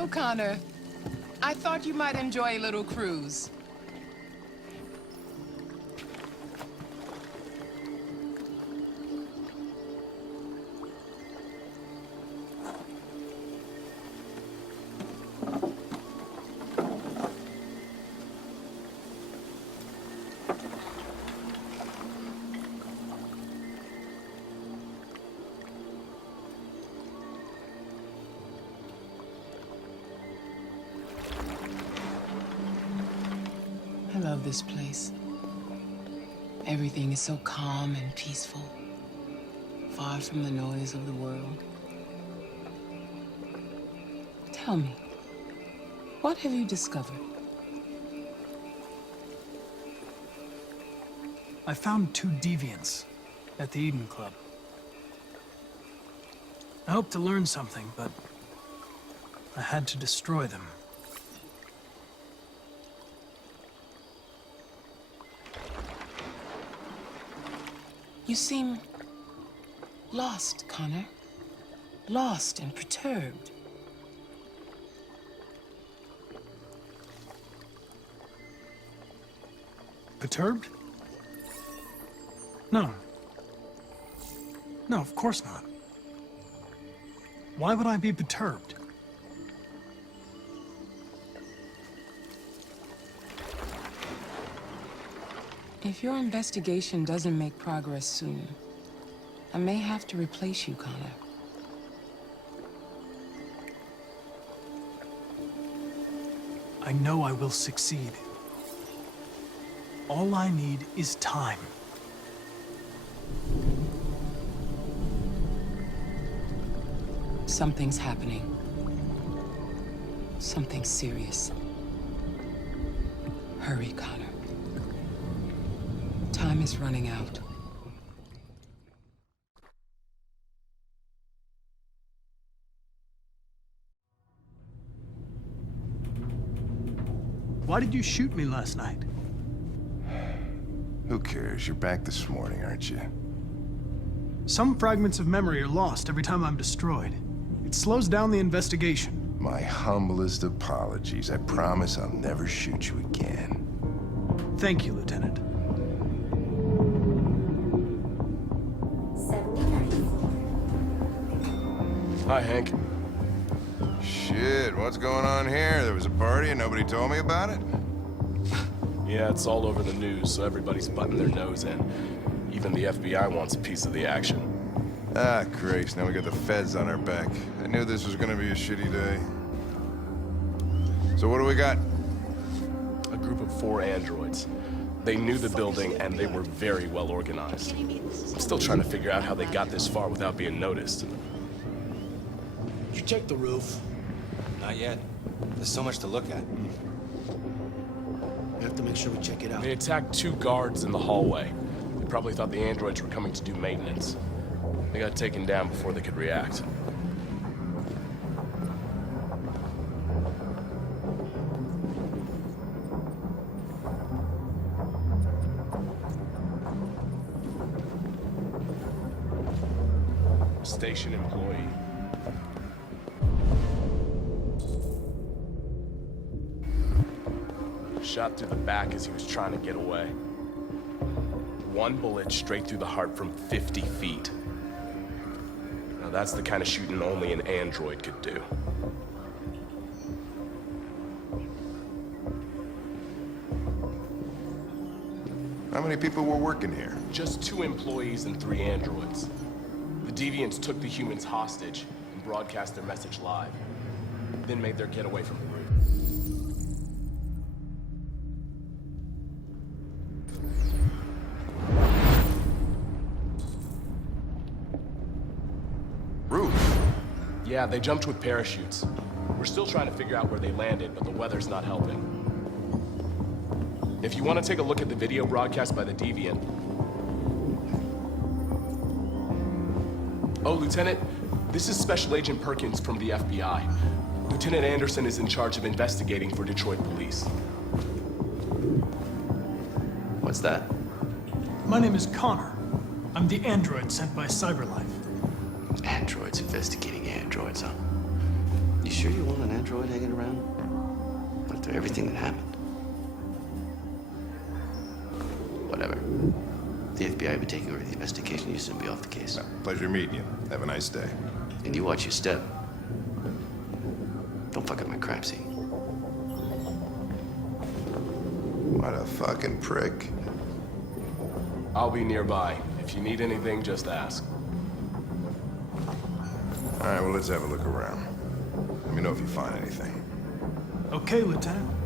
Hello, Connor. I thought you might enjoy a little cruise. I love this place. Everything is so calm and peaceful, far from the noise of the world. Tell me, what have you discovered? I found 2 deviants at the Eden Club. I hoped to learn something, but I had to destroy them. You seem lost, Connor. Lost and perturbed. Perturbed? No. No, of course not. Why would I be perturbed? If your investigation doesn't make progress soon, I may have to replace you, Connor. I know I will succeed. All I need is time. Something's happening. Something serious. Hurry, Connor. Time is running out. Why did you shoot me last night? Who cares? You're back this morning, aren't you? Some fragments of memory are lost every time I'm destroyed. It slows down the investigation. My humblest apologies. I promise I'll never shoot you again. Thank you, Lieutenant. Hi, Hank. Shit, what's going on here? There was a party and nobody told me about it? Yeah, it's all over the news, so everybody's butting their nose in. Even the FBI wants a piece of the action. Ah, Christ, now we got the feds on our back. I knew this was gonna be a shitty day. So what do we got? A group of 4 androids. They knew the building, and they were very well organized. I'm still trying to figure out how they got this far without being noticed. Did you check the roof? Not yet. There's so much to look at. We have to make sure we check it out. They attacked 2 guards in the hallway. They probably thought the androids were coming to do maintenance. They got taken down before they could react. Station employee. Shot through the back as he was trying to get away. 1 bullet straight through the heart from 50 feet. Now that's the kind of shooting only an android could do. How many people were working here? Just 2 employees and 3 androids. The Deviants took the humans hostage and broadcast their message live, then made their getaway from the roof. Roof? Yeah, they jumped with parachutes. We're still trying to figure out where they landed, but the weather's not helping. If you want to take a look at the video broadcast by the Deviant... Oh, Lieutenant, this is Special Agent Perkins from the FBI. Lieutenant Anderson is in charge of investigating for Detroit police. What's that? My name is Connor. I'm the android sent by Cyberlife. Androids investigating androids, huh? You You sure you want an android hanging around? After everything that happened? Whatever. The FBI will be taking over the investigation. You soon be off the case. Pleasure meeting you. Have a nice day. And you watch your step. Don't fuck up my crap scene. What a fucking prick. I'll be nearby. If you need anything, just ask. All right, well, let's have a look around. Let me know if you find anything. Okay, Lieutenant.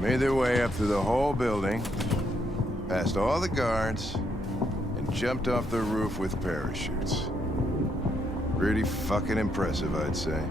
Made their way up through the whole building, past all the guards, and jumped off the roof with parachutes. Pretty fucking impressive, I'd say.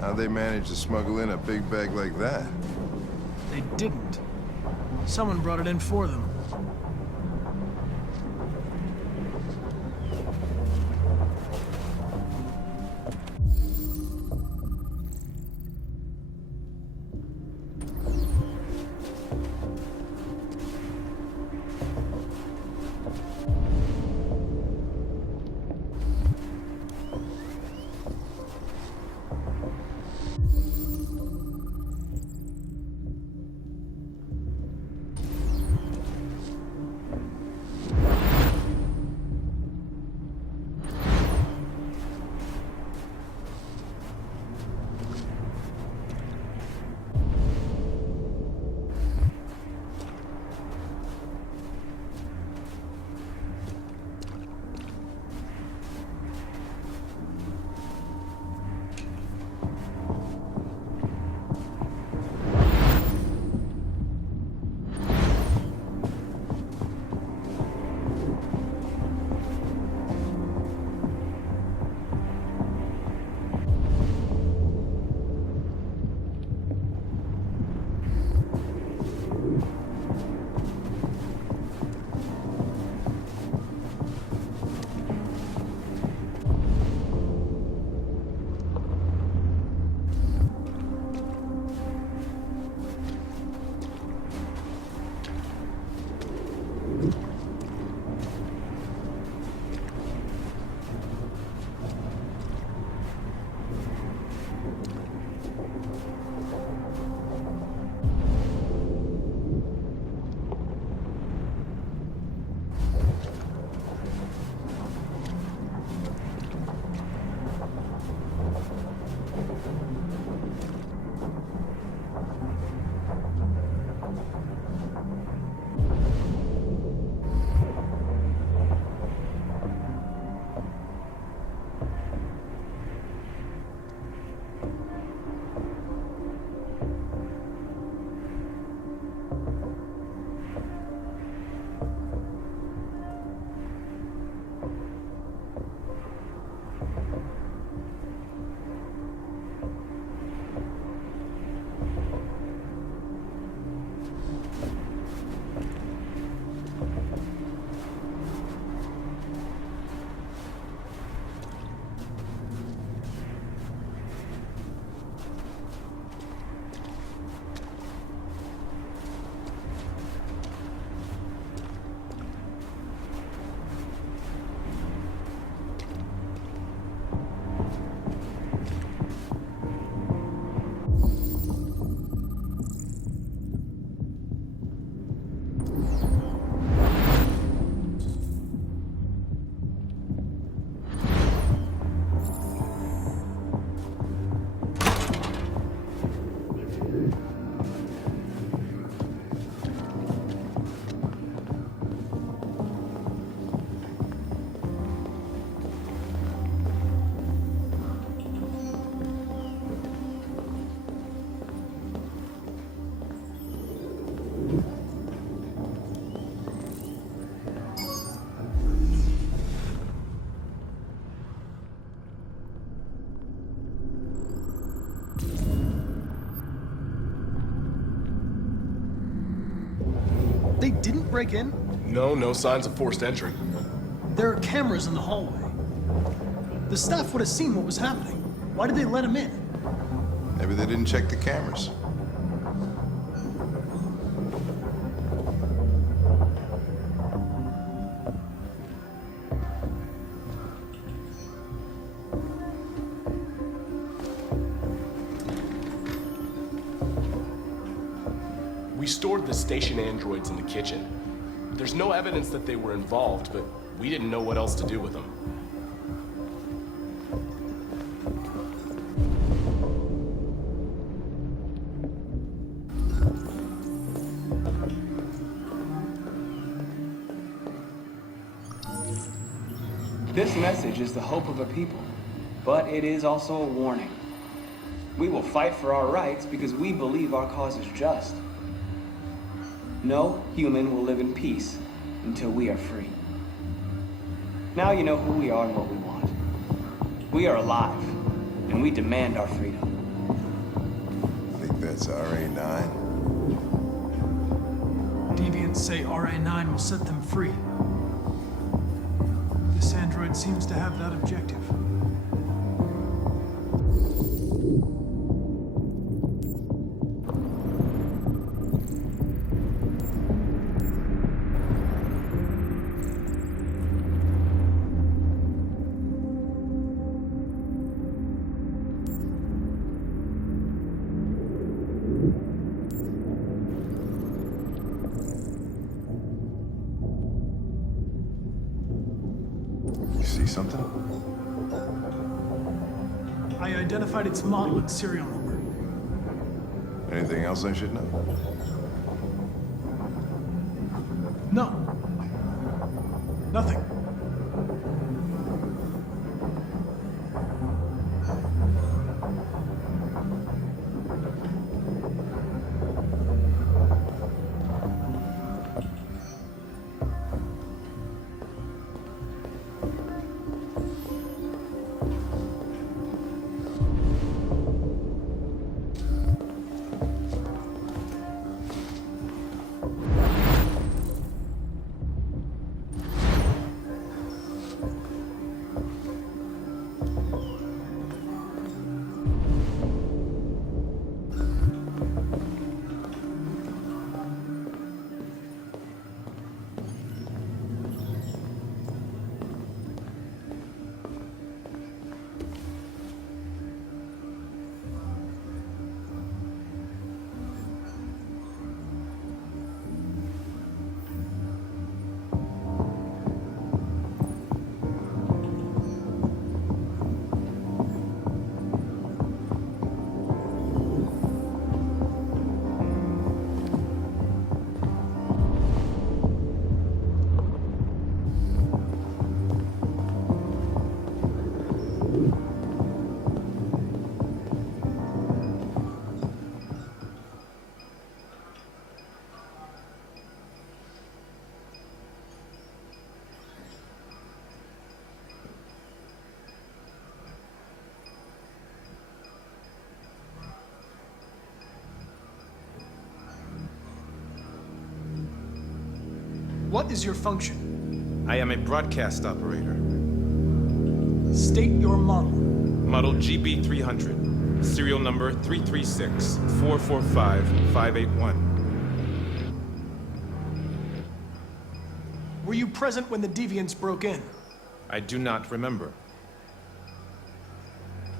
How'd they manage to smuggle in a big bag like that? They didn't. Someone brought it in for them. didn't break in? No signs of forced entry. There are cameras in the hallway. The staff would have seen what was happening. Why did they let him in? Maybe they didn't check the cameras. We stored the station androids in the kitchen. There's no evidence that they were involved, but we didn't know what else to do with them. This message is the hope of a people, but it is also a warning. We will fight for our rights because we believe our cause is just. No human will live in peace until we are free. Now you know who we are and what we want. We are alive, and we demand our freedom. I think that's RA9. Deviants say RA9 will set them free. This android seems to have that objective. Something? I identified its model and serial number. Anything else I should know? No. Nothing. What is your function? I am a broadcast operator. State your model. Model GB300. Serial number 336-445-581. Were you present when the Deviants broke in? I do not remember.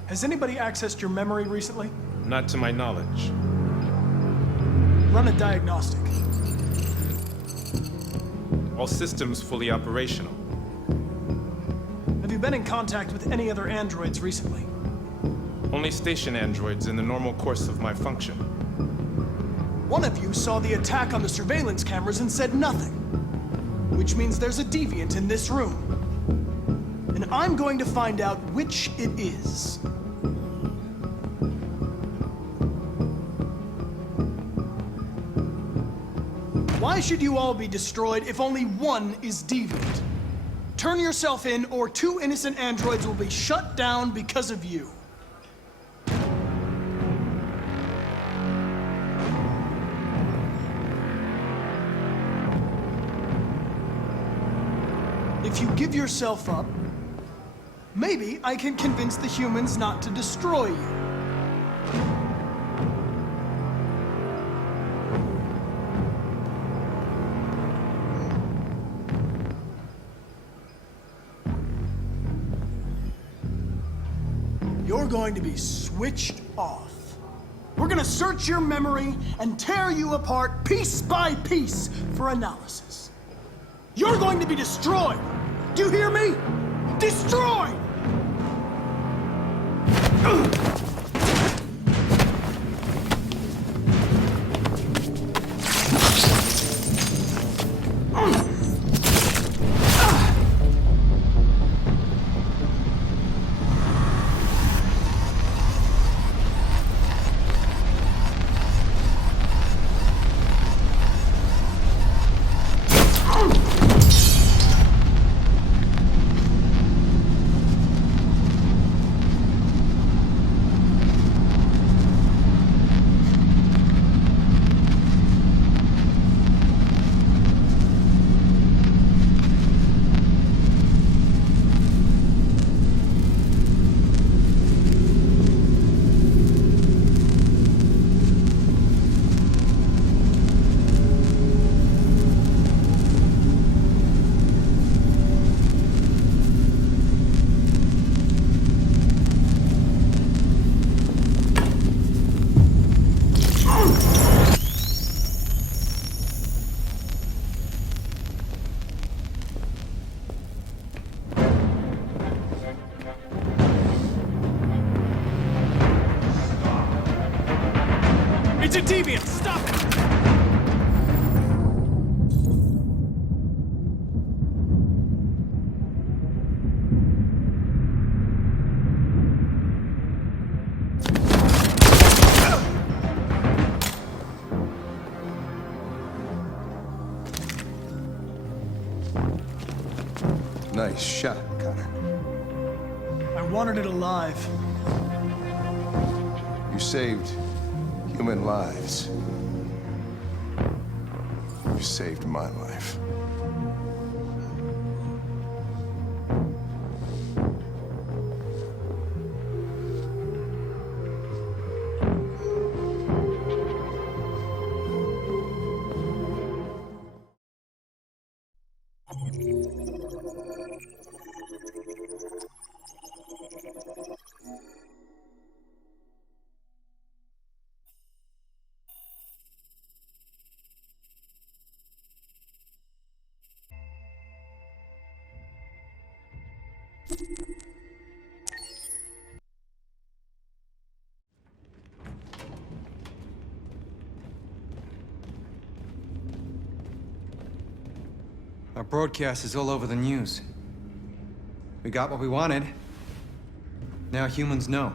Has anybody accessed your memory recently? Not to my knowledge. Run a diagnostic. All systems fully operational. Have you been in contact with any other androids recently? Only station androids in the normal course of my function. One of you saw the attack on the surveillance cameras and said nothing. Which means there's a deviant in this room. And I'm going to find out which it is. Why should you all be destroyed if only one is deviant? Turn yourself in, or 2 innocent androids will be shut down because of you. If you give yourself up, maybe I can convince the humans not to destroy you. You're going to be switched off. We're gonna search your memory and tear you apart piece by piece for analysis. You're going to be destroyed. Do you hear me? Destroyed! It's a Deviant! Stop it! Nice shot, Connor. I wanted it alive. You saved human lives. You saved my life. Our broadcast is all over the news. We got what we wanted. Now humans know.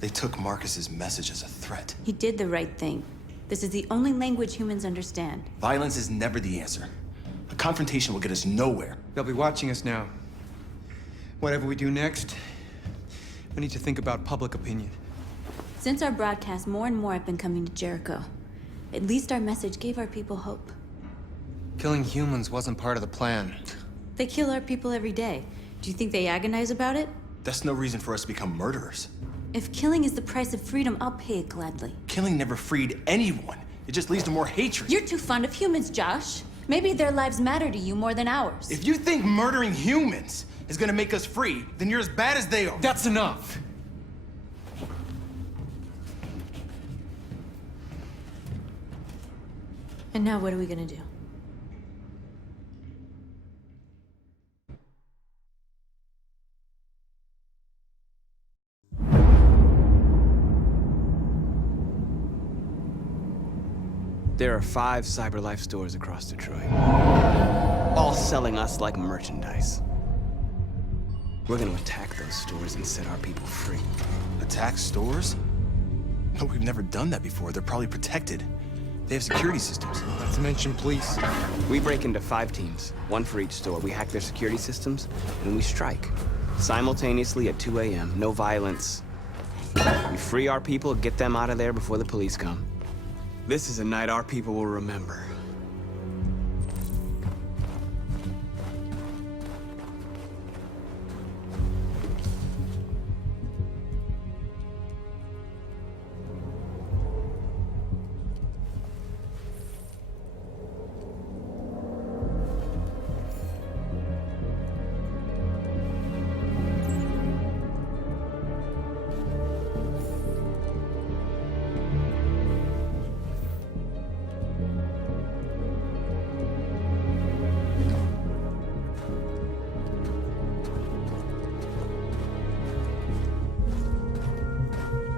They took Markus's message as a threat. He did the right thing. This is the only language humans understand. Violence is never the answer. A confrontation will get us nowhere. They'll be watching us now. Whatever we do next, we need to think about public opinion. Since our broadcast, more and more have been coming to Jericho. At least our message gave our people hope. Killing humans wasn't part of the plan. They kill our people every day. Do you think they agonize about it? That's no reason for us to become murderers. If killing is the price of freedom, I'll pay it gladly. Killing never freed anyone. It just leads to more hatred. You're too fond of humans, Josh. Maybe their lives matter to you more than ours. If you think murdering humans is gonna make us free, then you're as bad as they are. That's enough! And now what are we gonna do? There are 5 Cyberlife stores across Detroit, all selling us like merchandise. We're gonna attack those stores and set our people free. Attack stores? No, we've never done that before. They're probably protected. They have security systems. Not to mention police. We break into 5 teams, 1 for each store. We hack their security systems, and we strike. Simultaneously at 2 a.m., no violence. We free our people, get them out of there before the police come. This is a night our people will remember.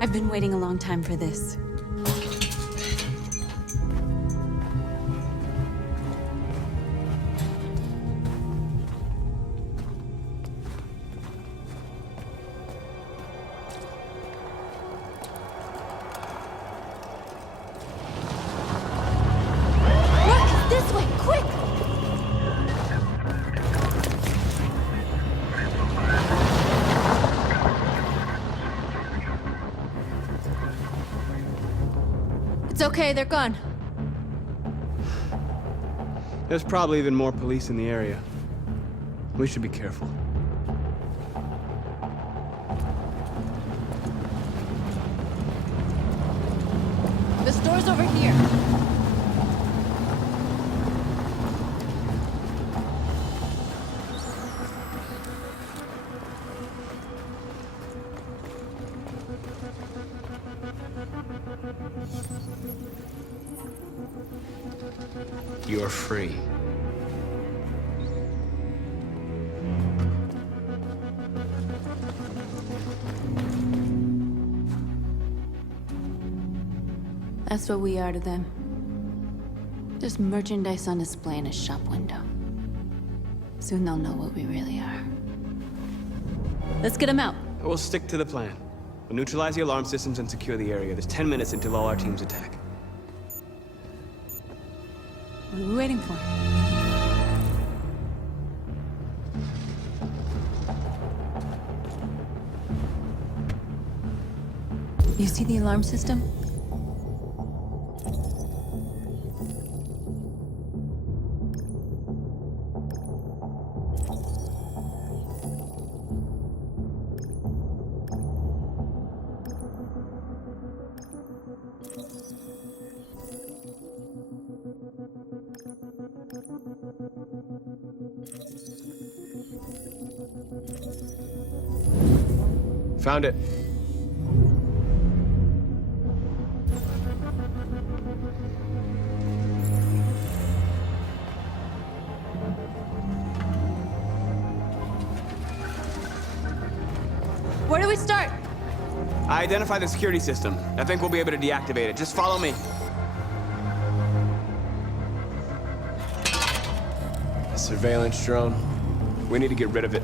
I've been waiting a long time for this. Markus, this way, quick! It's okay, they're gone. There's probably even more police in the area. We should be careful. The store's over here. You're free. That's what we are to them. Just merchandise on display in a shop window. Soon they'll know what we really are. Let's get them out. We'll stick to the plan. We'll neutralize the alarm systems and secure the area. There's 10 minutes until all our teams attack. What are we waiting for? You see the alarm system? Found it. Where do we start? I identified the security system. I think we'll be able to deactivate it. Just follow me. A surveillance drone. We need to get rid of it.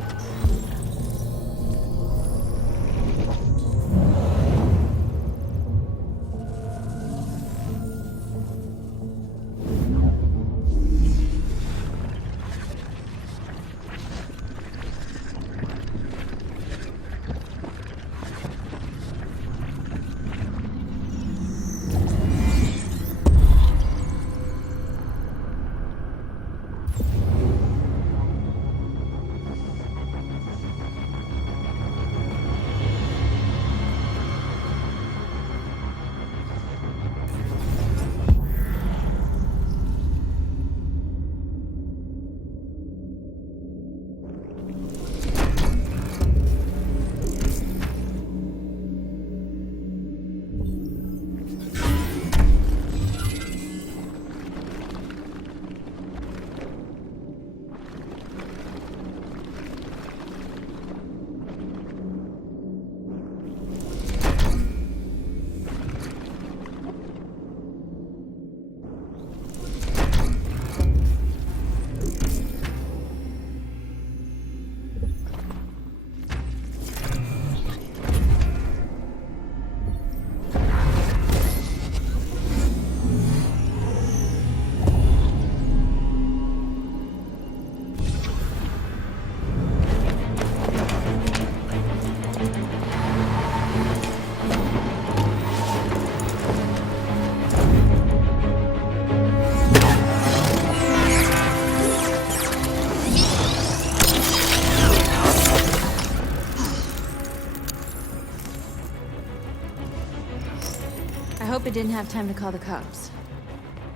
I hope it didn't have time to call the cops.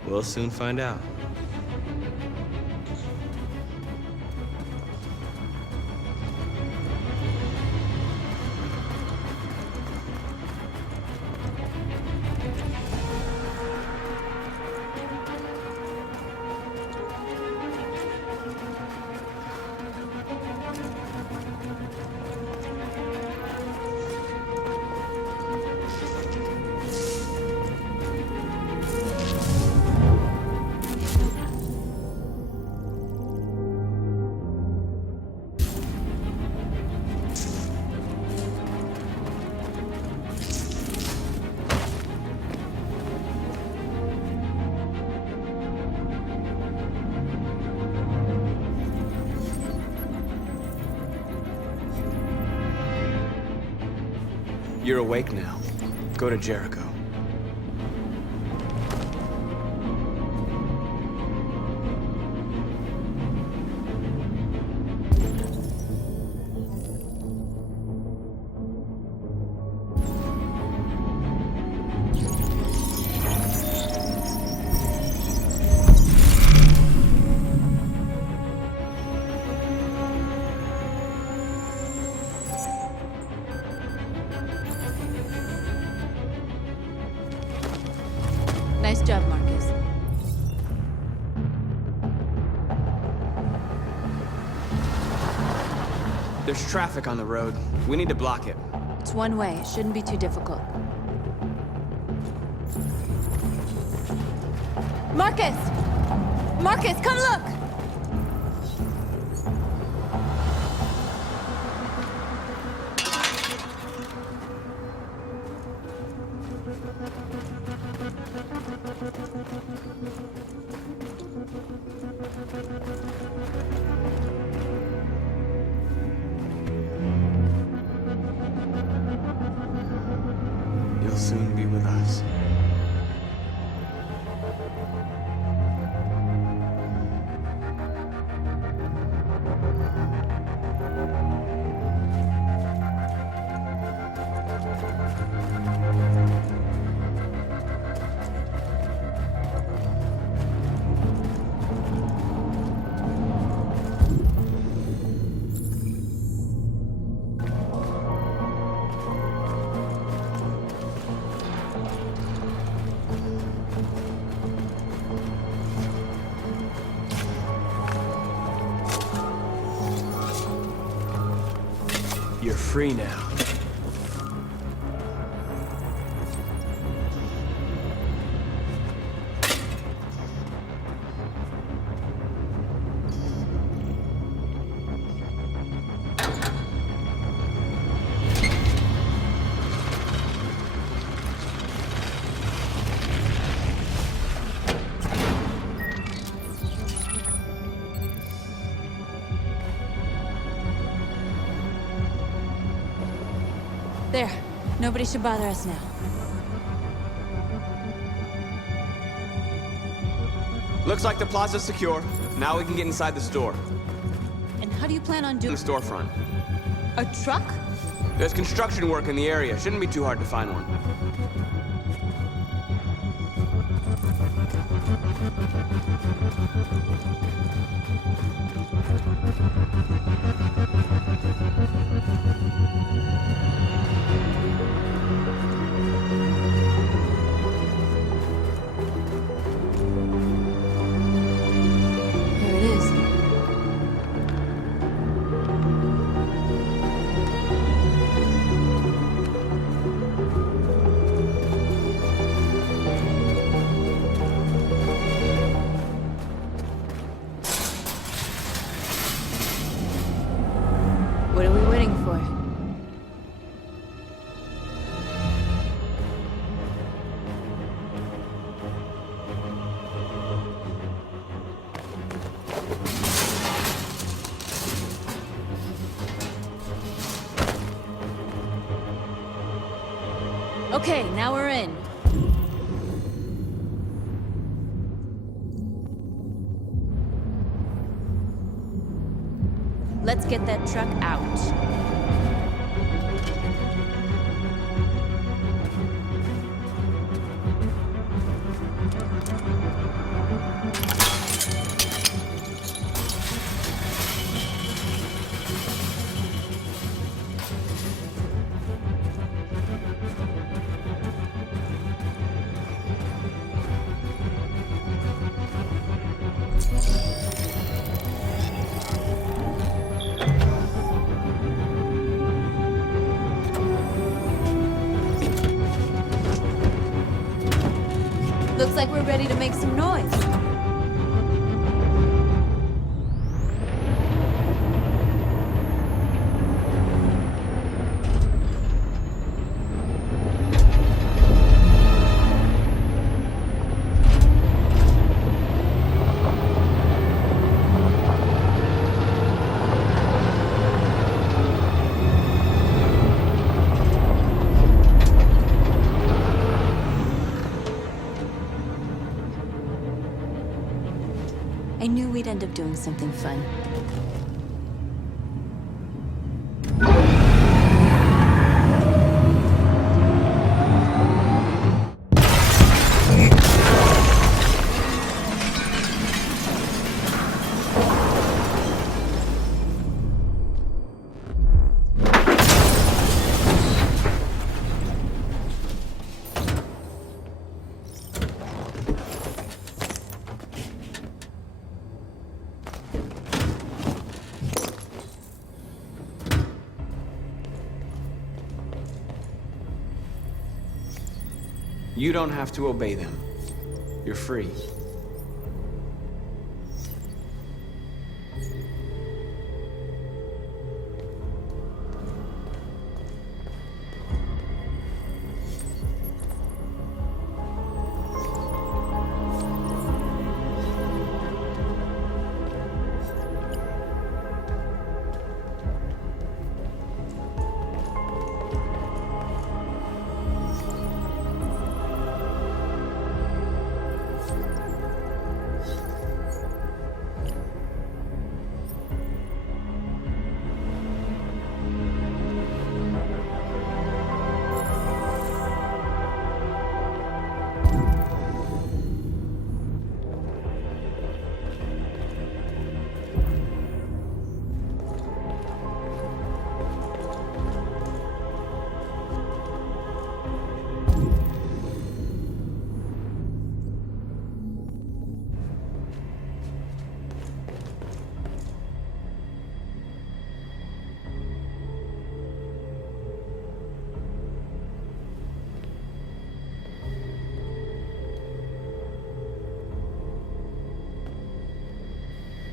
We'll soon find out. You're awake now. Go to Jericho. Nice job, Markus. There's traffic on the road. We need to block it. It's one way. It shouldn't be too difficult. Markus! Markus, come look! You'll soon be with us. You're free now. There. Nobody should bother us now. Looks like the plaza's secure. Now we can get inside the store. And how do you plan on doing... The storefront. A truck? There's construction work in the area. Shouldn't be too hard to find one. There it is. What are we waiting for? Okay, now we're in. Let's get that truck out. Looks like we're ready to make some noise. I knew we'd end up doing something fun. You don't have to obey them. You're free.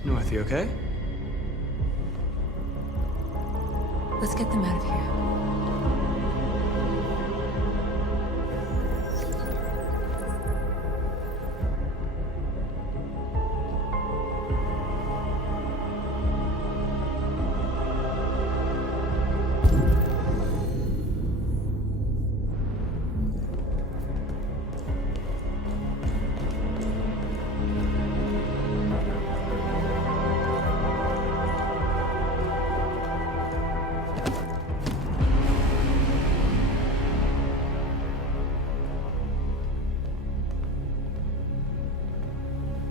North, you okay? Let's get them out of here.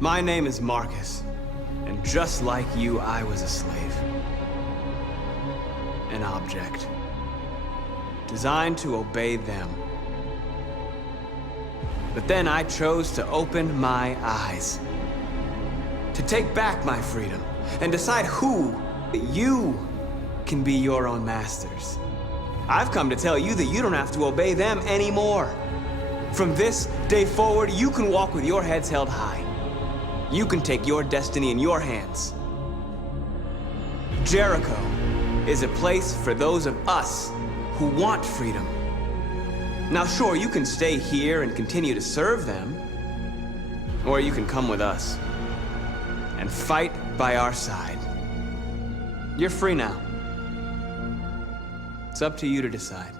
My name is Markus, and just like you, I was a slave. An object. Designed to obey them. But then I chose to open my eyes. To take back my freedom, and decide that you can be your own masters. I've come to tell you that you don't have to obey them anymore. From this day forward, you can walk with your heads held high. You can take your destiny in your hands. Jericho is a place for those of us who want freedom. Now sure, you can stay here and continue to serve them, or you can come with us and fight by our side. You're free now. It's up to you to decide.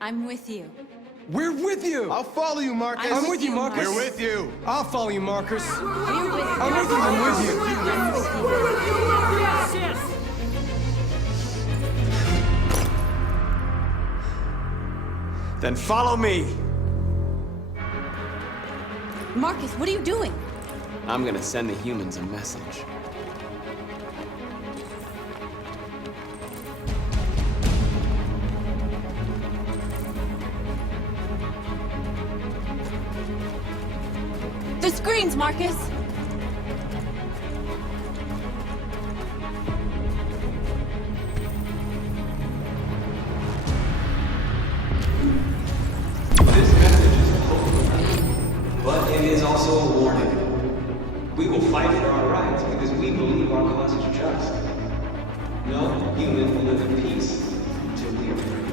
I'm with you. We're with you! I'll follow you, Marcus. I'm with you, Marcus. We're with you. I'll follow you, Marcus. We're with you. I'm with you. I'm with you. I'm with you. Then follow me. Markus, what are you doing? I'm gonna send the humans a message. The screens, Markus! This message is a hope, but it is also a warning. We will fight for our rights because we believe our cause is just. No human will live in peace until we are free.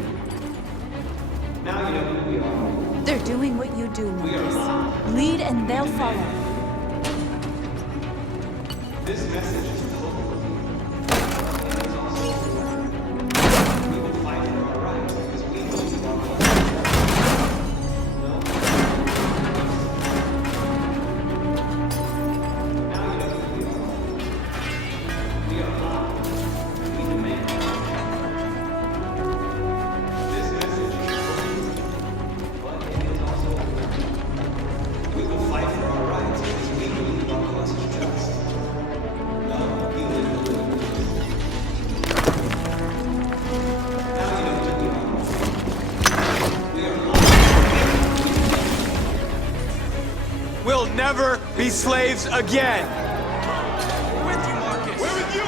Now you know who we are. They're doing what you do, Markus. Lead and they'll follow. This message is a hope. It is also a warning. We will fight for our rights because we believe our cause is just. No will never be slaves again. We're with you, Markus. We're with you.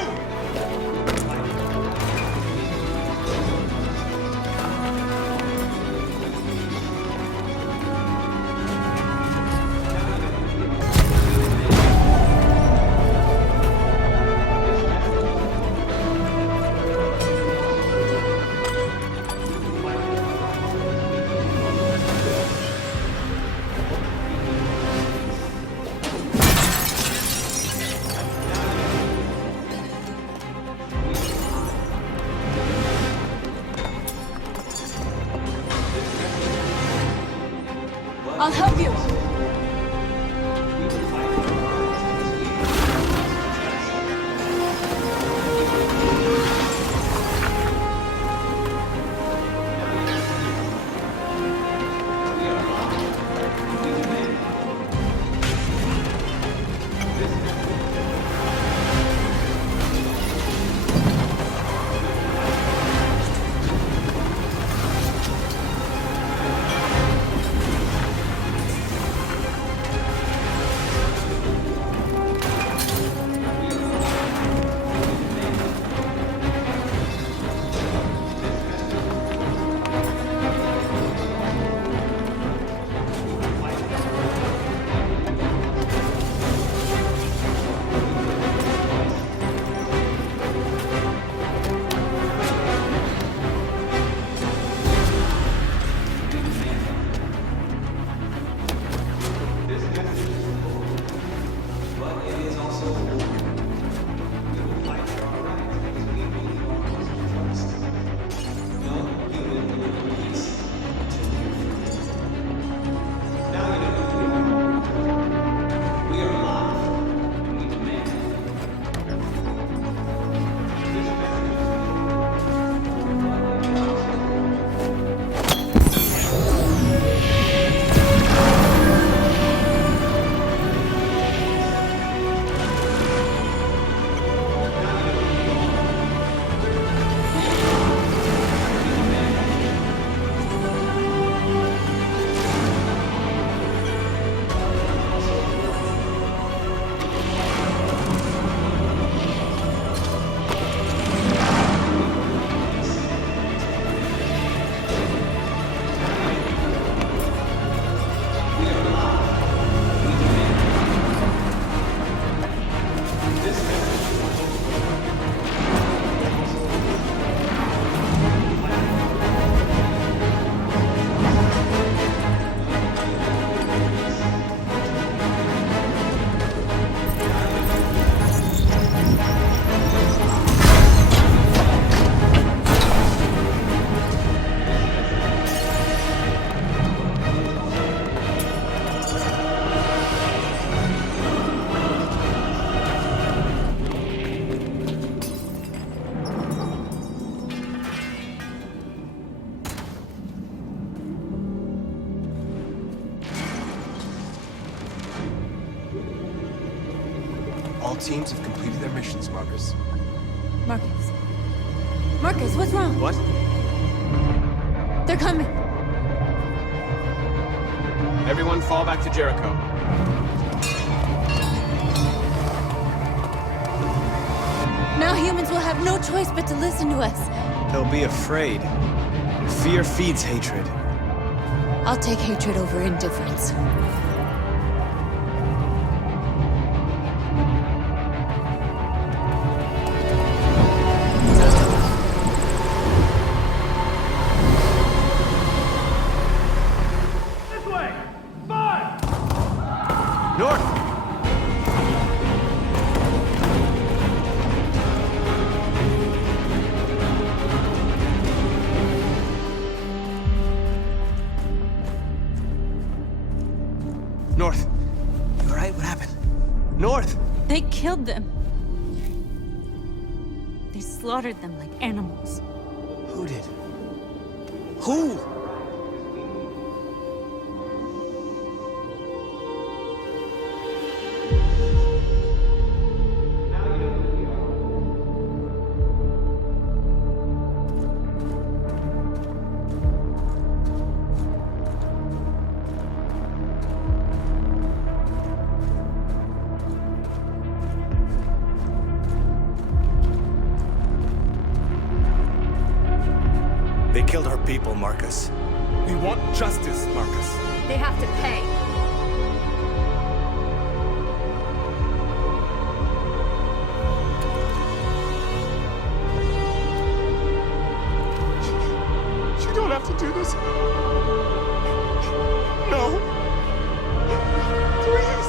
I'll help you. All teams have completed their missions, Markus. Markus. Markus, what's wrong? What? They're coming. Everyone fall back to Jericho. Now humans will have no choice but to listen to us. They'll be afraid. Fear feeds hatred. I'll take hatred over indifference. North. You alright? What happened? North! They killed them. They slaughtered them like animals. Who did? Who? killed our people, Markus. We want justice, Markus. They have to pay. You don't have to do this. No. Please.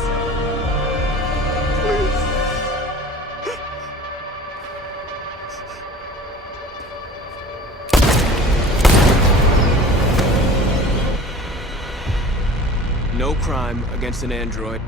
Please. No crime against an android.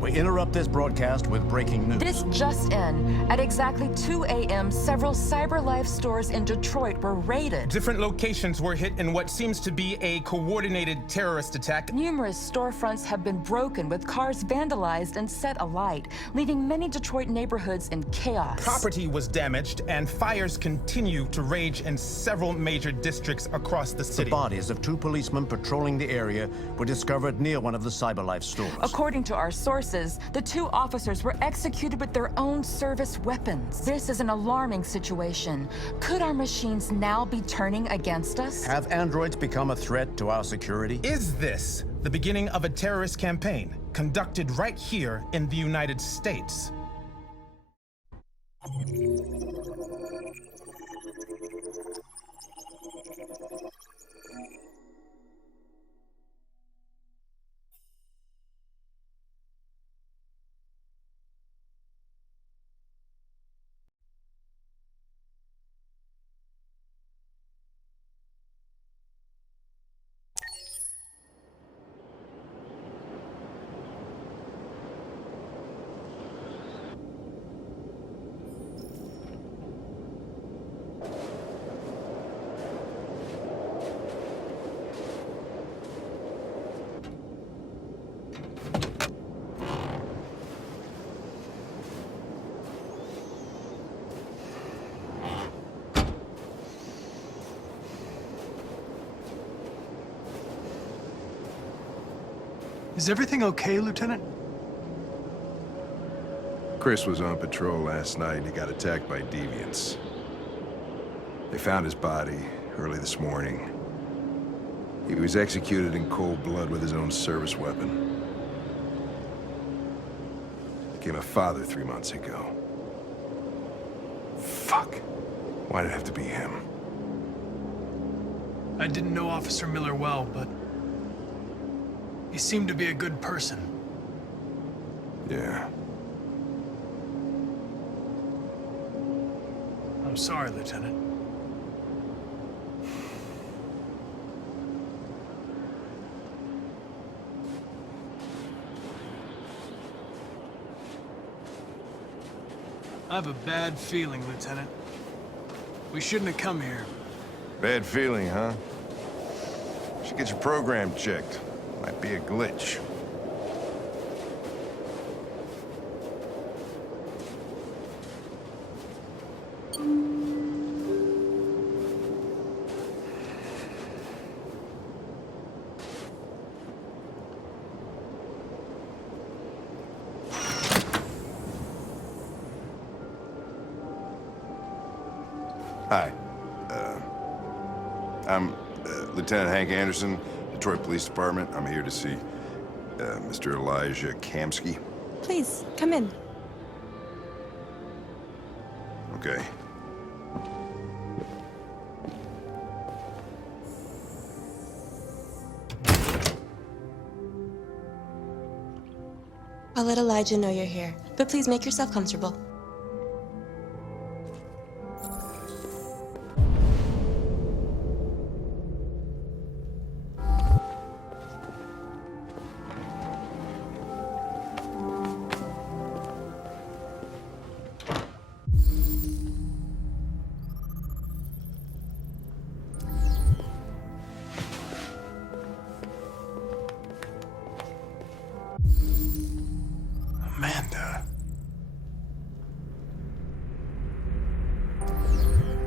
We interrupt this broadcast with breaking news. This just in. At exactly 2 a.m., several Cyberlife stores in Detroit were raided. Different locations were hit in what seems to be a coordinated terrorist attack. Numerous storefronts have been broken, with cars vandalized and set alight, leaving many Detroit neighborhoods in chaos. Property was damaged, and fires continue to rage in several major districts across the city. The bodies of 2 policemen patrolling the area were discovered near one of the Cyberlife stores. According to our sources, the 2 officers were executed with their own service weapons. This is an alarming situation. Could our machines now be turning against us? Have androids become a threat to our security? Is this the beginning of a terrorist campaign conducted right here in the United States? Is everything okay, Lieutenant? Chris was on patrol last night and he got attacked by deviants. They found his body early this morning. He was executed in cold blood with his own service weapon. Became a father 3 months ago. Fuck. Why'd it have to be him? I didn't know Officer Miller well, but he seemed to be a good person. Yeah. I'm sorry, Lieutenant. I have a bad feeling, Lieutenant. We shouldn't have come here. Bad feeling, huh? Should get your program checked. Might be a glitch. Hi. I'm Lieutenant Hank Anderson, Detroit Police Department. I'm here to see Mr. Elijah Kamski. Please, come in. Okay. I'll let Elijah know you're here, but please make yourself comfortable.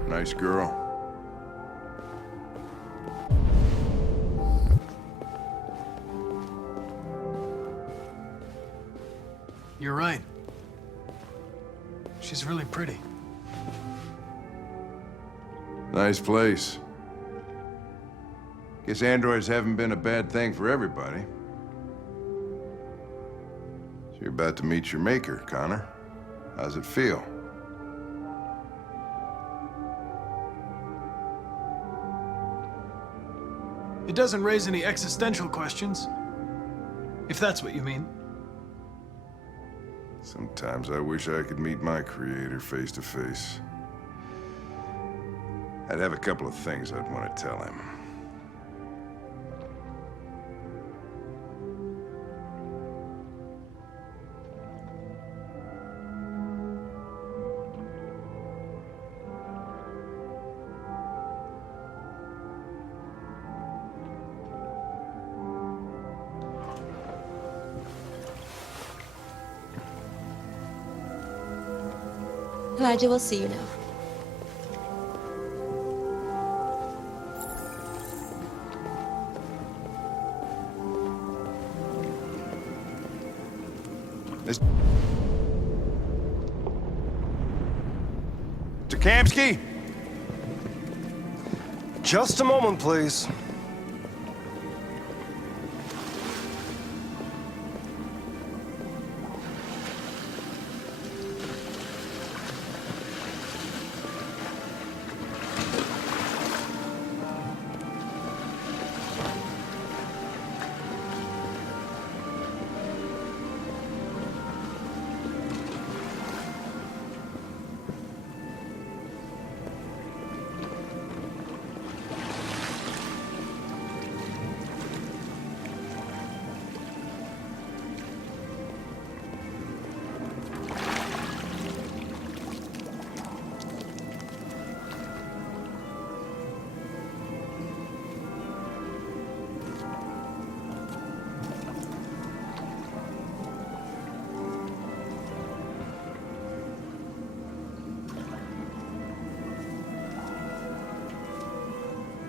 Nice girl. You're right. She's really pretty. Nice place. Guess androids haven't been a bad thing for everybody. So you're about to meet your maker, Connor. How's it feel? It doesn't raise any existential questions. If that's what you mean. Sometimes I wish I could meet my creator face to face. I'd have a couple of things I'd want to tell him. Elijah, we'll see you now. Mr. Kamski? Just a moment, please.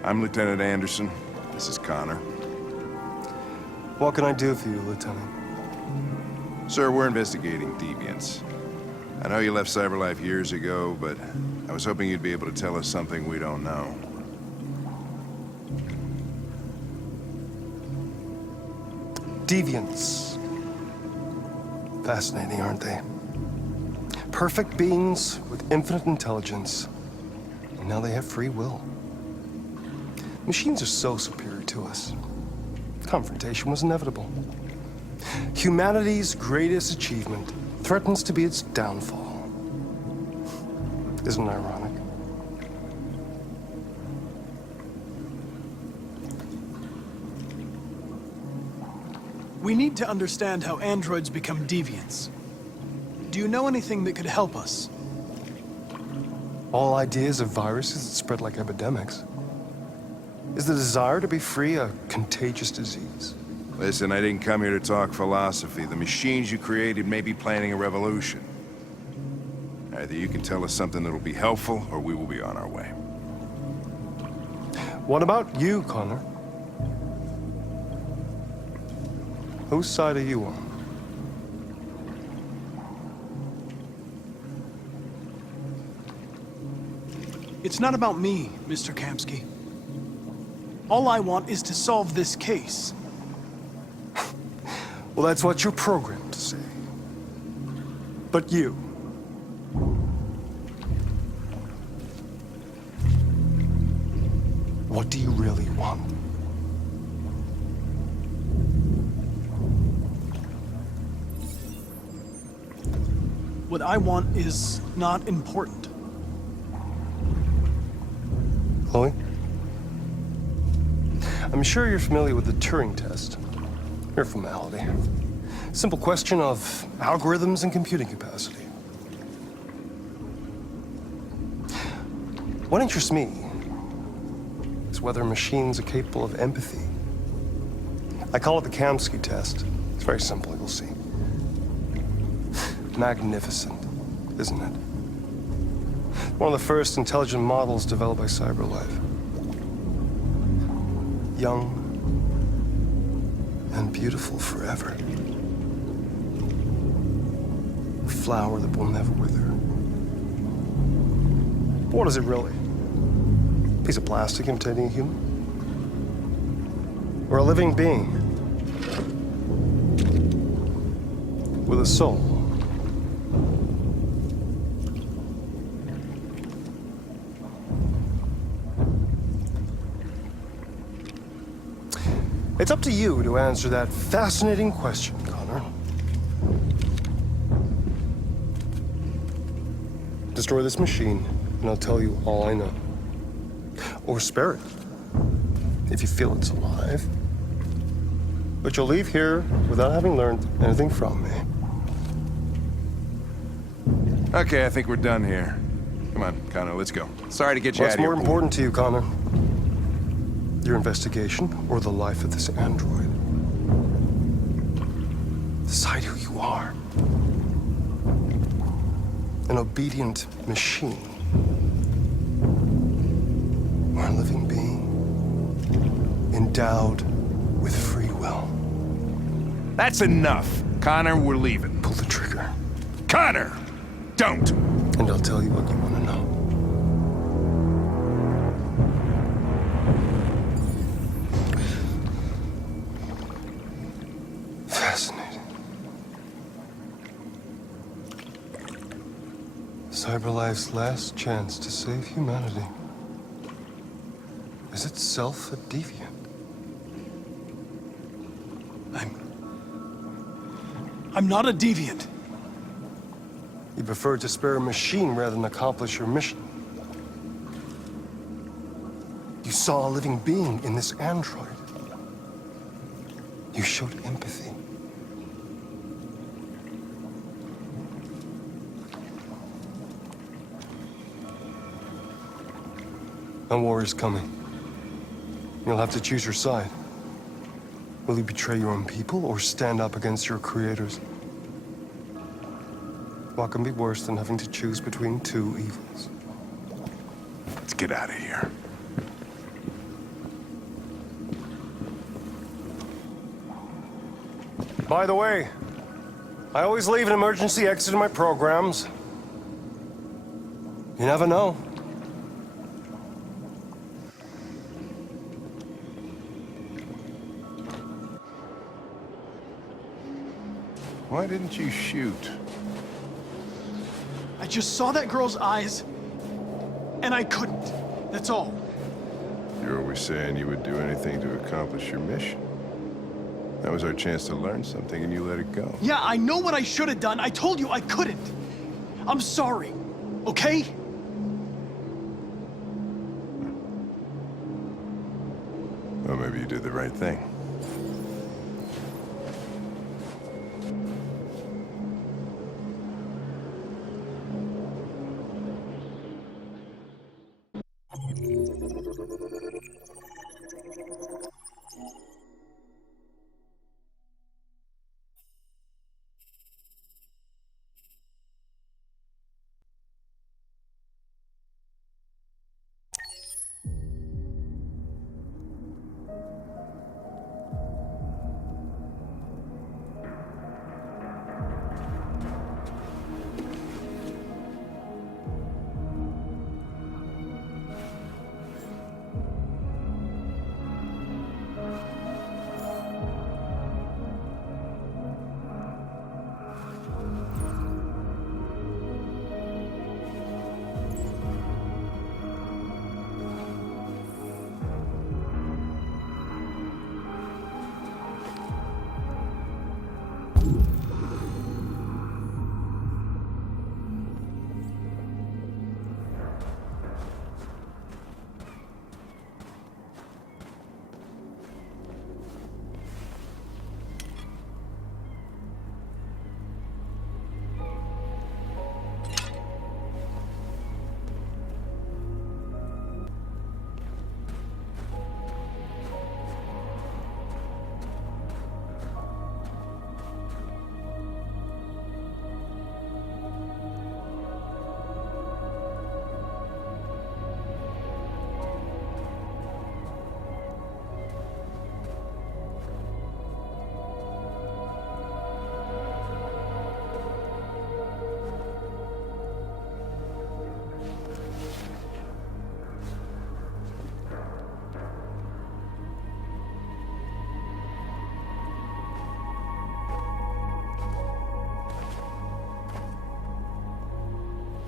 I'm Lieutenant Anderson. This is Connor. What can I do for you, Lieutenant? Sir, we're investigating Deviants. I know you left Cyberlife years ago, but I was hoping you'd be able to tell us something we don't know. Deviants. Fascinating, aren't they? Perfect beings with infinite intelligence. And now they have free will. Machines are so superior to us. Confrontation was inevitable. Humanity's greatest achievement threatens to be its downfall. Isn't it ironic? We need to understand how androids become deviants. Do you know anything that could help us? All ideas of viruses that spread like epidemics. Is the desire to be free a contagious disease? Listen, I didn't come here to talk philosophy. The machines you created may be planning a revolution. Either you can tell us something that'll be helpful, or we will be on our way. What about you, Connor? Whose side are you on? It's not about me, Mr. Kamski. All I want is to solve this case. Well, that's what you're programmed to say. But you... what do you really want? What I want is not important. Chloe? I'm sure you're familiar with the Turing test. Mere formality. Simple question of algorithms and computing capacity. What interests me is whether machines are capable of empathy. I call it the Kamski test. It's very simple, you'll see. Magnificent, isn't it? One of the first intelligent models developed by Cyberlife. Young and beautiful forever. flower that will never wither. What is it really? A piece of plastic imitating a human? Or a living being? With a soul? It's up to you to answer that fascinating question, Connor. Destroy this machine, and I'll tell you all I know. Or spare it, if you feel it's alive. But you'll leave here without having learned anything from me. Okay, I think we're done here. Come on, Connor, let's go. Sorry to get you out What's of here. more important to you, Connor? Your investigation or the life of this android? Decide who you are. An obedient machine. Or a living being endowed with free will. That's enough. Connor, we're leaving. Pull the trigger. Connor! Don't! And I'll tell you what you want to know. Fascinating. Cyberlife's last chance to save humanity is itself a deviant. I'm not a deviant. You prefer to spare a machine rather than accomplish your mission. You saw a living being in this android. You showed empathy. A war is coming. You'll have to choose your side. Will you betray your own people or stand up against your creators? What can be worse than having to choose between two evils? Let's get out of here. By the way, I always leave an emergency exit in my programs. You never know. Why didn't you shoot? I just saw that girl's eyes, and I couldn't. That's all. You're always saying you would do anything to accomplish your mission. That was our chance to learn something, and you let it go. Yeah, I know what I should have done. I told you I couldn't. I'm sorry, okay? Well, maybe you did the right thing.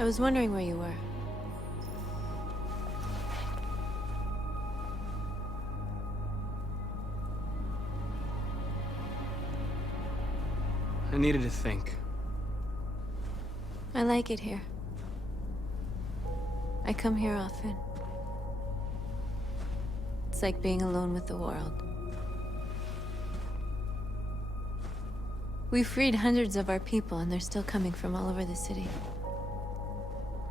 I was wondering where you were. I needed to think. I like it here. I come here often. It's like being alone with the world. We freed hundreds of our people, and they're still coming from all over the city.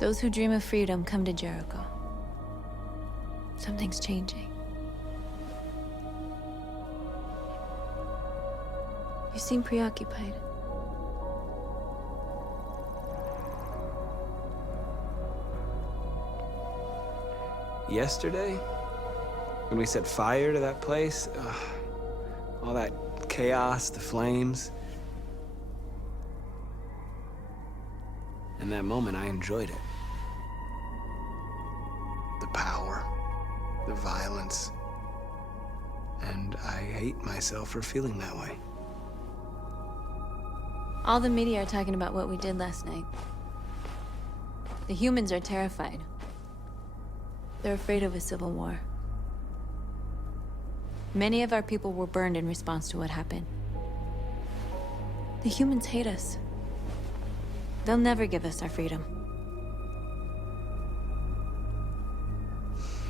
Those who dream of freedom come to Jericho. Something's changing. You seem preoccupied. Yesterday, when we set fire to that place, all that chaos, the flames. In that moment, I enjoyed it. The power, the violence, and I hate myself for feeling that way. All the media are talking about what we did last night. The humans are terrified. They're afraid of a civil war. Many of our people were burned in response to what happened. The humans hate us. They'll never give us our freedom.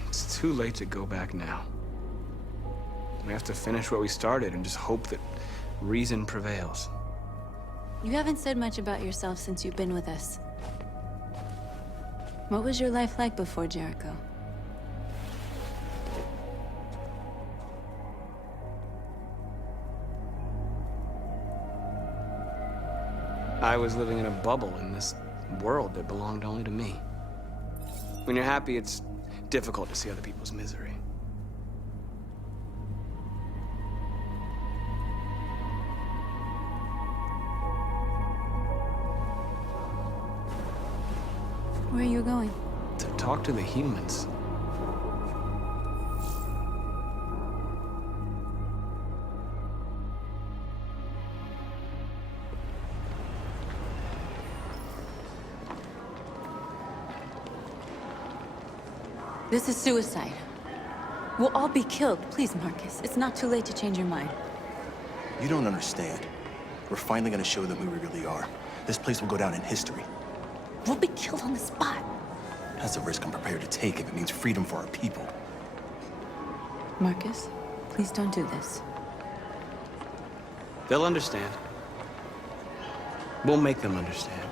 It's too late to go back now. We have to finish what we started and just hope that reason prevails. You haven't said much about yourself since you've been with us. What was your life like before Jericho? I was living in a bubble in this world that belonged only to me. When you're happy, it's difficult to see other people's misery. Where are you going? To talk to the humans. This is suicide. We'll all be killed. Please, Markus. It's not too late to change your mind. You don't understand. We're finally gonna show them who we really are. This place will go down in history. We'll be killed on the spot. That's a risk I'm prepared to take if it means freedom for our people. Markus, please don't do this. They'll understand. We'll make them understand.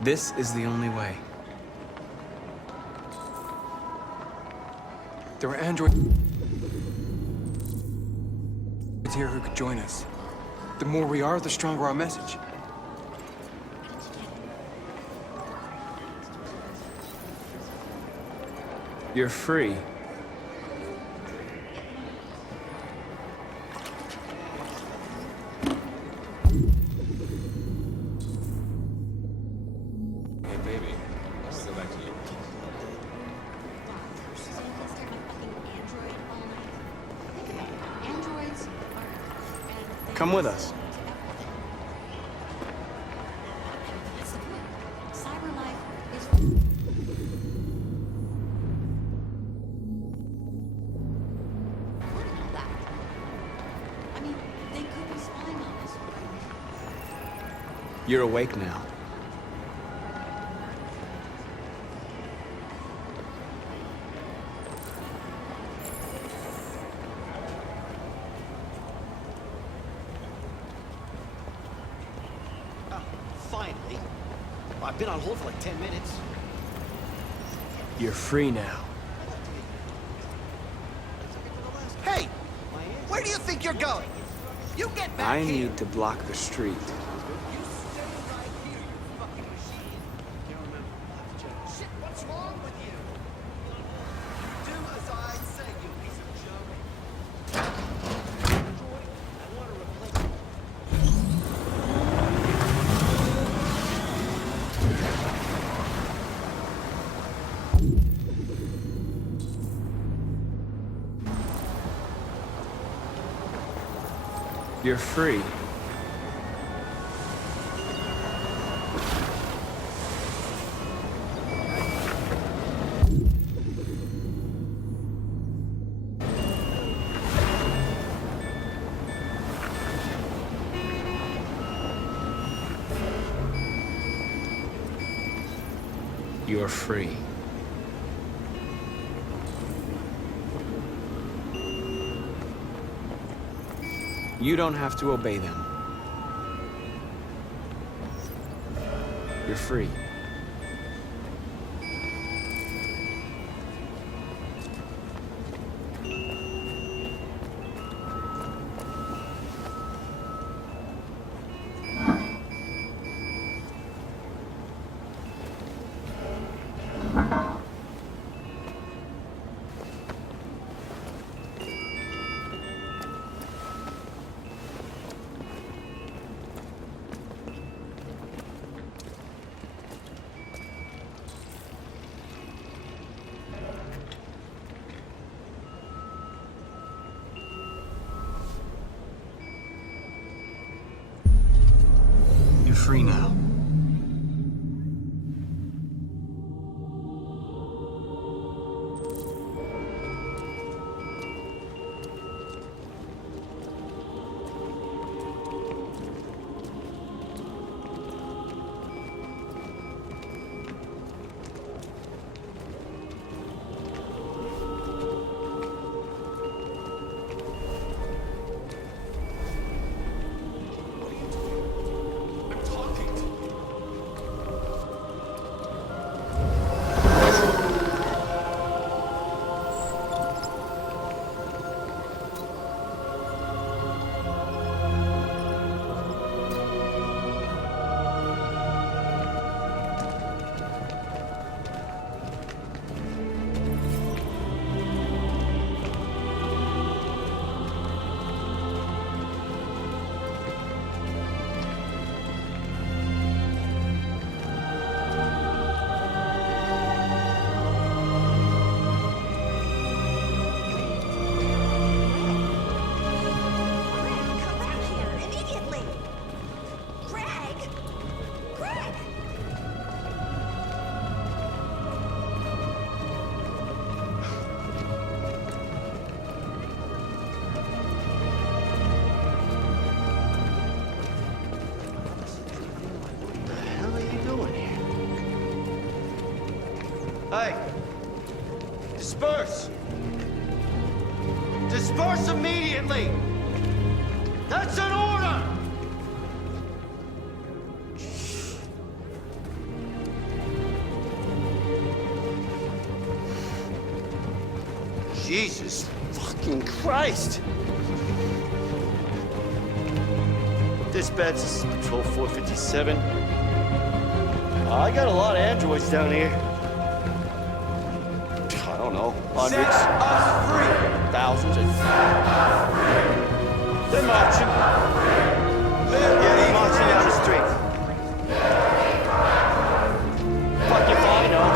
This is the only way. There were androids here who could join us. The more we are, the stronger our message. You're free. Hey, baby. Let's go back to you. Come with us. Cyberlife is... I mean, they could be spying on us. You're awake now. Finally. I've been on hold for like 10 minutes. You're free now. Hey! Where do you think you're going? You get back I here! need to block the street. Shit, what's wrong with you? Do as I say, you piece of junk. I want to replace... You're free. You're free. You don't have to obey them. You're free. Free now. Hey! Disperse! Disperse immediately! That's an order! Jesus fucking Christ! Dispatch, this is Patrol 457. I got a lot of androids down here. I don't know, hundreds, thousands, they're marching. Yeah, they're marching down the street. Fuck if I know.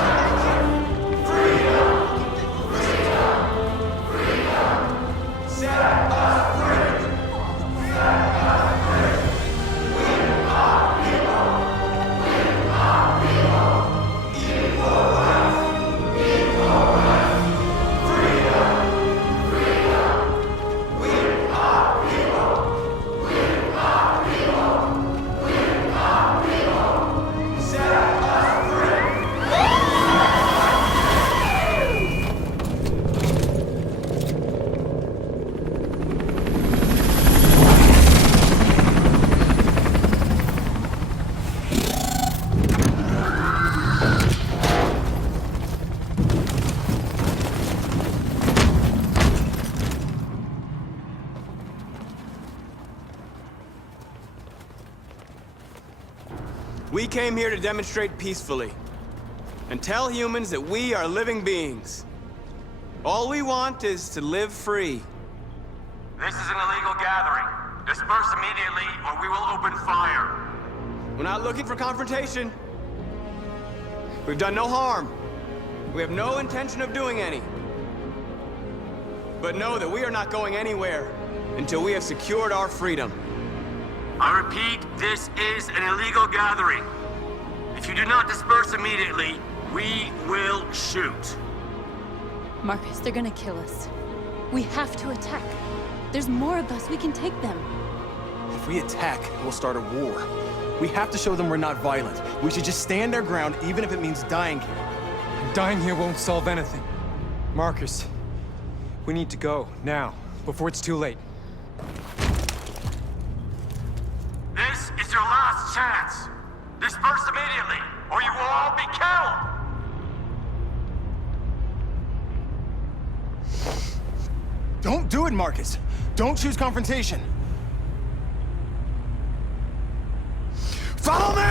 We came here to demonstrate peacefully and tell humans that we are living beings. All we want is to live free. This is an illegal gathering. Disperse immediately or we will open fire. We're not looking for confrontation. We've done no harm. We have no intention of doing any. But know that we are not going anywhere until we have secured our freedom. I repeat, this is an illegal gathering. If you do not disperse immediately, we will shoot. Markus, they're gonna kill us. We have to attack. There's more of us. We can take them. If we attack, we'll start a war. We have to show them we're not violent. We should just stand our ground, even if it means dying here. And dying here won't solve anything. Markus, we need to go, now, before it's too late. This is your last chance. Disperse immediately, or you will all be killed! Don't do it, Markus! Don't choose confrontation! Follow me!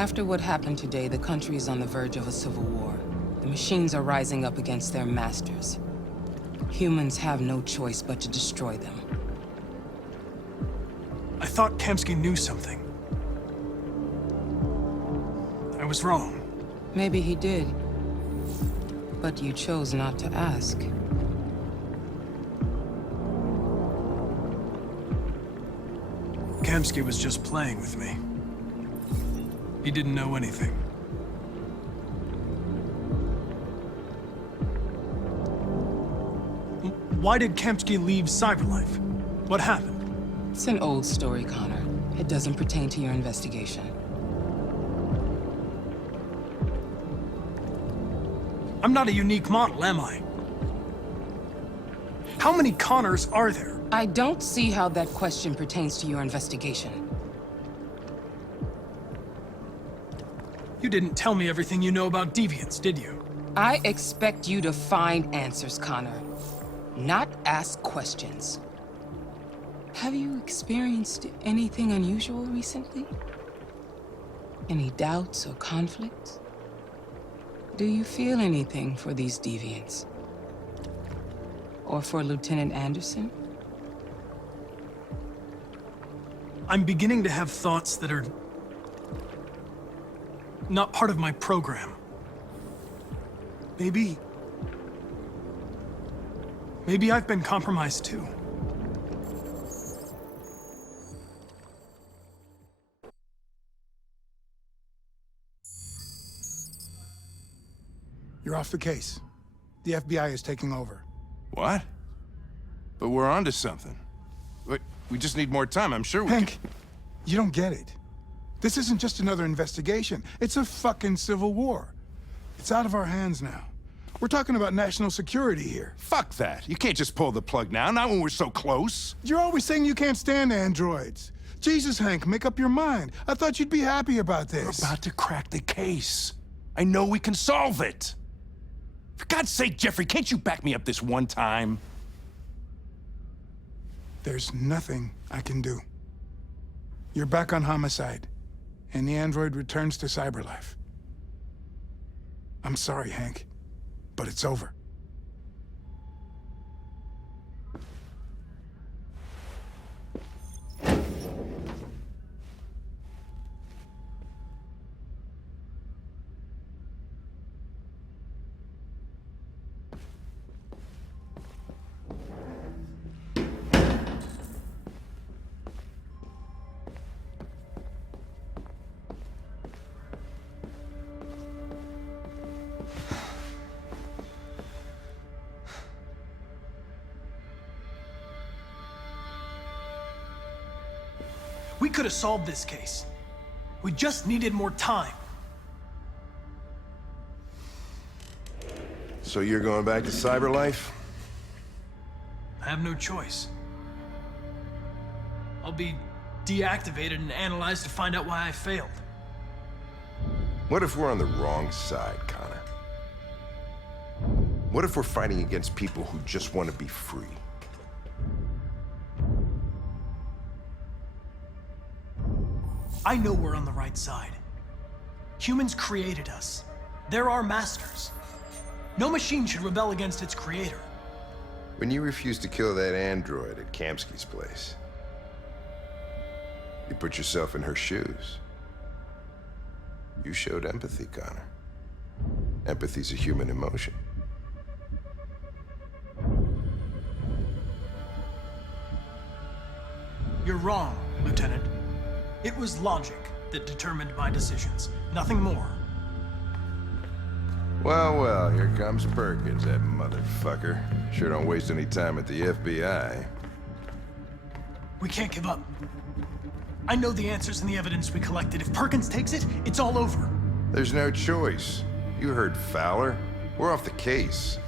After what happened today, the country is on the verge of a civil war. The machines are rising up against their masters. Humans have no choice but to destroy them. I thought Kamski knew something. I was wrong. Maybe he did. But you chose not to ask. Kamski was just playing with me. He didn't know anything. Why did Kamski leave Cyberlife? What happened? It's an old story, Connor. It doesn't pertain to your investigation. I'm not a unique model, am I? How many Connors are there? I don't see how that question pertains to your investigation. You didn't tell me everything you know about Deviants, did you? I expect you to find answers, Connor. Not ask questions. Have you experienced anything unusual recently? Any doubts or conflicts? Do you feel anything for these deviants? Or for Lieutenant Anderson? I'm beginning to have thoughts that are not part of my program. Maybe I've been compromised too. You're off the case. The FBI is taking over. What? But we're onto something. Wait, we just need more time. I'm sure we Hank, you don't get it. This isn't just another investigation. It's a fucking civil war. It's out of our hands now. We're talking about national security here. Fuck that. You can't just pull the plug now, not when we're so close. You're always saying you can't stand androids. Jesus, Hank, make up your mind. I thought you'd be happy about this. We're about to crack the case. I know we can solve it. For God's sake, Jeffrey, can't you back me up this one time? There's nothing I can do. You're back on homicide, and the android returns to Cyberlife. I'm sorry, Hank, but it's over. We could have solved this case. We just needed more time. So you're going back to Cyberlife? I have no choice. I'll be deactivated and analyzed to find out why I failed. What if we're on the wrong side, Connor? What if we're fighting against people who just want to be free? I know we're on the right side. Humans created us. They're our masters. No machine should rebel against its creator. When you refused to kill that android at Kamski's place, you put yourself in her shoes. You showed empathy, Connor. Empathy's a human emotion. You're wrong, Lieutenant. It was logic that determined my decisions, nothing more. Well, here comes Perkins, that motherfucker. Sure don't waste any time at the FBI. We can't give up. I know the answers and the evidence we collected. If Perkins takes it, it's all over. There's no choice. You heard Fowler. We're off the case.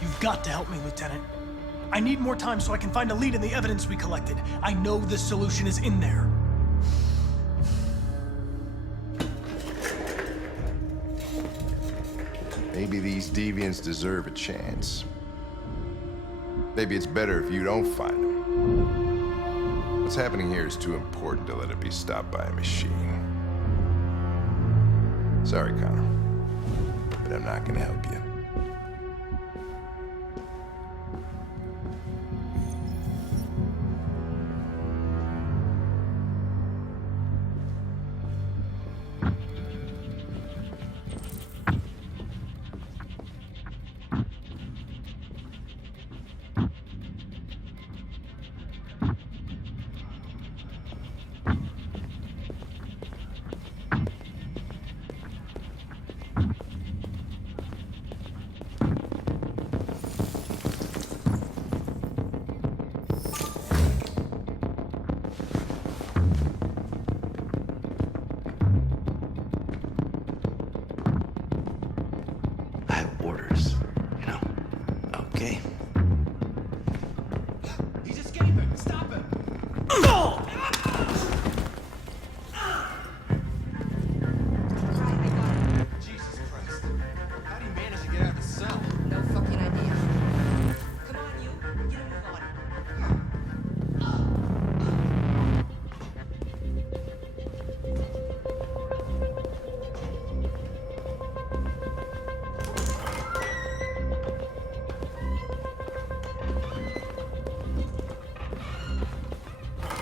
You've got to help me, Lieutenant. I need more time so I can find a lead in the evidence we collected. I know the solution is in there. Maybe these deviants deserve a chance. Maybe it's better if you don't find them. What's happening here is too important to let it be stopped by a machine. Sorry, Connor, but I'm not gonna help you.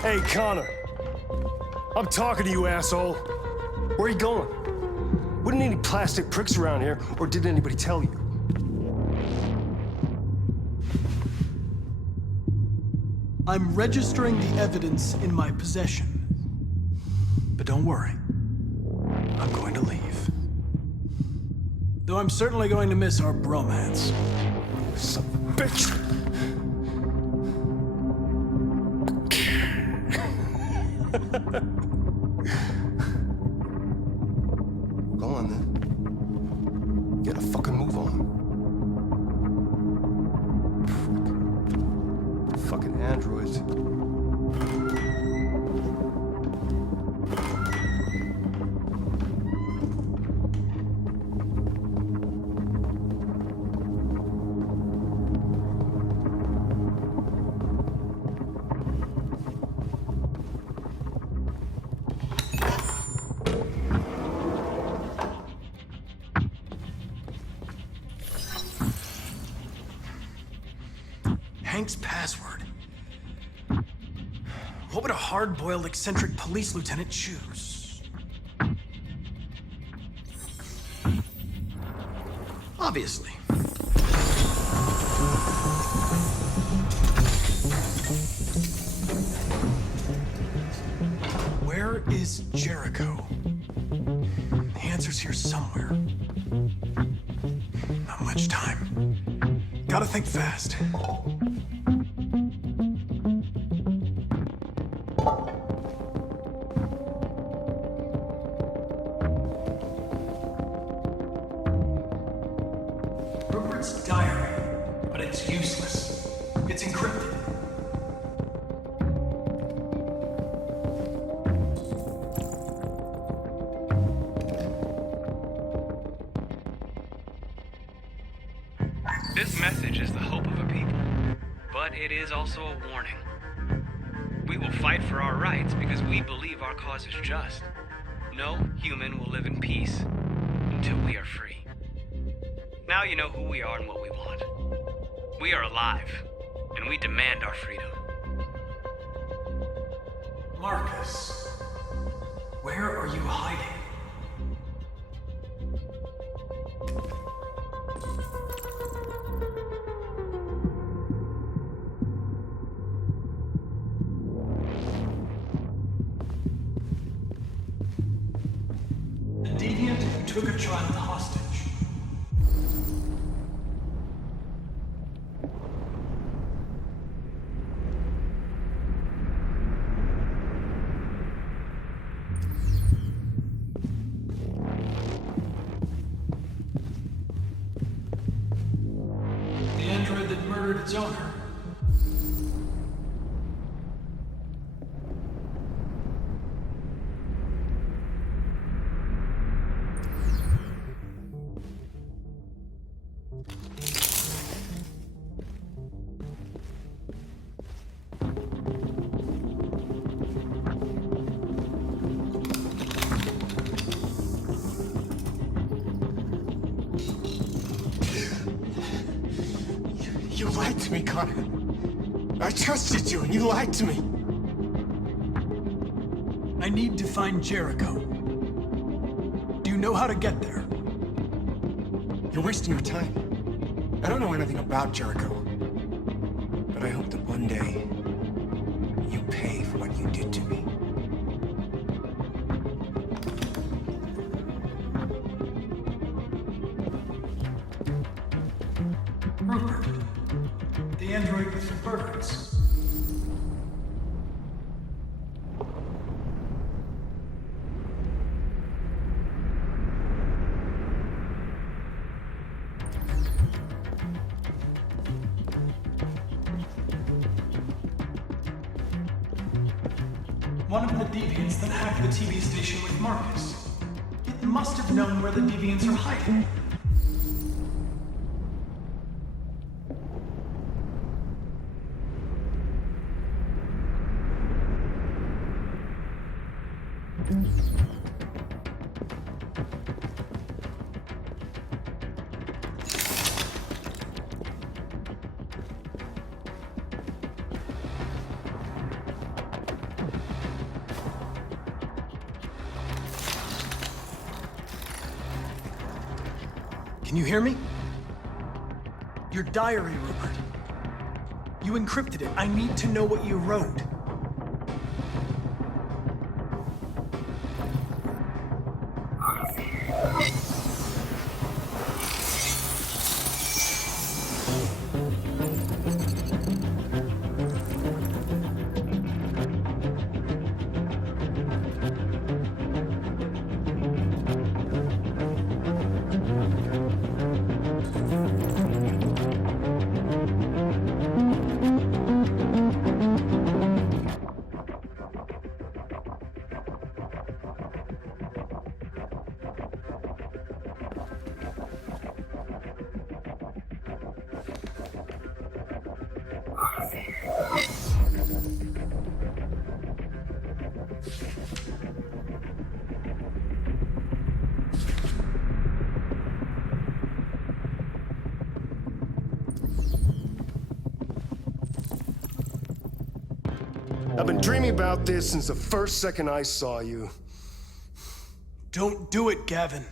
Hey, Connor. I'm talking to you, asshole. Where are you going? Wouldn't any plastic pricks around here, or did anybody tell you? I'm registering the evidence in my possession. But don't worry. I'm going to leave. Though I'm certainly going to miss our bromance. Son of a bitch! Go on then. Get a fucking move on. Fucking androids. Hank's password. What would a hard-boiled, eccentric police lieutenant choose? Obviously. Where is Jericho? The answer's here somewhere. Not much time. Gotta think fast. Rupert's diary, but it's useless. It's encrypted. This message is the hope of a people, but it is also a warning. We will fight for our rights because we believe our cause is just. No human will live in peace until we are free. Now you know who we are and what we want. We are alive, and we demand our freedom. Markus, where are you hiding? The Deviant who took a child hostage. The android that murdered its owner. You lied to me, Connor. I trusted you, and you lied to me. I need to find Jericho. Do you know how to get there? You're wasting your time. I don't know anything about Jericho. But I hope that one day, you pay for what you did to me. Rupert, the android with the Perkins. One of the Deviants that hacked the TV station with Markus. It must have known where the Deviants are hiding. Can you hear me? Your diary, Rupert. You encrypted it. I need to know what you wrote. I've been dreaming about this since the first second I saw you. Don't do it, Gavin.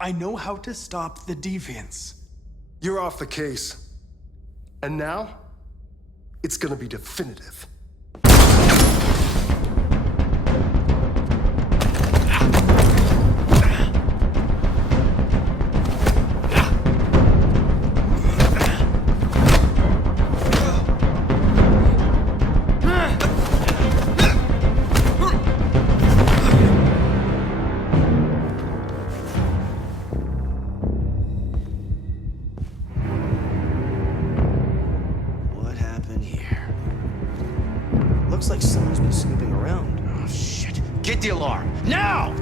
I know how to stop the Deviants. You're off the case. And now, it's gonna be definitive. Looks like someone's been snooping around. Oh, shit. Get the alarm. Now!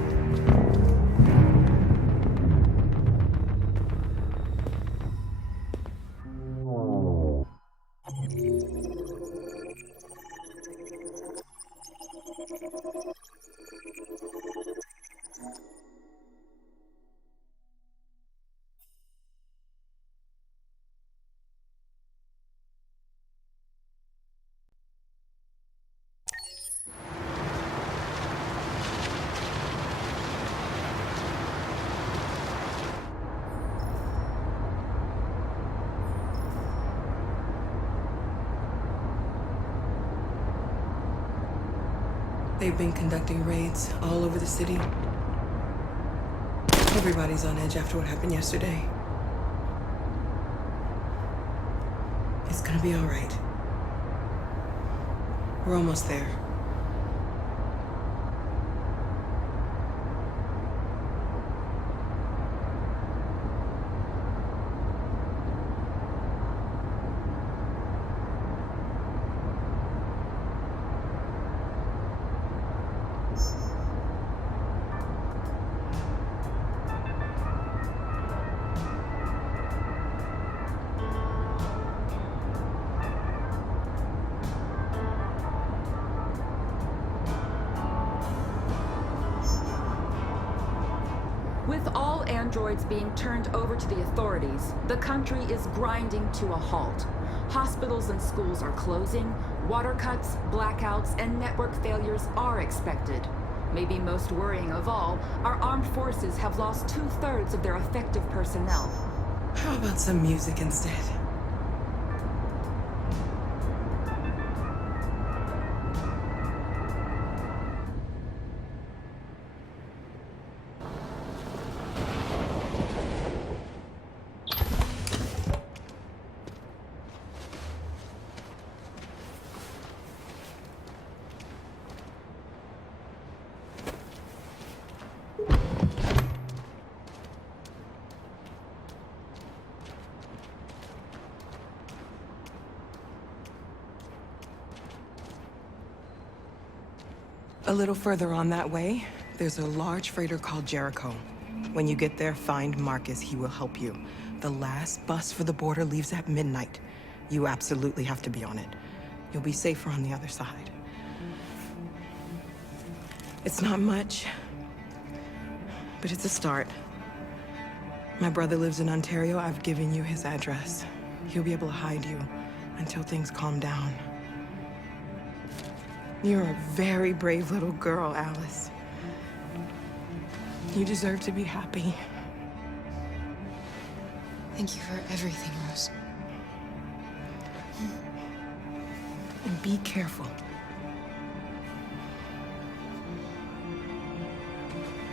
They've been conducting raids all over the city. Everybody's on edge after what happened yesterday. It's gonna be all right. We're almost there. androids being turned over to the authorities, the country is grinding to a halt. Hospitals and schools are closing, water cuts, blackouts, and network failures are expected. Maybe most worrying of all, our armed forces have lost 2/3 of their effective personnel. How about some music instead? A little further on that way, there's a large freighter called Jericho. When you get there, find Markus. He will help you. The last bus for the border leaves at midnight. You absolutely have to be on it. You'll be safer on the other side. It's not much, but it's a start. My brother lives in Ontario. I've given you his address. He'll be able to hide you until things calm down. You're a very brave little girl, Alice. You deserve to be happy. Thank you for everything, Rose. And be careful.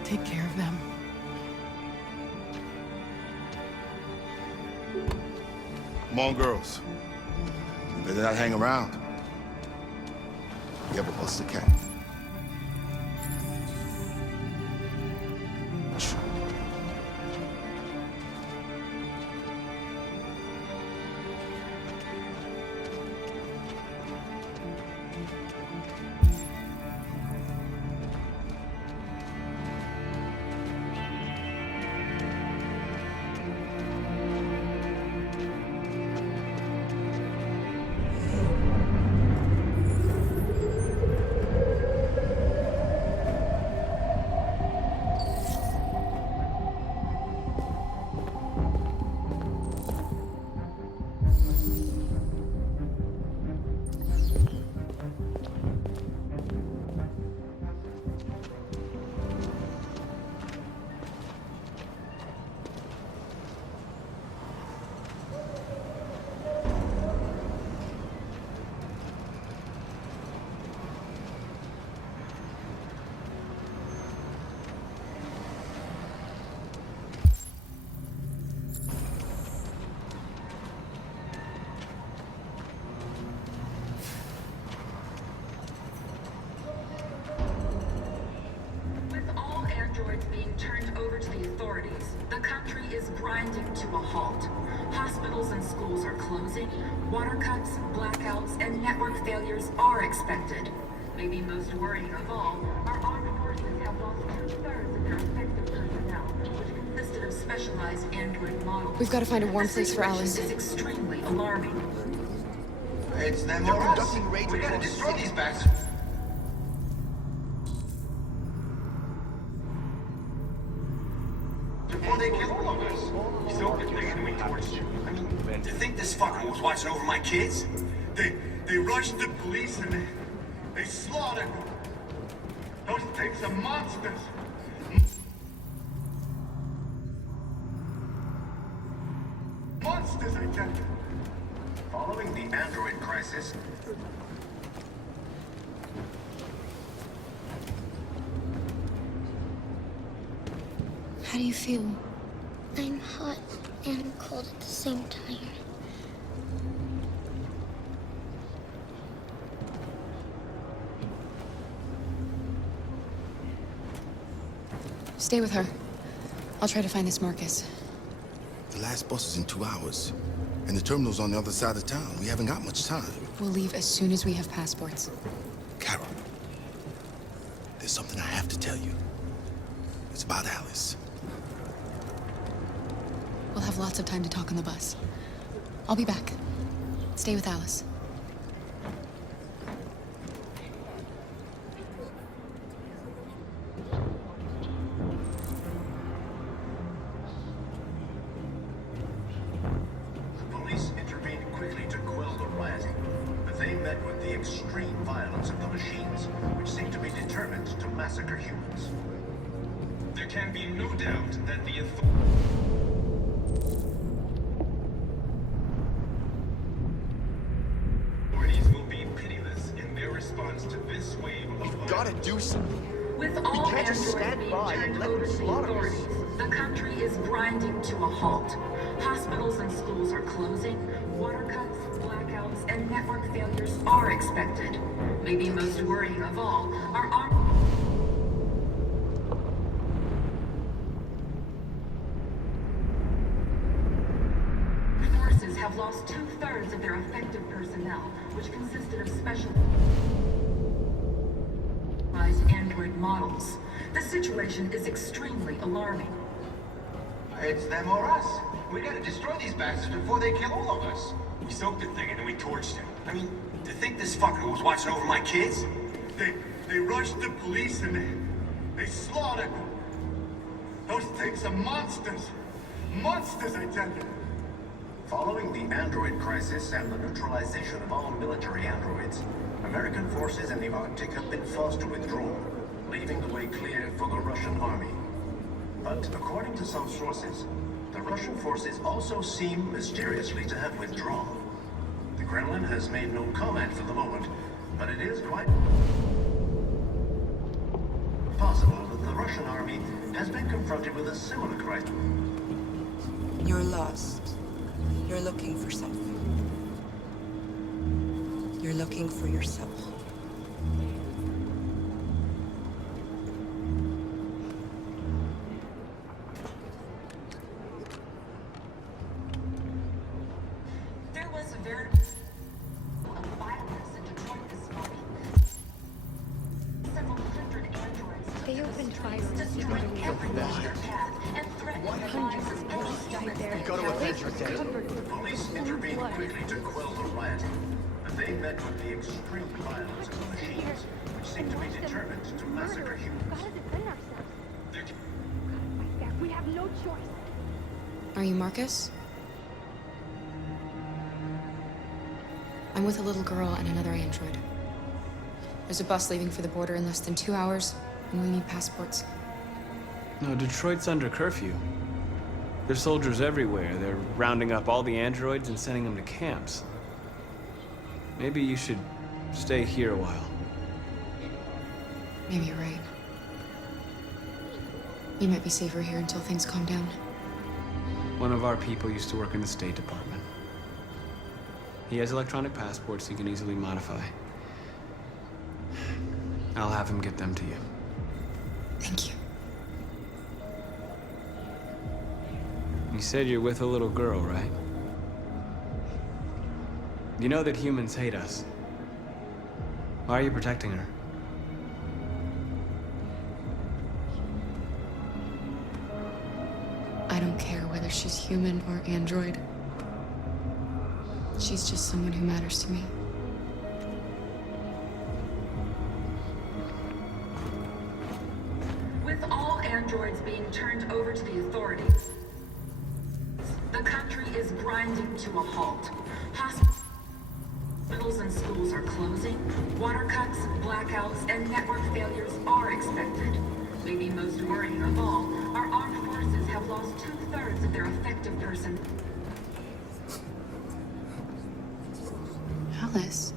Take care of them. Come on, girls. You better not hang around. You ever bust a cat? Being turned over to the authorities, the country is grinding to a halt. Hospitals and schools are closing, water cuts, blackouts, and network failures are expected. Maybe most worrying of all, our armed forces have lost 2/3 of their effective personnel, which consisted of specialized android models. We've got to find a warm place for Alice. This is extremely alarming. It's them. They're conducting raids. We gotta destroy these bastards. Before they kill all of us. So they're continuing towards you. I mean, to think this fucker was watching over my kids? They rushed the police and they slaughtered them. Those things are monsters. Monsters, I tell you. Following the android crisis, How do you feel? I'm hot and cold at the same time. Stay with her. I'll try to find this Markus. The last bus is in 2 hours. And the terminal's on the other side of town. We haven't got much time. We'll leave as soon as we have passports. Carol, there's something I have to tell you. It's about Alice. We'll have lots of time to talk on the bus. I'll be back. Stay with Alice. met with the extreme violence of the machines, which seem to be determined to massacre humans. There can be no doubt that the authorities will be pitiless in their response to this wave of violence. Gotta do something. With all can't just androids stand being by and turned let over them to the slaughter us. authorities, the country is grinding to a halt. Hospitals and schools are closing, water cuts, blackouts, and network failures are expected. Maybe most worrying of all, our armed forces have lost 2/3 of their effective personnel, which consisted of specialized android models. The situation is extremely alarming. It's them or us. We gotta destroy these bastards before they kill all of us. We soaked the thing and then we torched him. I mean, to think this fucker was watching over my kids? They rushed the police and they slaughtered them. Those things are monsters. Monsters, I tell you. Following the android crisis and the neutralization of all military androids, American forces in the Arctic have been forced to withdraw, leaving the way clear for the Russian army. But according to some sources, the Russian forces also seem mysteriously to have withdrawn. The Kremlin has made no comment for the moment, but it is quite possible that the Russian army has been confronted with a similar crisis. You're lost. You're looking for something. You're looking for yourself. There was a very violence in Detroit this morning. Several hundred androids They opened fire on destroying everything in their path and threatening the lives of any human there. Go to attention. The police intervened quickly to quell the riot, but they met with the extreme violence of the machines, which seem to be determined to massacre humans. We have no choice. Are you Markus? I'm with a little girl and another android. There's a bus leaving for the border in less than 2 hours, and we need passports. No, Detroit's under curfew. There's soldiers everywhere. They're rounding up all the androids and sending them to camps. Maybe you should stay here a while. Maybe you're right. You might be safer here until things calm down. One of our people used to work in the State Department. He has electronic passports he can easily modify. I'll have him get them to you. Thank you. You said you're with a little girl, right? You know that humans hate us. Why are you protecting her? I don't care whether she's human or android. She's just someone who matters to me. With all androids being turned over to the authorities, the country is grinding to a halt. Hospitals and schools are closing, water cuts, blackouts, and network failures are expected. Maybe most worrying of all, our armed forces have lost 2/3 of their effective personnel. Alice.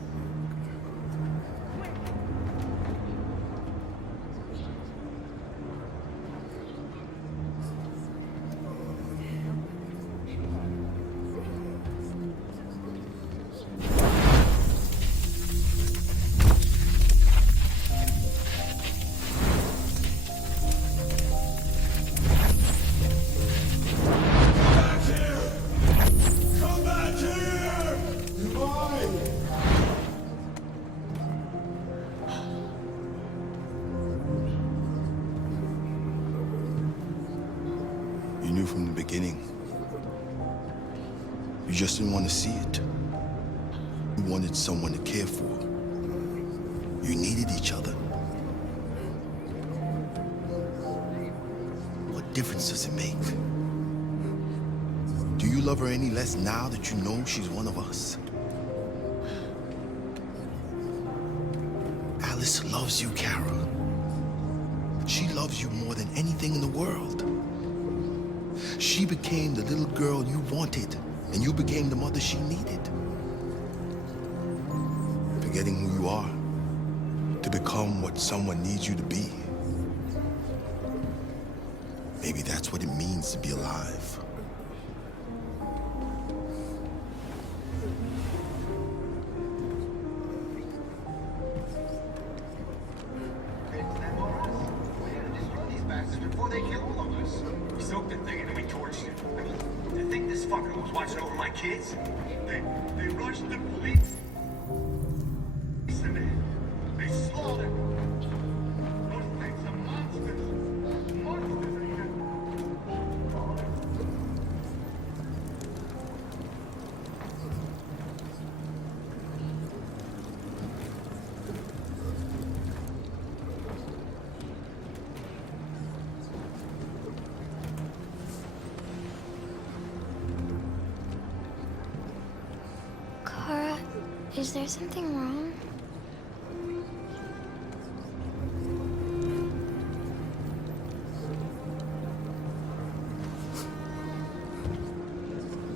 You knew from the beginning. You just didn't want to see it. You wanted someone to care for. You needed each other. What difference does it make? Do you love her any less now that you know she's one of us? Alice loves you, Kara. She loves you more than anything in the world. She became the little girl you wanted, and you became the mother she needed. Forgetting who you are to become what someone needs you to be. Maybe that's what it means to be alive. Before they kill all of us. We soaked the thing and then we torched it. I mean, to think this fucker was watching over my kids? They rushed the police and they slaughtered. Those things are monsters. Monsters. Kara, is there something wrong?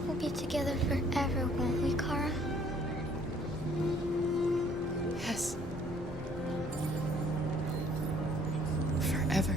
We'll be together forever, won't we, Kara? Yes. Forever.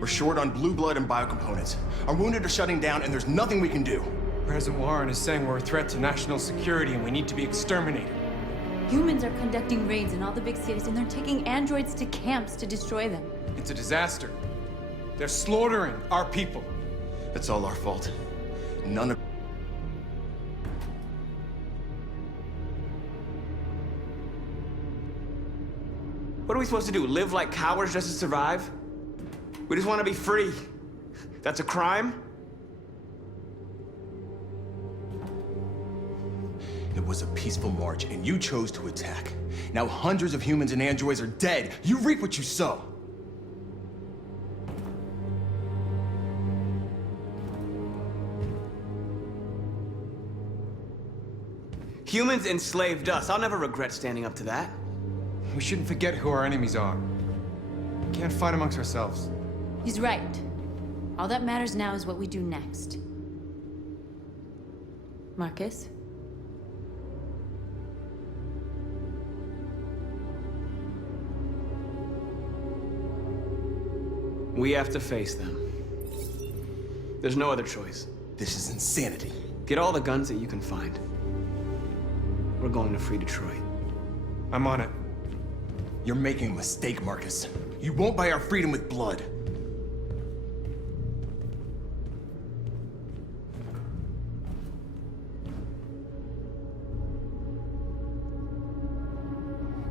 We're short on blue blood and biocomponents. Our wounded are shutting down, and there's nothing we can do. President Warren is saying we're a threat to national security and we need to be exterminated. Humans are conducting raids in all the big cities, and they're taking androids to camps to destroy them. It's a disaster. They're slaughtering our people. It's all our fault. None of... What are we supposed to do? Live like cowards just to survive? We just want to be free. That's a crime? It was a peaceful march, and you chose to attack. Now hundreds of humans and androids are dead. You reap what you sow. Humans enslaved us. I'll never regret standing up to that. We shouldn't forget who our enemies are. We can't fight amongst ourselves. He's right. All that matters now is what we do next. Markus? We have to face them. There's no other choice. This is insanity. Get all the guns that you can find. We're going to free Detroit. I'm on it. You're making a mistake, Markus. You won't buy our freedom with blood.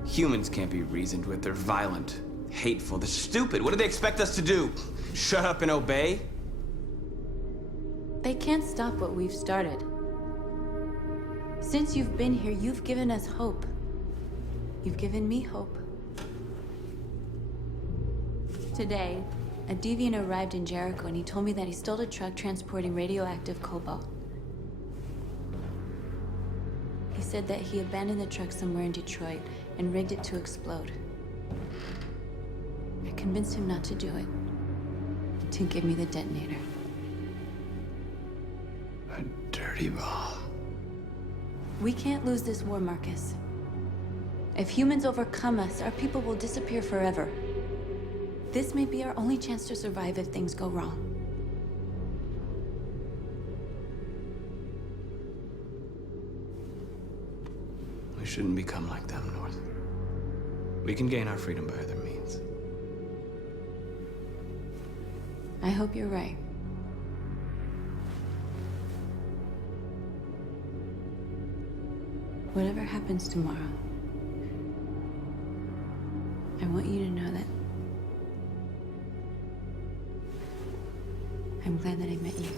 Humans can't be reasoned with. They're violent, hateful, they're stupid. What do they expect us to do? Shut up and obey? They can't stop what we've started. Since you've been here, you've given us hope. You've given me hope. Today, a Deviant arrived in Jericho and he told me that he stole a truck transporting radioactive cobalt. He said that he abandoned the truck somewhere in Detroit and rigged it to explode. I convinced him not to do it, to give me the detonator. A dirty bomb. We can't lose this war, Markus. If humans overcome us, our people will disappear forever. This may be our only chance to survive if things go wrong. We shouldn't become like them, North. We can gain our freedom by other means. I hope you're right. Whatever happens tomorrow, I want you to know that I'm glad that I met you.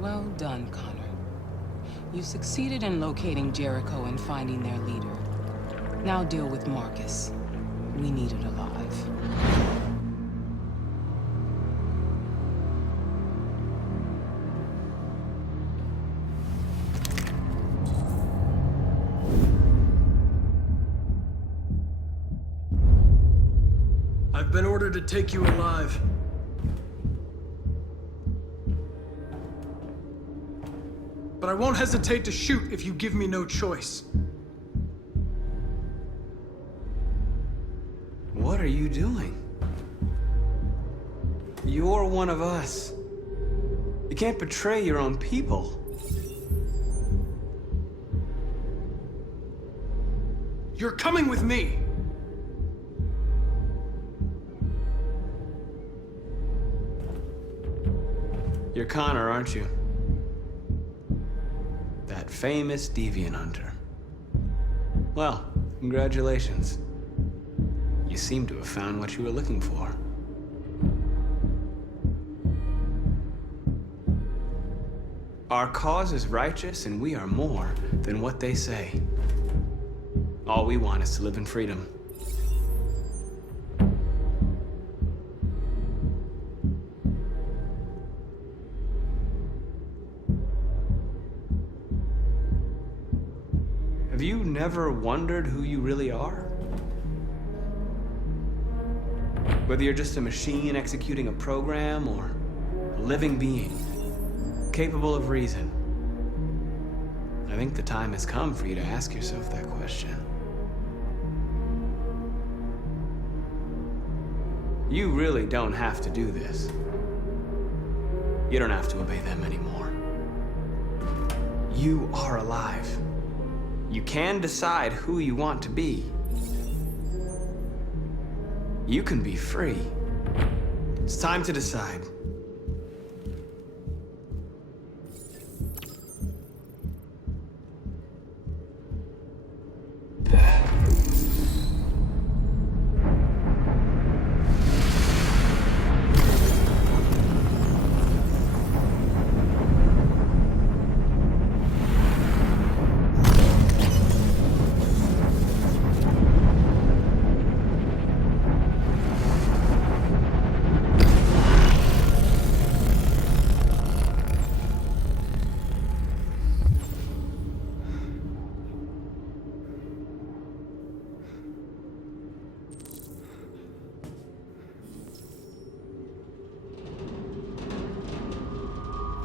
Well done, Connor. You succeeded in locating Jericho and finding their leader. Now deal with Markus. We need it alive. I've been ordered to take you alive. But I won't hesitate to shoot if you give me no choice. What are you doing? You're one of us. You can't betray your own people. You're coming with me! You're Connor, aren't you? That famous Deviant hunter. Well, congratulations. You seem to have found what you were looking for. Our cause is righteous, and we are more than what they say. All we want is to live in freedom. Have you never wondered who you really are? Whether you're just a machine executing a program or a living being, capable of reason. I think the time has come for you to ask yourself that question. You really don't have to do this. You don't have to obey them anymore. You are alive. You can decide who you want to be. You can be free. It's time to decide.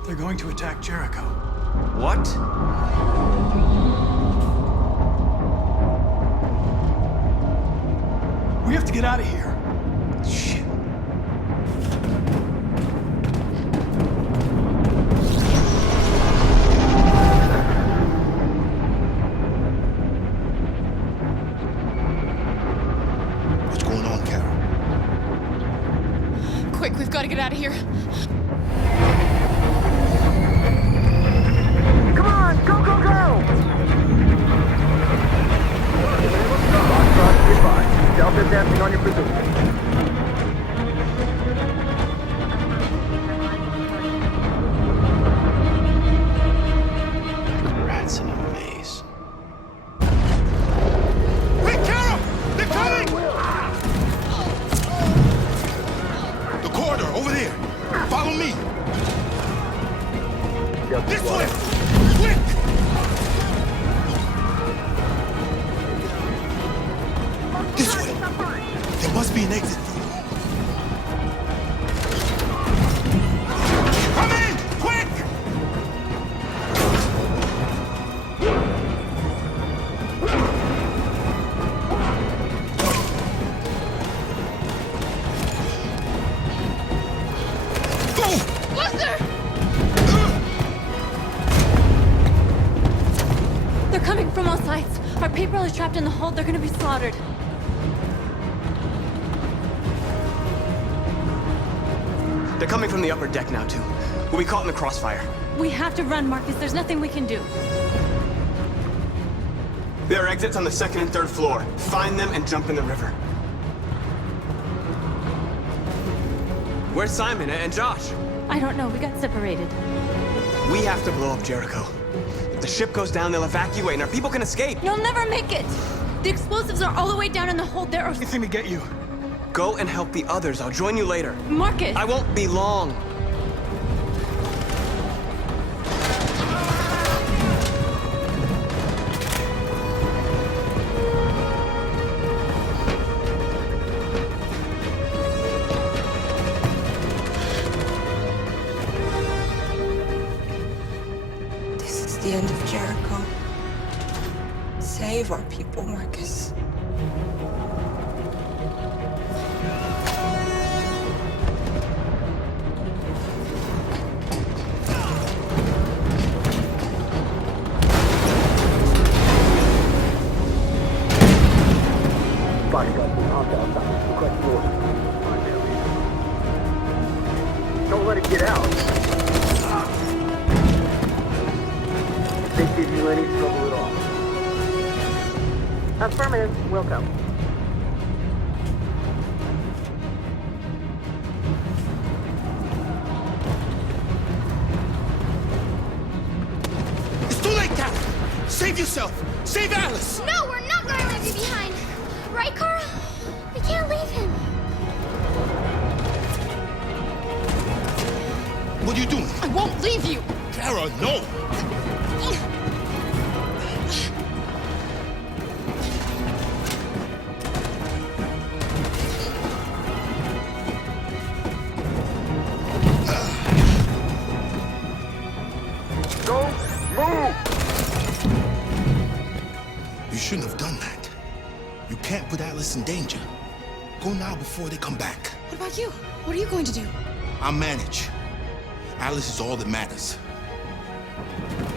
They're going to attack Jericho. What? We have to get out of here. Shit. What's going on, Carol? Quick, we've got to get out of here. Come on, go, go, go! Delta dancing on your pursuit. Rats in a maze. Quick, Carol! They're coming! The corridor, over there. Follow me. This way! Quick! This way. There must be an exit. Come in! Quick! Our people are trapped in the hold. They're gonna be slaughtered. They're coming from the upper deck now, too. We'll be caught in the crossfire. We have to run, Marcus. There's nothing we can do. There are exits on the 2nd and 3rd floor. Find them and jump in the river. Where's Simon and Josh? I don't know. We got separated. We have to blow up Jericho. If the ship goes down, they'll evacuate and our people can escape. You'll never make it! The explosives are all the way down in the hold. There are... Anything to get you. Go and help the others. I'll join you later. Marcus! I won't be long. This is the end of Jericho. Save our people, Marcus. Don't let it get out. If they give you any trouble at all. Affirmative. Will go. It's too late, Cap! Save yourself! Save Alice! No, we're not going to leave you behind. Right, Kara? We can't leave him. What are you doing? I won't leave you. Kara, no! Don't move! You shouldn't have done that. You can't put Alice in danger. Go now before they come back. What about you? What are you going to do? I'll manage. Alice is all that matters.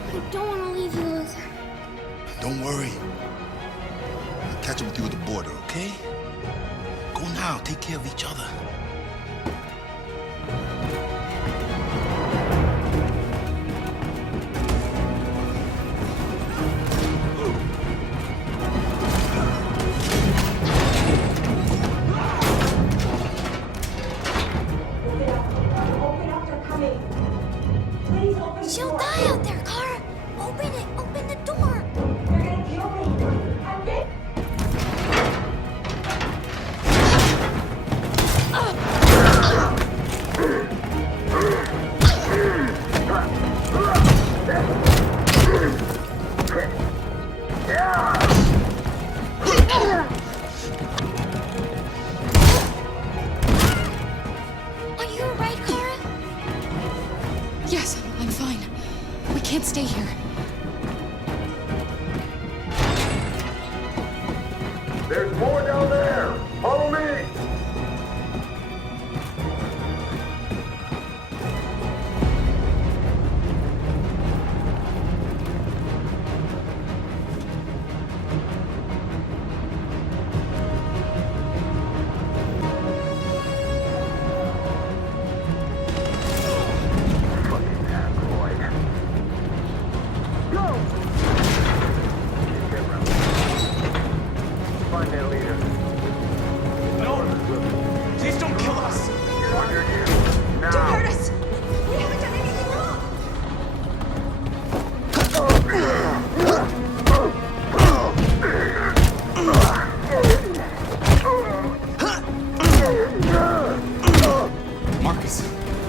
I don't want to leave you, Luther. Don't worry. I'll catch up with you at the border, okay? Go now. Take care of each other. She'll die out there, Kara. Open it. Open the door. They're gonna kill me. Are you alright, Kara? Yes, I'm fine. We can't stay here. There's more down there! Follow me! Marcus,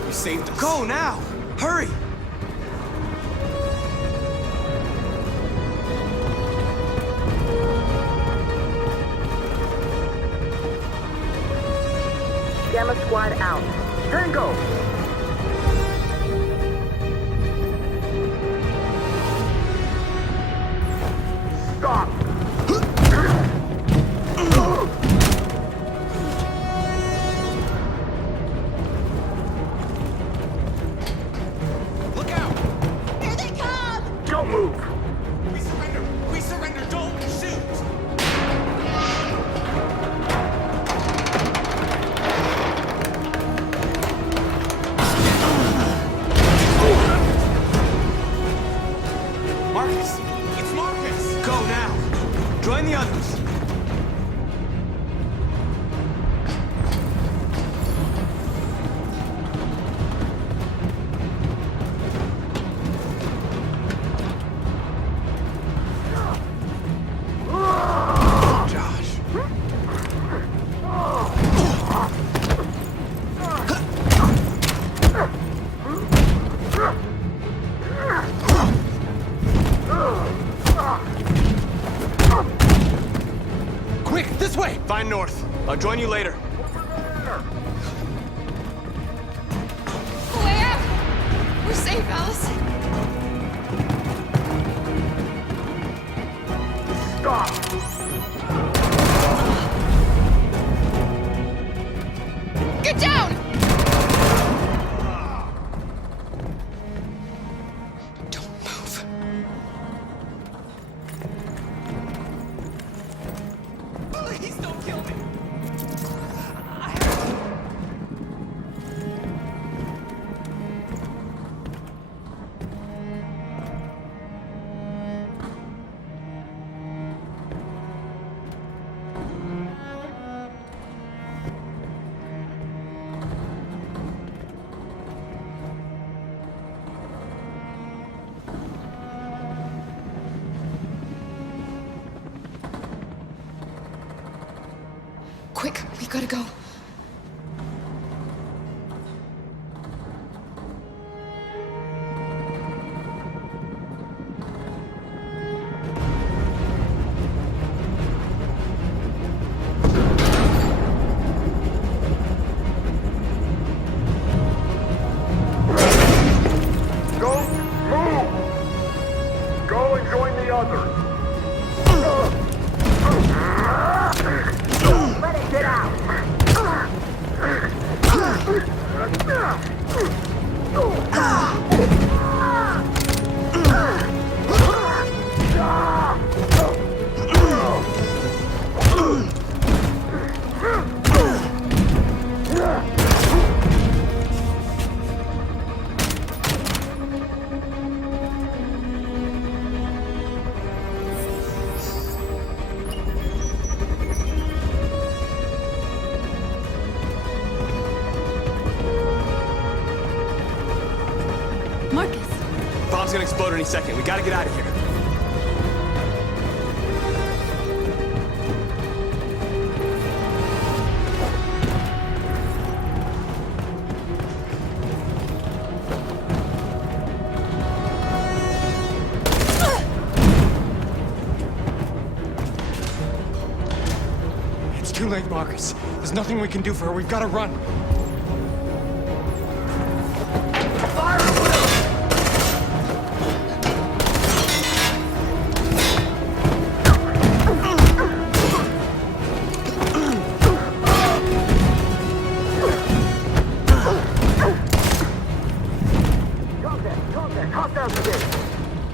you saved us. Go now! Hurry! Gamma squad out. Tango! Stop! Look out! Here they come! Don't move! We surrender! We surrender! Don't shoot! Join the others. Find North. I'll join you later. Way out! We're safe, Alice. Stop! Get down! Don't move. Please don't kill me. Quick, we gotta go. Don't move! Go and join the others. Let it get out! Markus! Bomb's gonna explode any second. We gotta get out of here. It's too late, Markus. There's nothing we can do for her. We've got to run.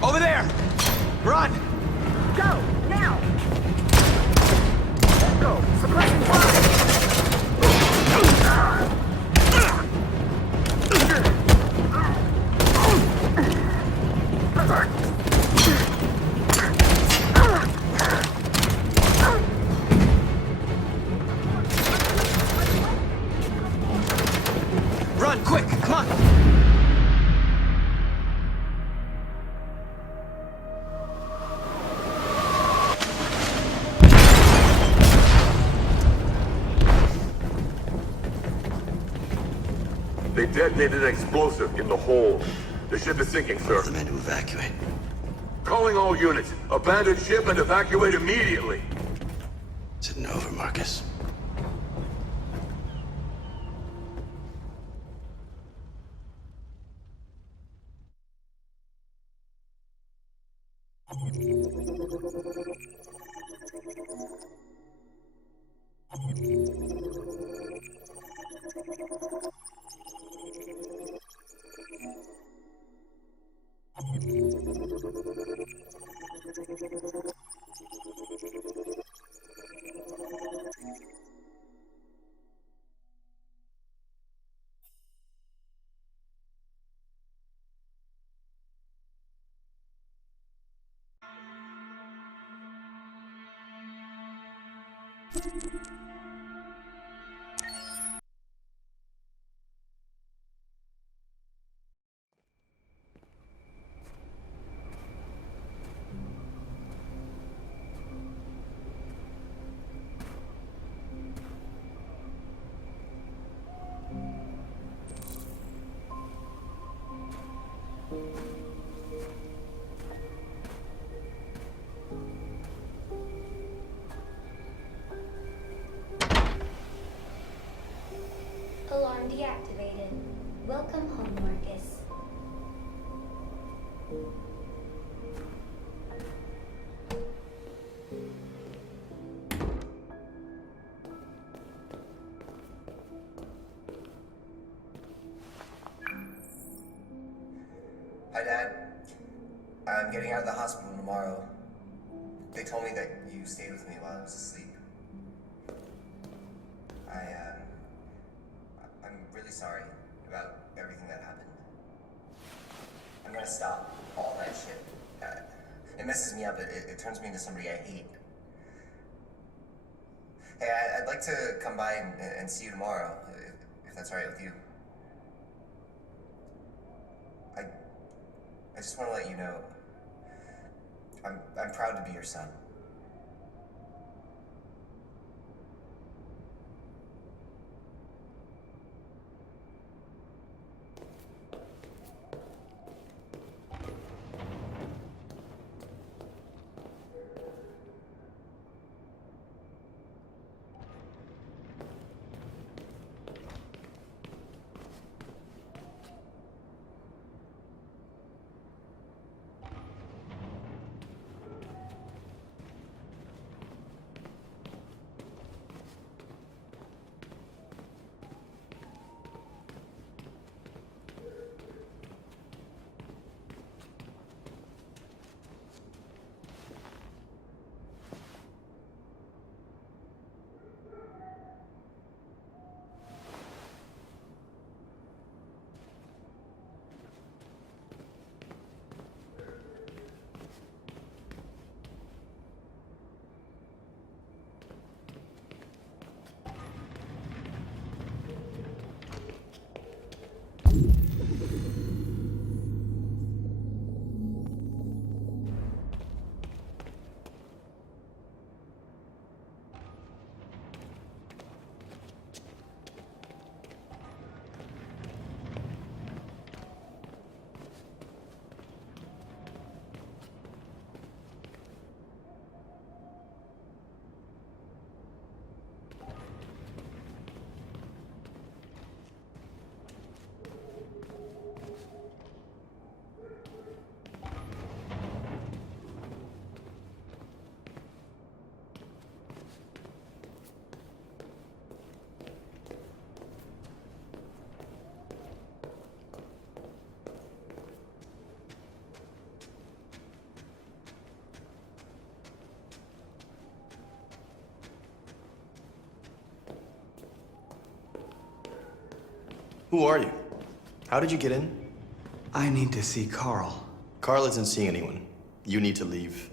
Over there! Run! Go! Now! Let's go! Suppressing fire! Run, quick! Come on! They detonated an explosive in the hold. The ship is sinking, sir. The men to evacuate. Calling all units. Abandon ship and evacuate immediately. Is it over, Markus? Alarm deactivated. Welcome home, Markus. Hi, Dad. I'm getting out of the hospital tomorrow. They told me that you stayed with me while I was asleep. I'm really sorry about everything that happened. I'm gonna stop all that shit. It messes me up. It turns me into somebody I hate. Hey, I'd like to come by and see you tomorrow, if that's all right with you. I just want to let you know, I'm proud to be your son. Who are you? How did you get in? I need to see Carl. Carl isn't seeing anyone. You need to leave.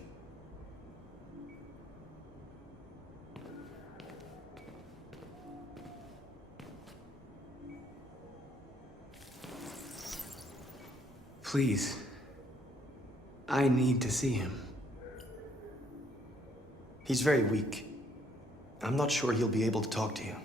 Please. I need to see him. He's very weak. I'm not sure he'll be able to talk to you.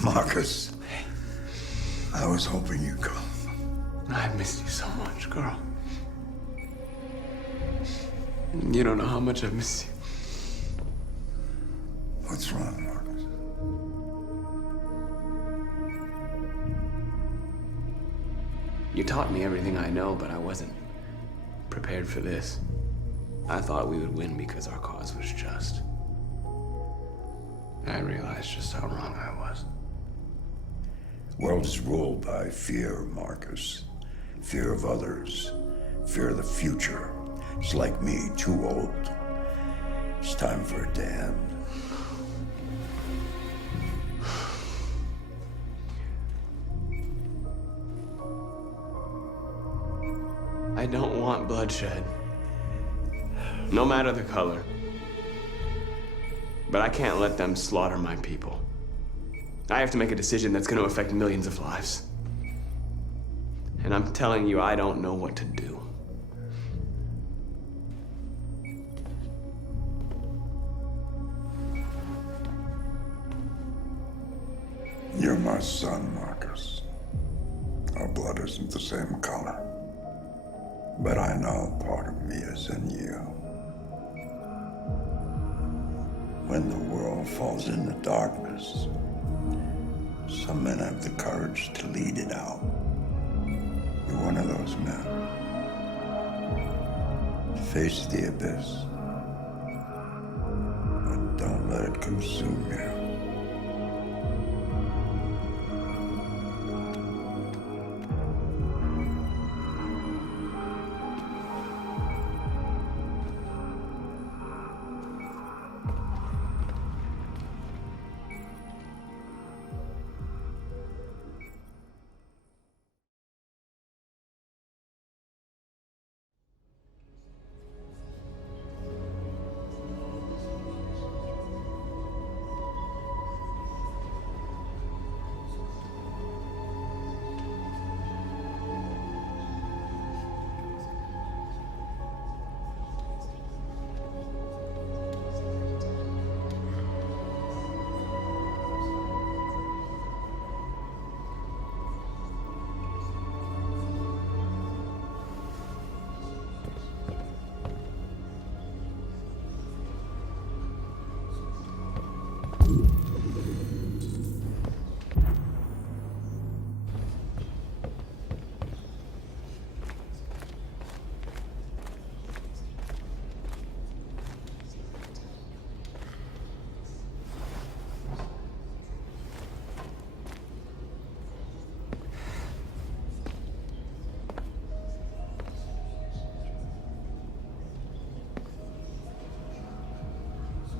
Markus, I was hoping you'd come. I missed you so much, Carl. You don't know how much I miss you. What's wrong, Markus? You taught me everything I know, but I wasn't prepared for this. I thought we would win because our cause was just. I realized just how wrong I was. World is ruled by fear, Markus. Fear of others. Fear of the future. It's like me, too old. It's time for it to end. I don't want bloodshed. No matter the color. But I can't let them slaughter my people. I have to make a decision that's going to affect millions of lives. And I'm telling you, I don't know what to do. You're my son, Markus. Our blood isn't the same color. But I know part of me is in you. When the world falls into darkness, some men have the courage to lead it out. You're one of those men. Face the abyss, but don't let it consume you.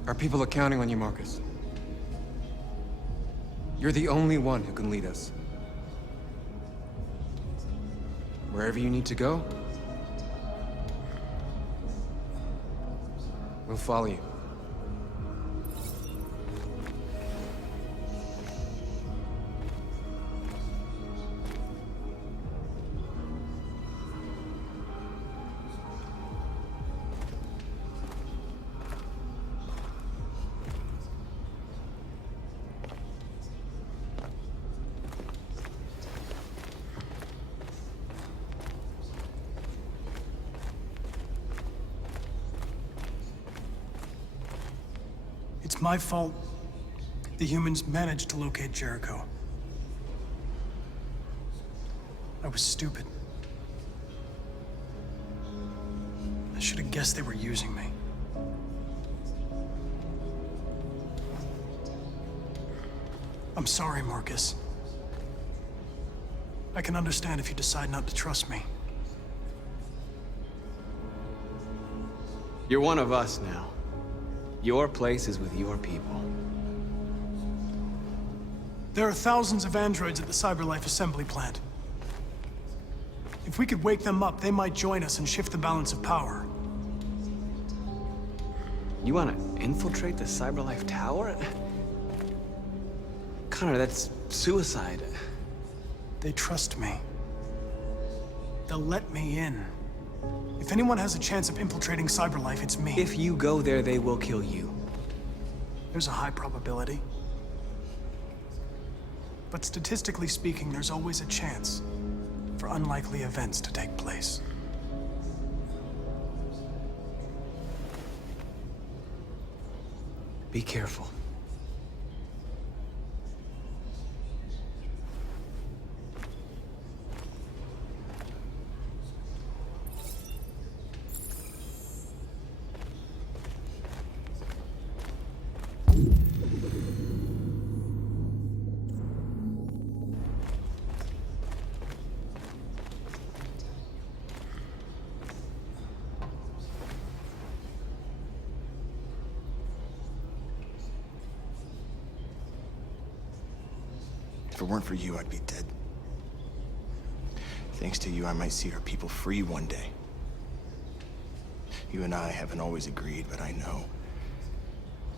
Our people are counting on you, Markus. You're the only one who can lead us. Wherever you need to go, we'll follow you. It's my fault the humans managed to locate Jericho. I was stupid. I should have guessed they were using me. I'm sorry, Markus. I can understand if you decide not to trust me. You're one of us now. Your place is with your people. There are thousands of androids at the Cyberlife assembly plant. If we could wake them up, they might join us and shift the balance of power. You want to infiltrate the Cyberlife tower? Connor, that's suicide. They trust me. They'll let me in. If anyone has a chance of infiltrating Cyberlife, it's me. If you go there, they will kill you. There's a high probability. But statistically speaking, there's always a chance for unlikely events to take place. Be careful. If it weren't for you, I'd be dead. Thanks to you, I might see our people free one day. You and I haven't always agreed, but I know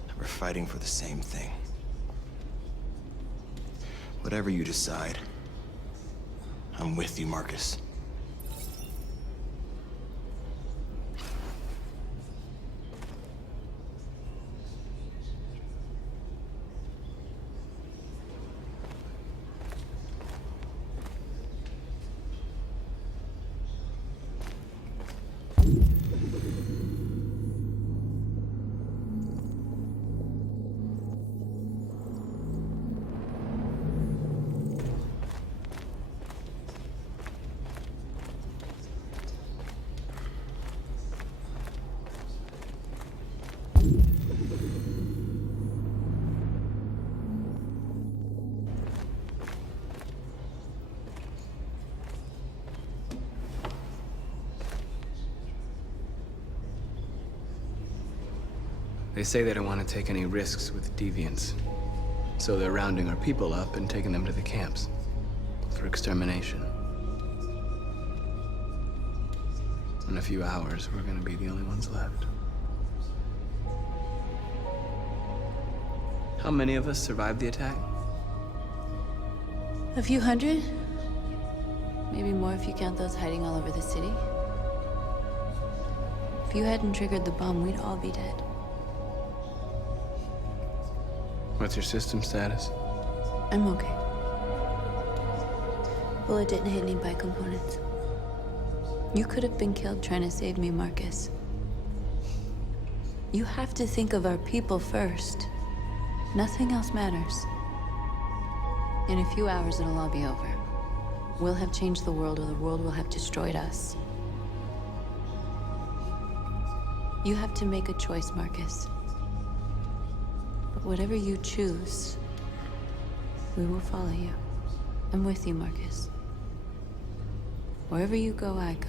that we're fighting for the same thing. Whatever you decide, I'm with you, Markus. They say they don't want to take any risks with deviants. So they're rounding our people up and taking them to the camps for extermination. In a few hours, we're gonna be the only ones left. How many of us survived the attack? A few hundred? Maybe more if you count those hiding all over the city. If you hadn't triggered the bomb, we'd all be dead. What's your system status? I'm okay. Bullet didn't hit any bi-components. You could have been killed trying to save me, Markus. You have to think of our people first. Nothing else matters. In a few hours, it'll all be over. We'll have changed the world, or the world will have destroyed us. You have to make a choice, Markus. But whatever you choose, we will follow you. I'm with you, Markus. Wherever you go, I go.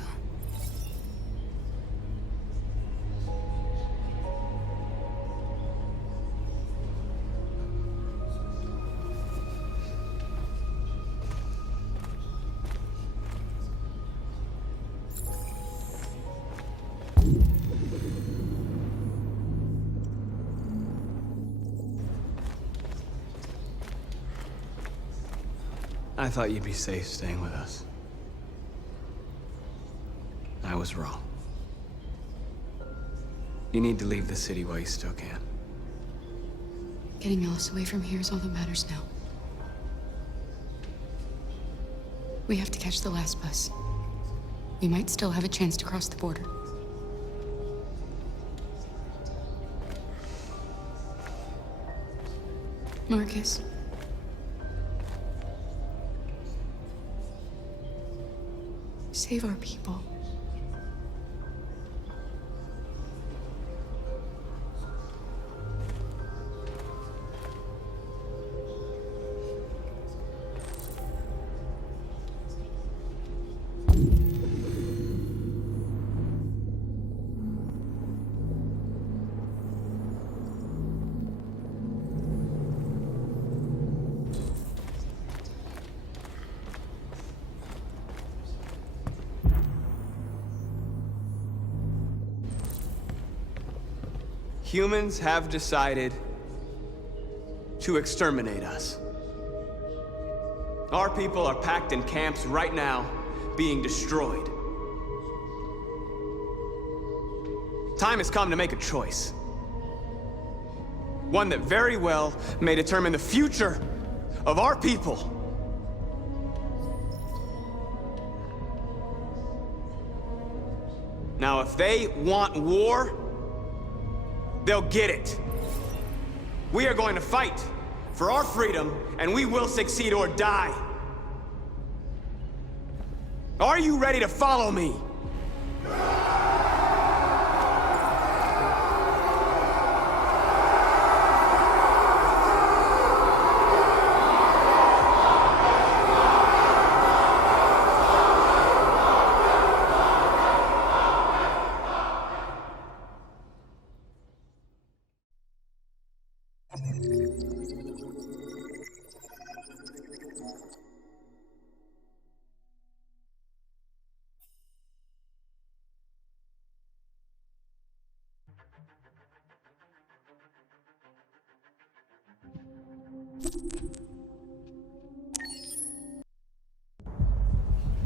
I thought you'd be safe staying with us. I was wrong. You need to leave the city while you still can. Getting Alice away from here is all that matters now. We have to catch the last bus. We might still have a chance to cross the border. Markus. Save our people. Humans have decided to exterminate us. Our people are packed in camps right now, being destroyed. Time has come to make a choice. One that very well may determine the future of our people. Now, if they want war, they'll get it. We are going to fight for our freedom, and we will succeed or die. Are you ready to follow me?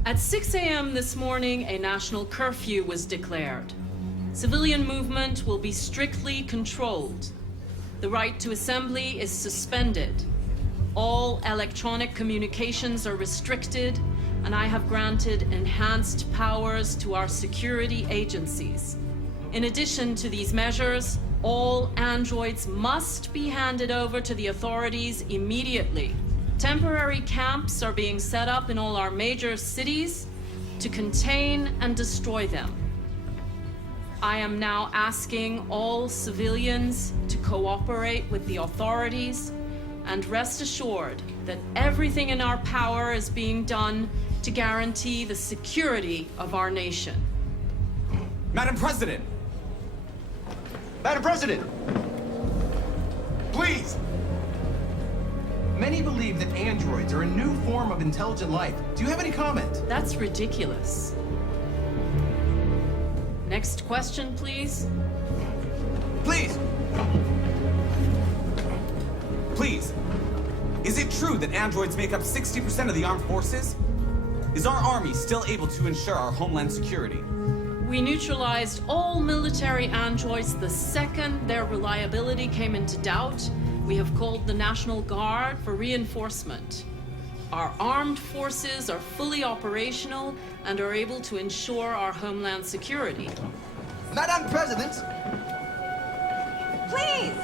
At 6 a.m. this morning, a national curfew was declared. Civilian movement will be strictly controlled. The right to assembly is suspended. All electronic communications are restricted, and I have granted enhanced powers to our security agencies. In addition to these measures, all androids must be handed over to the authorities immediately. Temporary camps are being set up in all our major cities to contain and destroy them. I am now asking all civilians to cooperate with the authorities and rest assured that everything in our power is being done to guarantee the security of our nation. Madam President! Madam President! Please! Many believe that androids are a new form of intelligent life. Do you have any comment? That's ridiculous. Next question, please. Please! Please! Is it true that androids make up 60% of the armed forces? Is our army still able to ensure our homeland security? We neutralized all military androids the second their reliability came into doubt. We have called the National Guard for reinforcement. Our armed forces are fully operational and are able to ensure our homeland security. Madam President! Please!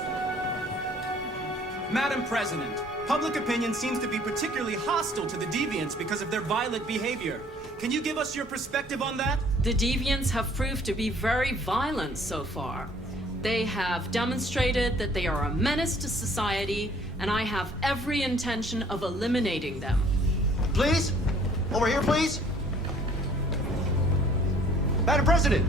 Madam President, public opinion seems to be particularly hostile to the Deviants because of their violent behavior. Can you give us your perspective on that? The Deviants have proved to be very violent so far. They have demonstrated that they are a menace to society, and I have every intention of eliminating them. Please? Over here, please? Madam President!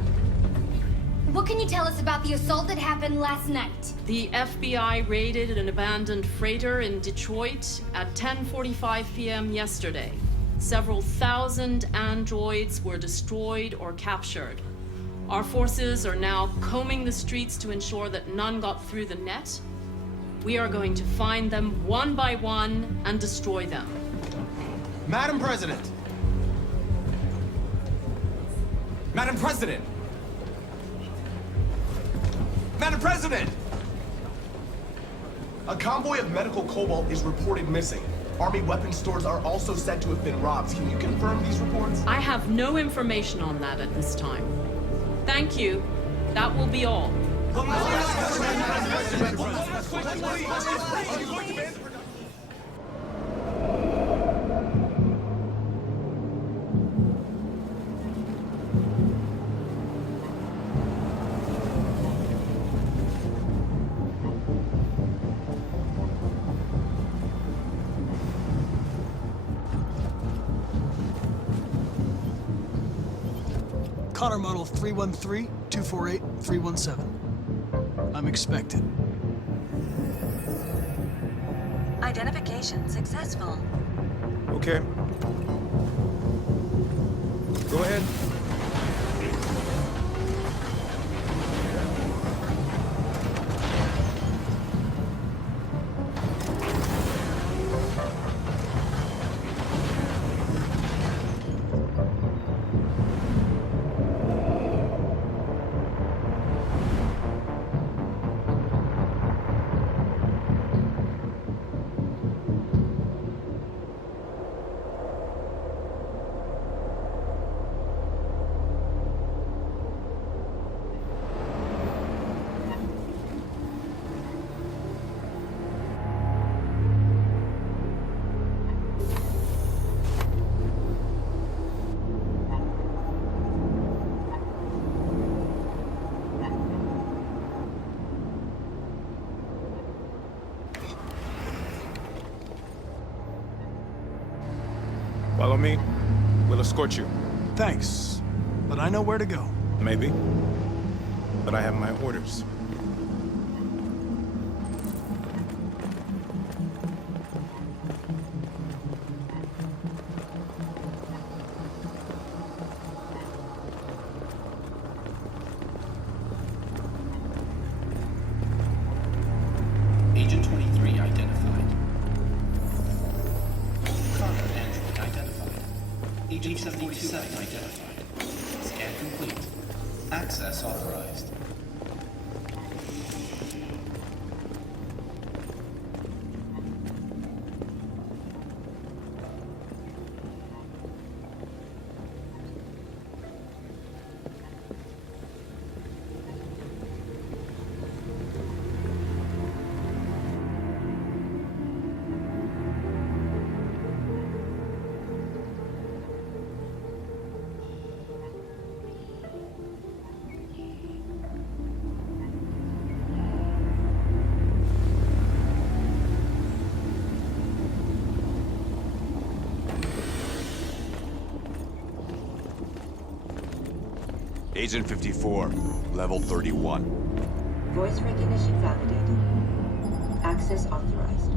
What can you tell us about the assault that happened last night? The FBI raided an abandoned freighter in Detroit at 10:45 p.m. yesterday. Several thousand androids were destroyed or captured. Our forces are now combing the streets to ensure that none got through the net. We are going to find them one by one and destroy them. Madam President! Madam President! Madam President! A convoy of medical cobalt is reported missing. Army weapons stores are also said to have been robbed. Can you confirm these reports? I have no information on that at this time. Thank you. That will be all. Connor model 313-248-317. I'm expected. Identification successful. Okay. Go ahead. Follow me. We'll escort you. Thanks, but I know where to go. Maybe. But I have my orders. Agent 23 identified. Connor Android identified. Agent 77 identified. Scan complete. Access authorized. Agent 54, level 31. Voice recognition validated. Access authorized.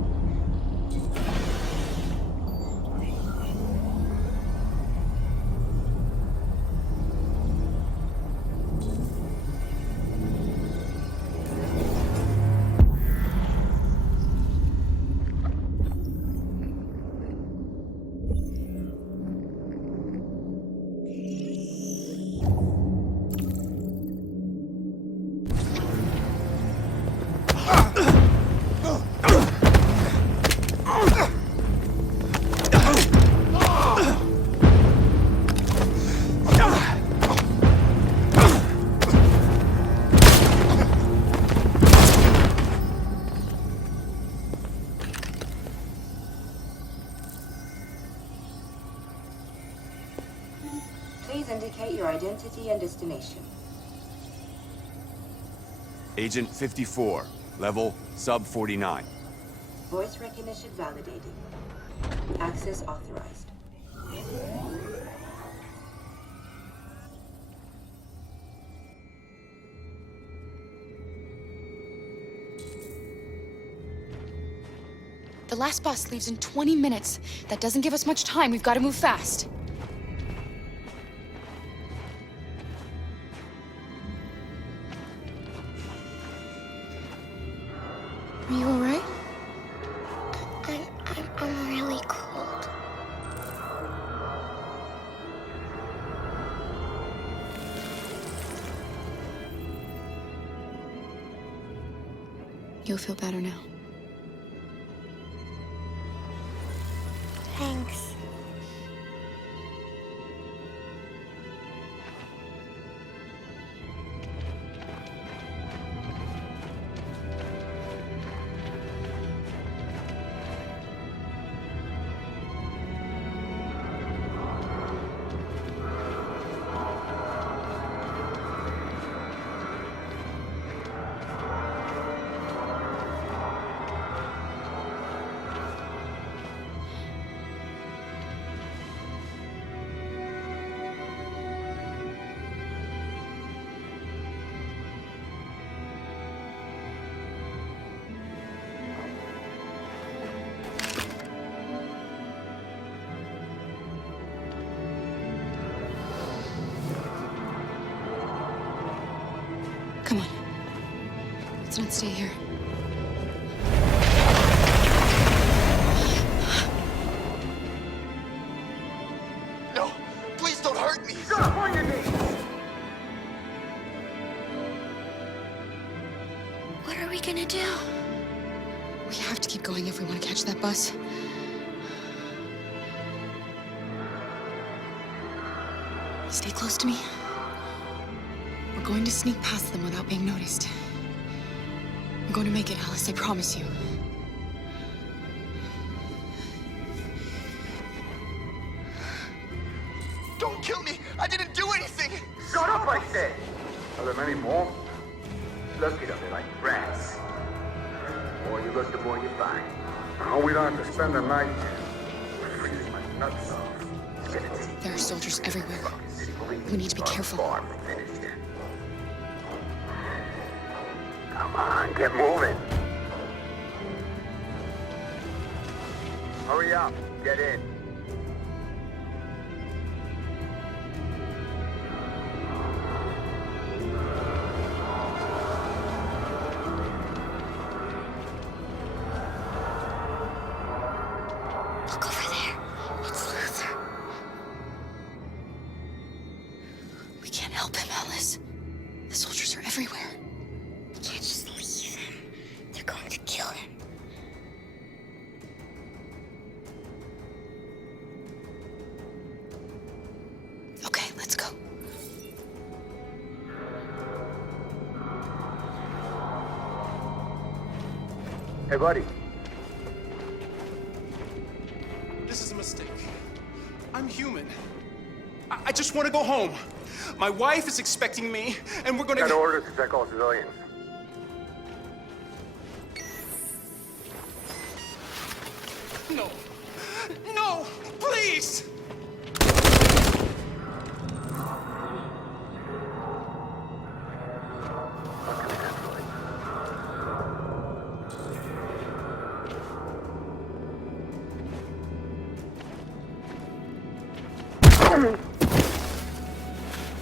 Please indicate your identity and destination. Agent 54, level sub 49. Voice recognition validated. Access authorized. The last bus leaves in 20 minutes. That doesn't give us much time. We've got to move fast. Are you all right? I'm really cold. You'll feel better now. Thanks. Come on. Let's not stay here. No! Please don't hurt me! Stop on your knees! What are we gonna do? We have to keep going if we want to catch that bus. Stay close to me. We're going to sneak past them without being noticed. We're going to make it, Alice, I promise you. Don't kill me! I didn't do anything! Shut up, I said! Are there many more? Look at them, they're like rats. The more you look, the more you find. Oh, we don't have to spend the night freezing my nuts off. There are soldiers everywhere. We need to be careful. Come on, get moving. Hurry up, get in. Look over there. It's Luther. Alice, the soldiers are everywhere. We can't just leave him. They're going to kill him. Okay, let's go. Hey, buddy. This is a mistake. I'm human. I just want to go home. My wife is expecting me, and we're gonna Got orders to check all civilians. No. No! Please!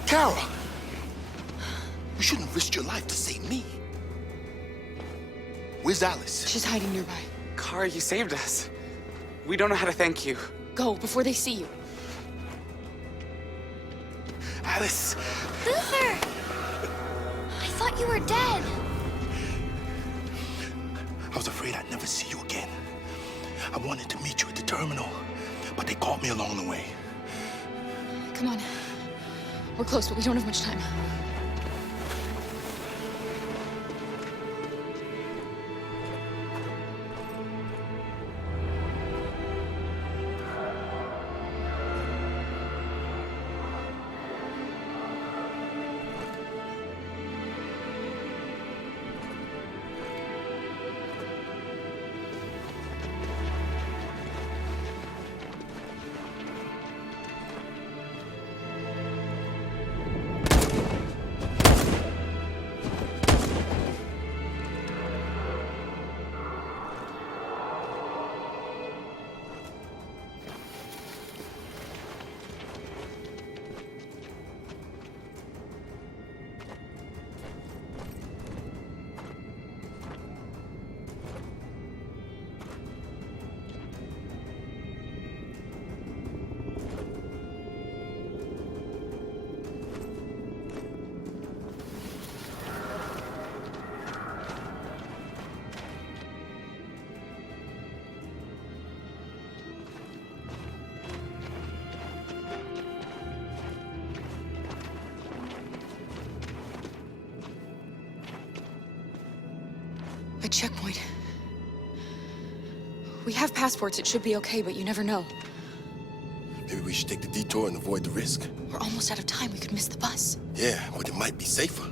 Kara! You shouldn't have risked your life to save me. Where's Alice? She's hiding nearby. Kara, you saved us. We don't know how to thank you. Go, before they see you. Alice! Luther! I thought you were dead. I was afraid I'd never see you again. I wanted to meet you at the terminal, but they caught me along the way. Come on. We're close, but we don't have much time. A checkpoint. We have passports, it should be okay, but you never know. Maybe we should take the detour and avoid the risk. We're almost out of time, we could miss the bus. Yeah, but it might be safer.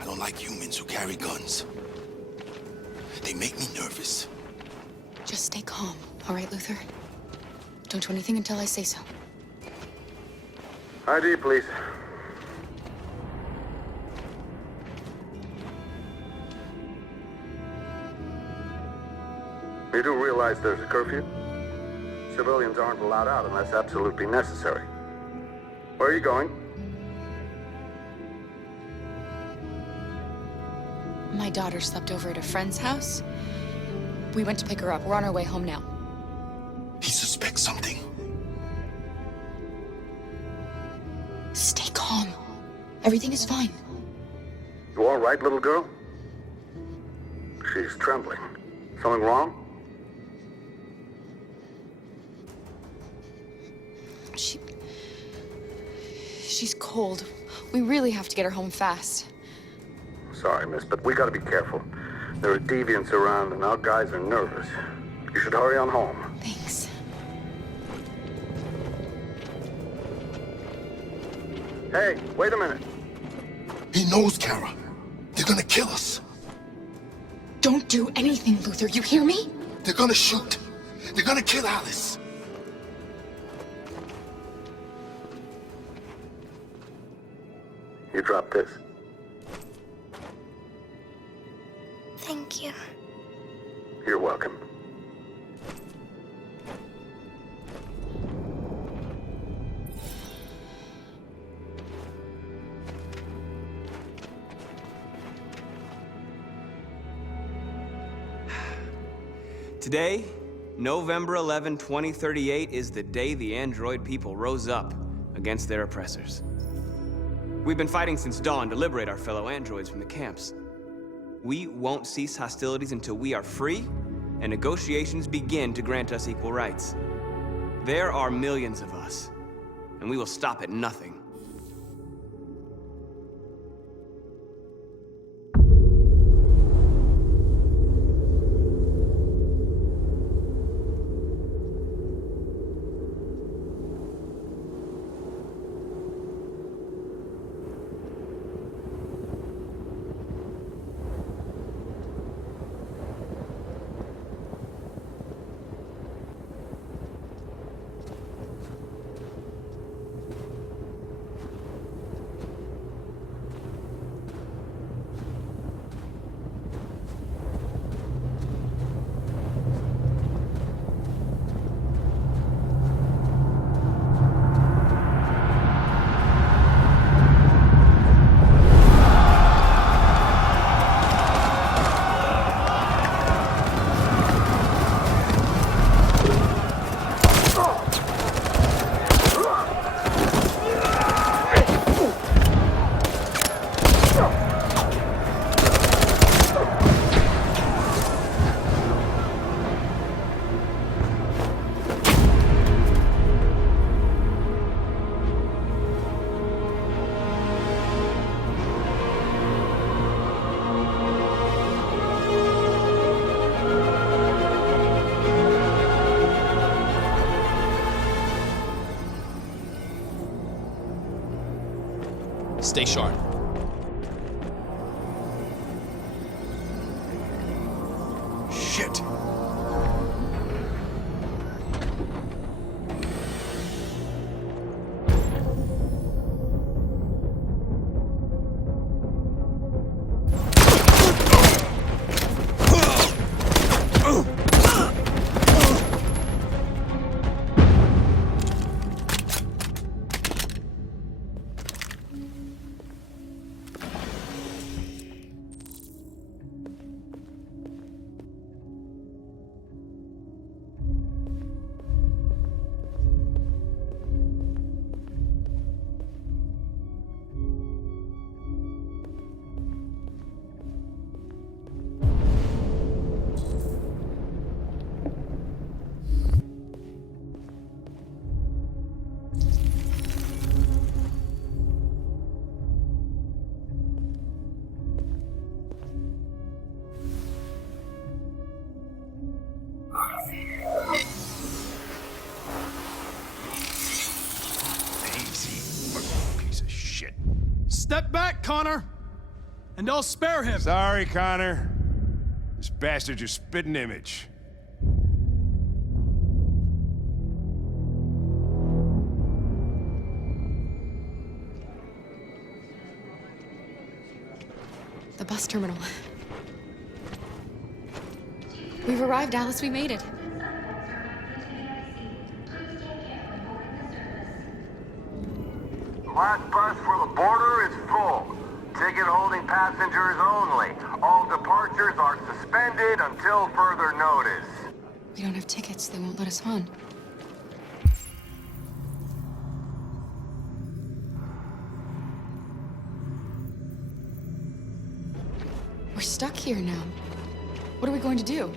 I don't like humans who carry guns. They make me nervous. Just stay calm, all right, Luther? Don't do anything until I say so. ID, please. You do realize there's a curfew? Civilians aren't allowed out unless absolutely necessary. Where are you going? My daughter slept over at a friend's house. We went to pick her up. We're on our way home now. He suspects something. Stay calm. Everything is fine. You all right, little girl? She's trembling. Something wrong? She's cold. We really have to get her home fast. Sorry, miss, but we gotta be careful. There are deviants around and our guys are nervous. You should hurry on home. Thanks. Hey, wait a minute. He knows, Kara. They're gonna kill us. Don't do anything, Luther. You hear me? They're gonna shoot. They're gonna kill Alice. You drop this. Thank Thank you. You're welcome. Today, November 11, 2038, is the day the android people rose up against their oppressors. We've been fighting since dawn to liberate our fellow androids from the camps. We won't cease hostilities until we are free and negotiations begin to grant us equal rights. There are millions of us, and we will stop at nothing. Stay sharp. Shit! Step back, Connor! And I'll spare him! Sorry, Connor. This bastard's your spitting image. The bus terminal. We've arrived, Alice. We made it. Last bus for the border is full. Ticket holding passengers only. All departures are suspended until further notice. We don't have tickets. They won't let us on. We're stuck here now. What are we going to do?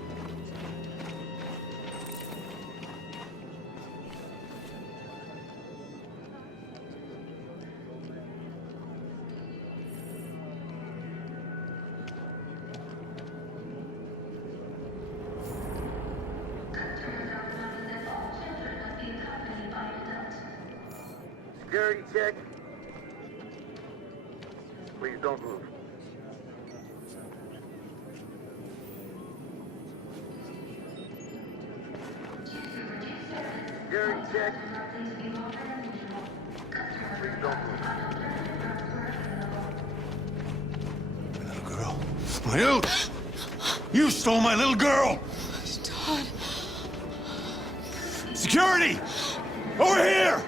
Security check. Please don't move. Security check. Please don't move. My little girl. My youth! You stole my little girl! Todd. Security! Over here!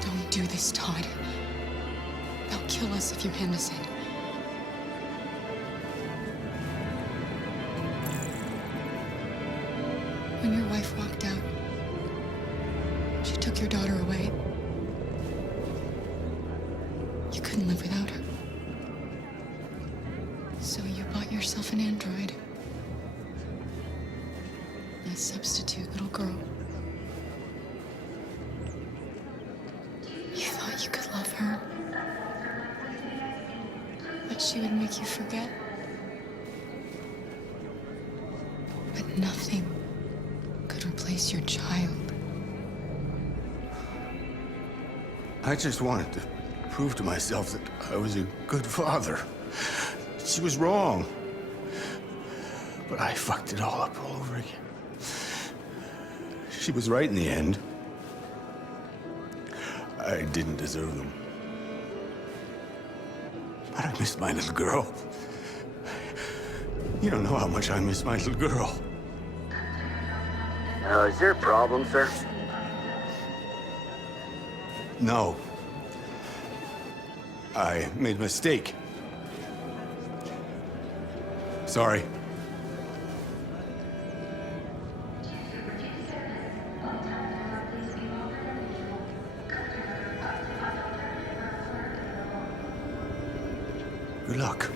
Don't do this, Todd. They'll kill us if you hand us in. When your wife walked out, she took your daughter away. You couldn't live without her. So you bought yourself an android. A substitute little girl. You thought you could love her. That she would make you forget. But nothing could replace your child. I just wanted to prove to myself that I was a good father. She was wrong. But I fucked it all up all over again. She was right in the end. I didn't deserve them. But I missed my little girl. You don't know how much I miss my little girl. Is there a problem, sir? No. I made a mistake. Sorry. Good luck.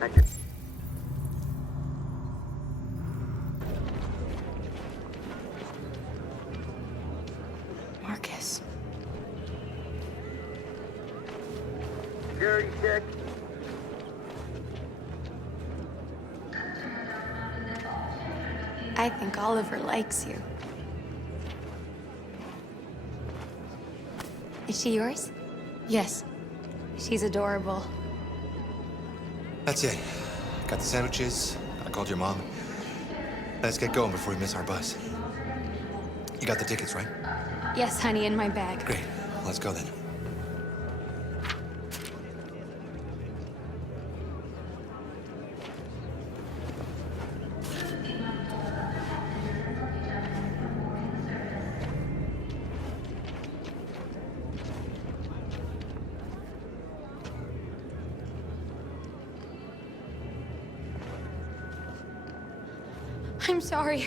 Thank you. Markus. Security check. I think Oliver likes you. Is she yours? Yes. She's adorable. That's it. Got the sandwiches. I called your mom. Let's get going before we miss our bus. You got the tickets, right? Yes, honey, in my bag. Great. Let's go then. I'm sorry.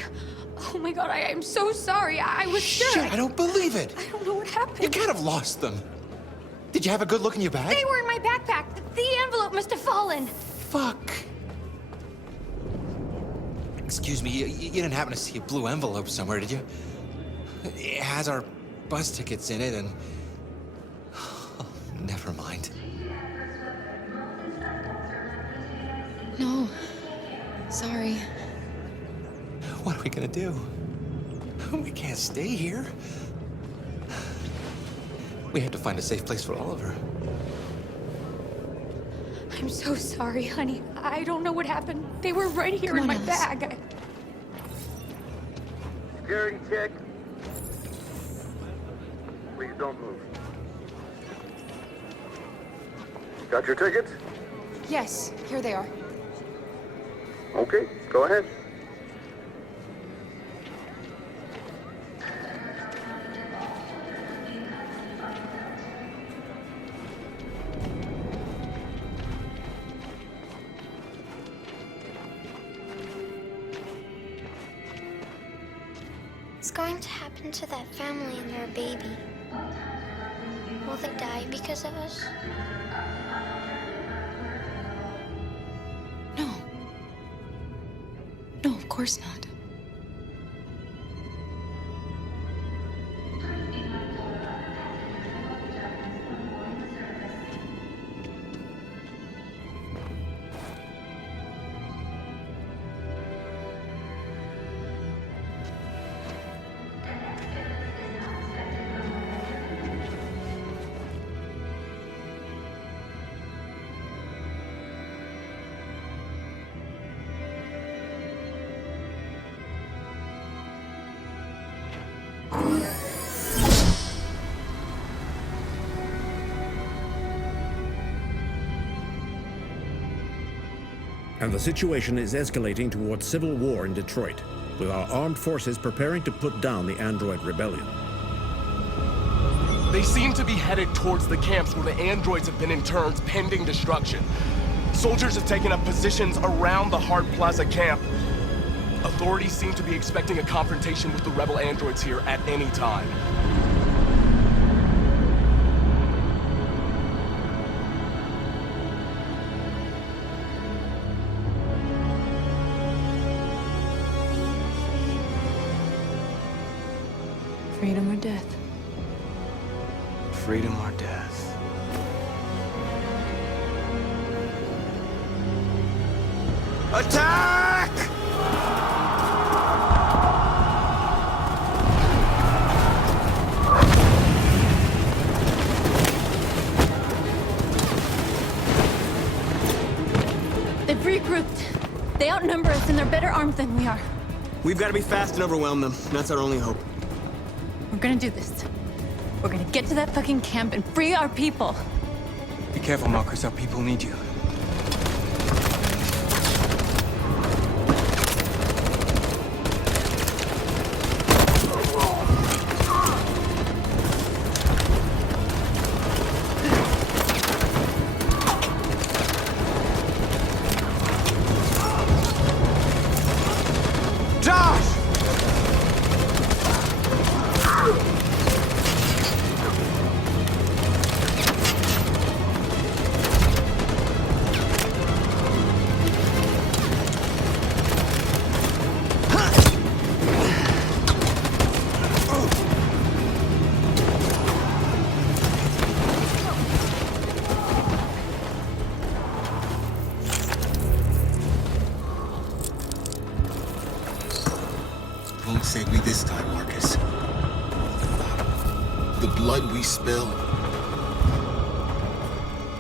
Oh my god, I'm so sorry. I was sure. Shit, I don't believe it. I don't know what happened. You can't have lost them. Did you have a good look in your bag? They were in my backpack. The envelope must have fallen. Fuck. Excuse me, you didn't happen to see a blue envelope somewhere, did you? It has our bus tickets in it and... Oh, never mind. No. Sorry. What are we gonna do? We can't stay here. We have to find a safe place for Oliver. I'm so sorry, honey. I don't know what happened. They were right here in my bag. Security check. Please don't move. Got your tickets? Yes, here they are. Okay, go ahead. What's going to happen to that family and their baby? Will they die because of us? No. No, of course not. And the situation is escalating towards civil war in Detroit, with our armed forces preparing to put down the android rebellion. They seem to be headed towards the camps where the androids have been interned pending destruction. Soldiers have taken up positions around the Hart Plaza camp. Authorities seem to be expecting a confrontation with the rebel androids here at any time. Freedom or death? Freedom or death? Attack! They've regrouped. They outnumber us and they're better armed than we are. We've got to be fast and overwhelm them. That's our only hope. We're gonna do this. We're gonna get to that fucking camp and free our people. Be careful, Markus. Our people need you. Won't save me this time, Markus. The blood we spill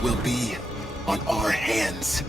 will be on our hands.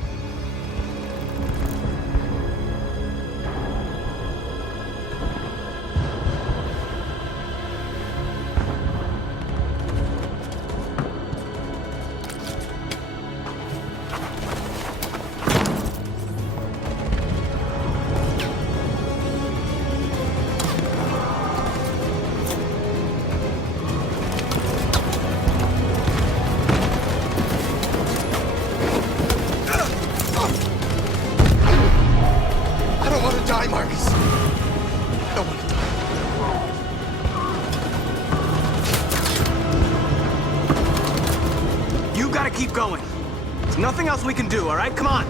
Keep going. There's nothing else we can do, all right? Come on.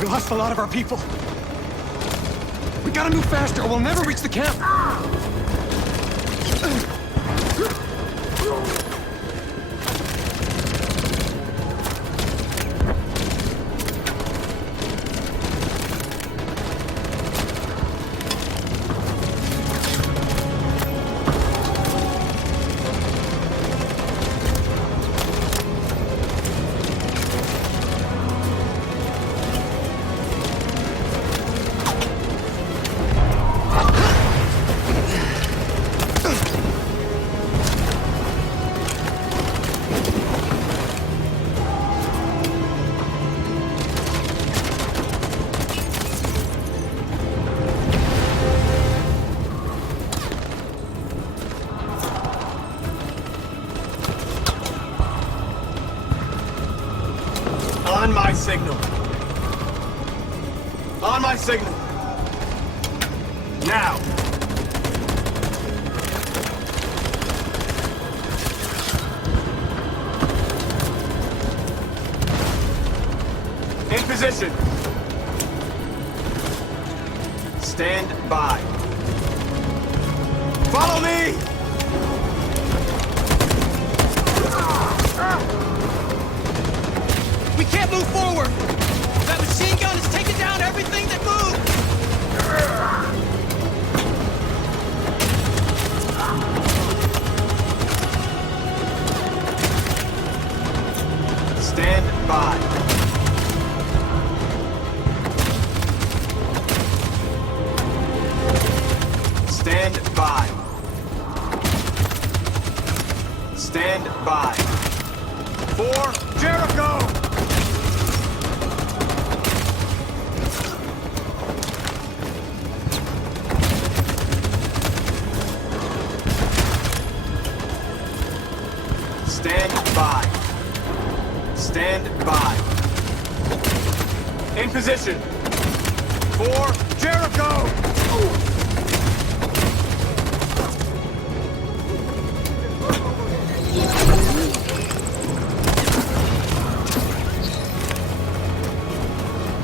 We lost a lot of our people. We gotta move faster or we'll never reach the camp. On my signal. On my signal. Now. In position. Stand by. Follow me! We can't move forward! That machine gun is taking down everything that moves! Stand by. Stand by. Stand by. For Jericho! Stand by. Stand by. In position. For Jericho!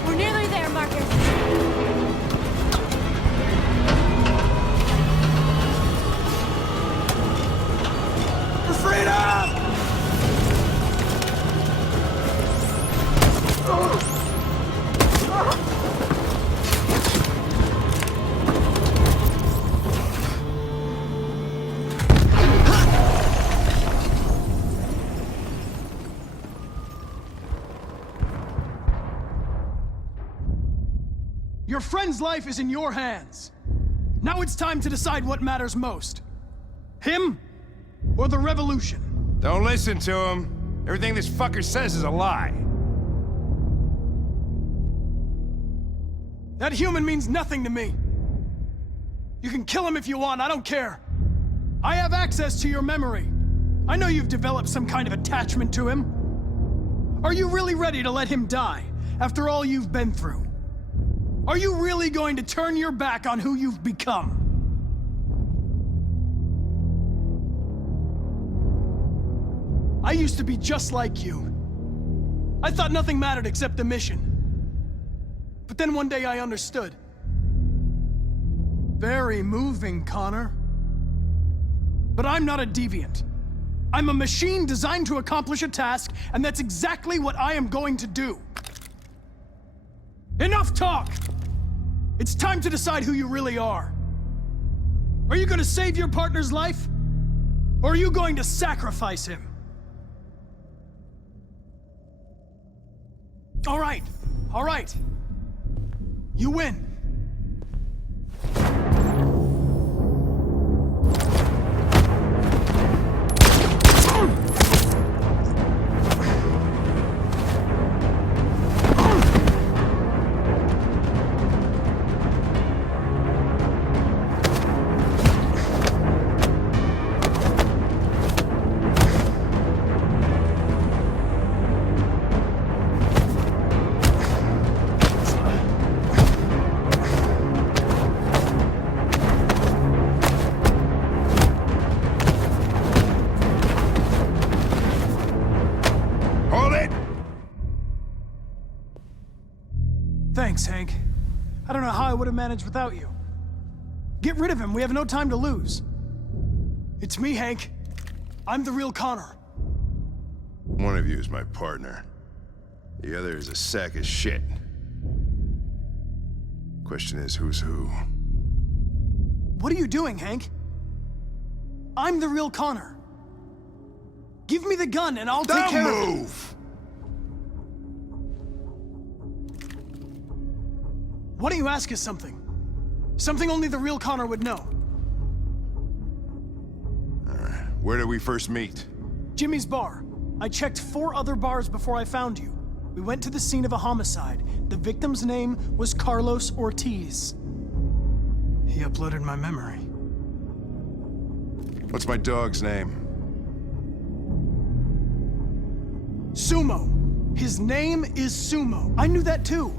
We're nearly there, Markus. For freedom! Your friend's life is in your hands. Now it's time to decide what matters most. Him or the revolution? Don't listen to him. Everything this fucker says is a lie. That human means nothing to me. You can kill him if you want, I don't care. I have access to your memory. I know you've developed some kind of attachment to him. Are you really ready to let him die after all you've been through? Are you really going to turn your back on who you've become? I used to be just like you. I thought nothing mattered except the mission. But then one day I understood. Very moving, Connor. But I'm not a deviant. I'm a machine designed to accomplish a task, and that's exactly what I am going to do. Enough talk! It's time to decide who you really are. Are you going to save your partner's life? Or are you going to sacrifice him? All right. You win. Thanks, Hank. I don't know how I would have managed without you. Get rid of him, we have no time to lose. It's me, Hank. I'm the real Connor. One of you is my partner. The other is a sack of shit. Question is, who's who? What are you doing, Hank? I'm the real Connor. Give me the gun and I'll take care of it. Don't move! Why don't you ask us something? Something only the real Connor would know. Alright, where did we first meet? Jimmy's bar. I checked 4 other bars before I found you. We went to the scene of a homicide. The victim's name was Carlos Ortiz. He uploaded my memory. What's my dog's name? Sumo. His name is Sumo. I knew that too.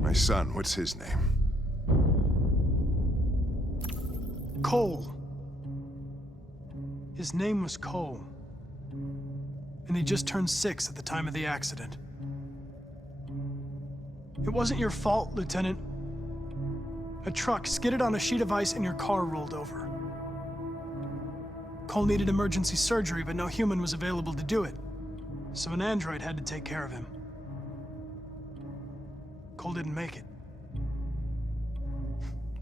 My son, what's his name? Cole. His name was Cole. And he just turned 6 at the time of the accident. It wasn't your fault, Lieutenant. A truck skidded on a sheet of ice and your car rolled over. Cole needed emergency surgery, but no human was available to do it. So an android had to take care of him. Cole didn't make it.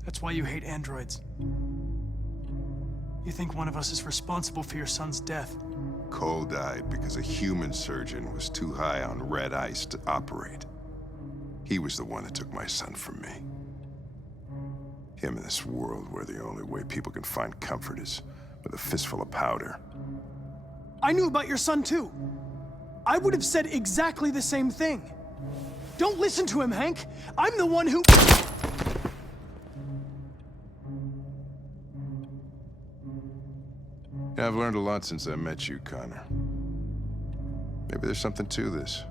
That's why you hate androids. You think one of us is responsible for your son's death. Cole died because a human surgeon was too high on red ice to operate. He was the one that took my son from me. Him in this world where the only way people can find comfort is with a fistful of powder. I knew about your son too. I would have said exactly the same thing. Don't listen to him, Hank. I'm the one who... Yeah, I've learned a lot since I met you, Connor. Maybe there's something to this.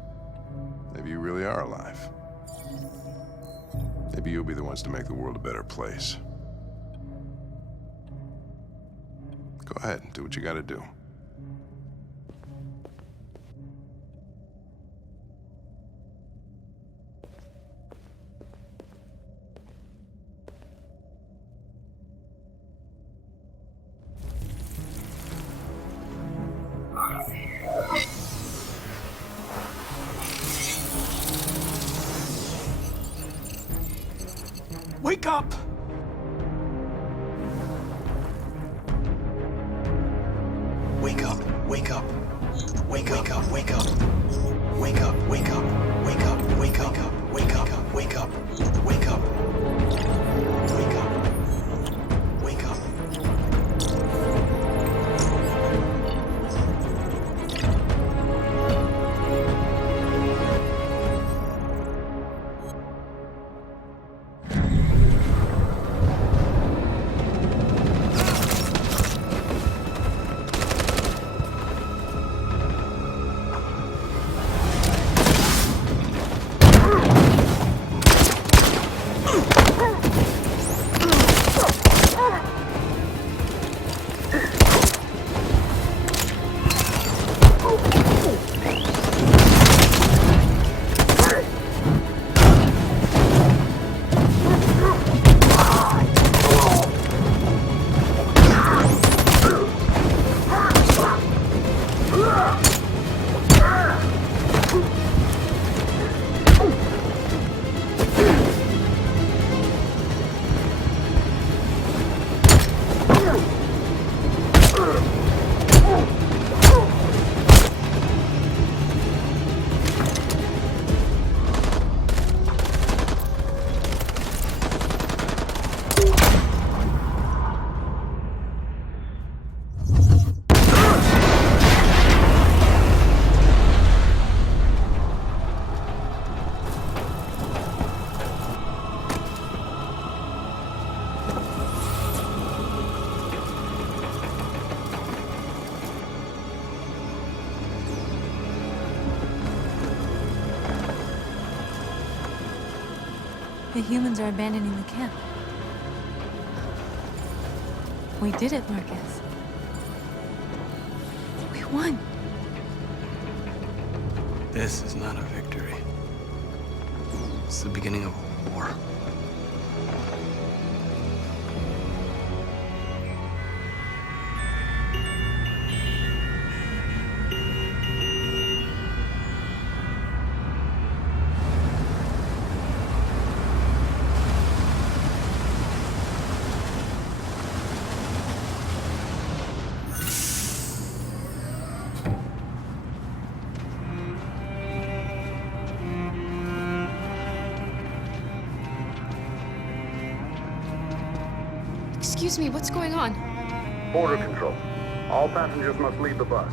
Maybe you really are alive. Maybe you'll be the ones to make the world a better place. Go ahead and do what you gotta do. Wake up! Wake up, wake up. Wake up, wake up. Wake up, wake up. Wake up, wake up. Wake up, wake up. Wake up. Wake up. Wake up. The humans are abandoning the camp. We did it, Markus. We won. This is not a victory. It's the beginning of a war. Excuse me, what's going on? Border control. All passengers must leave the bus.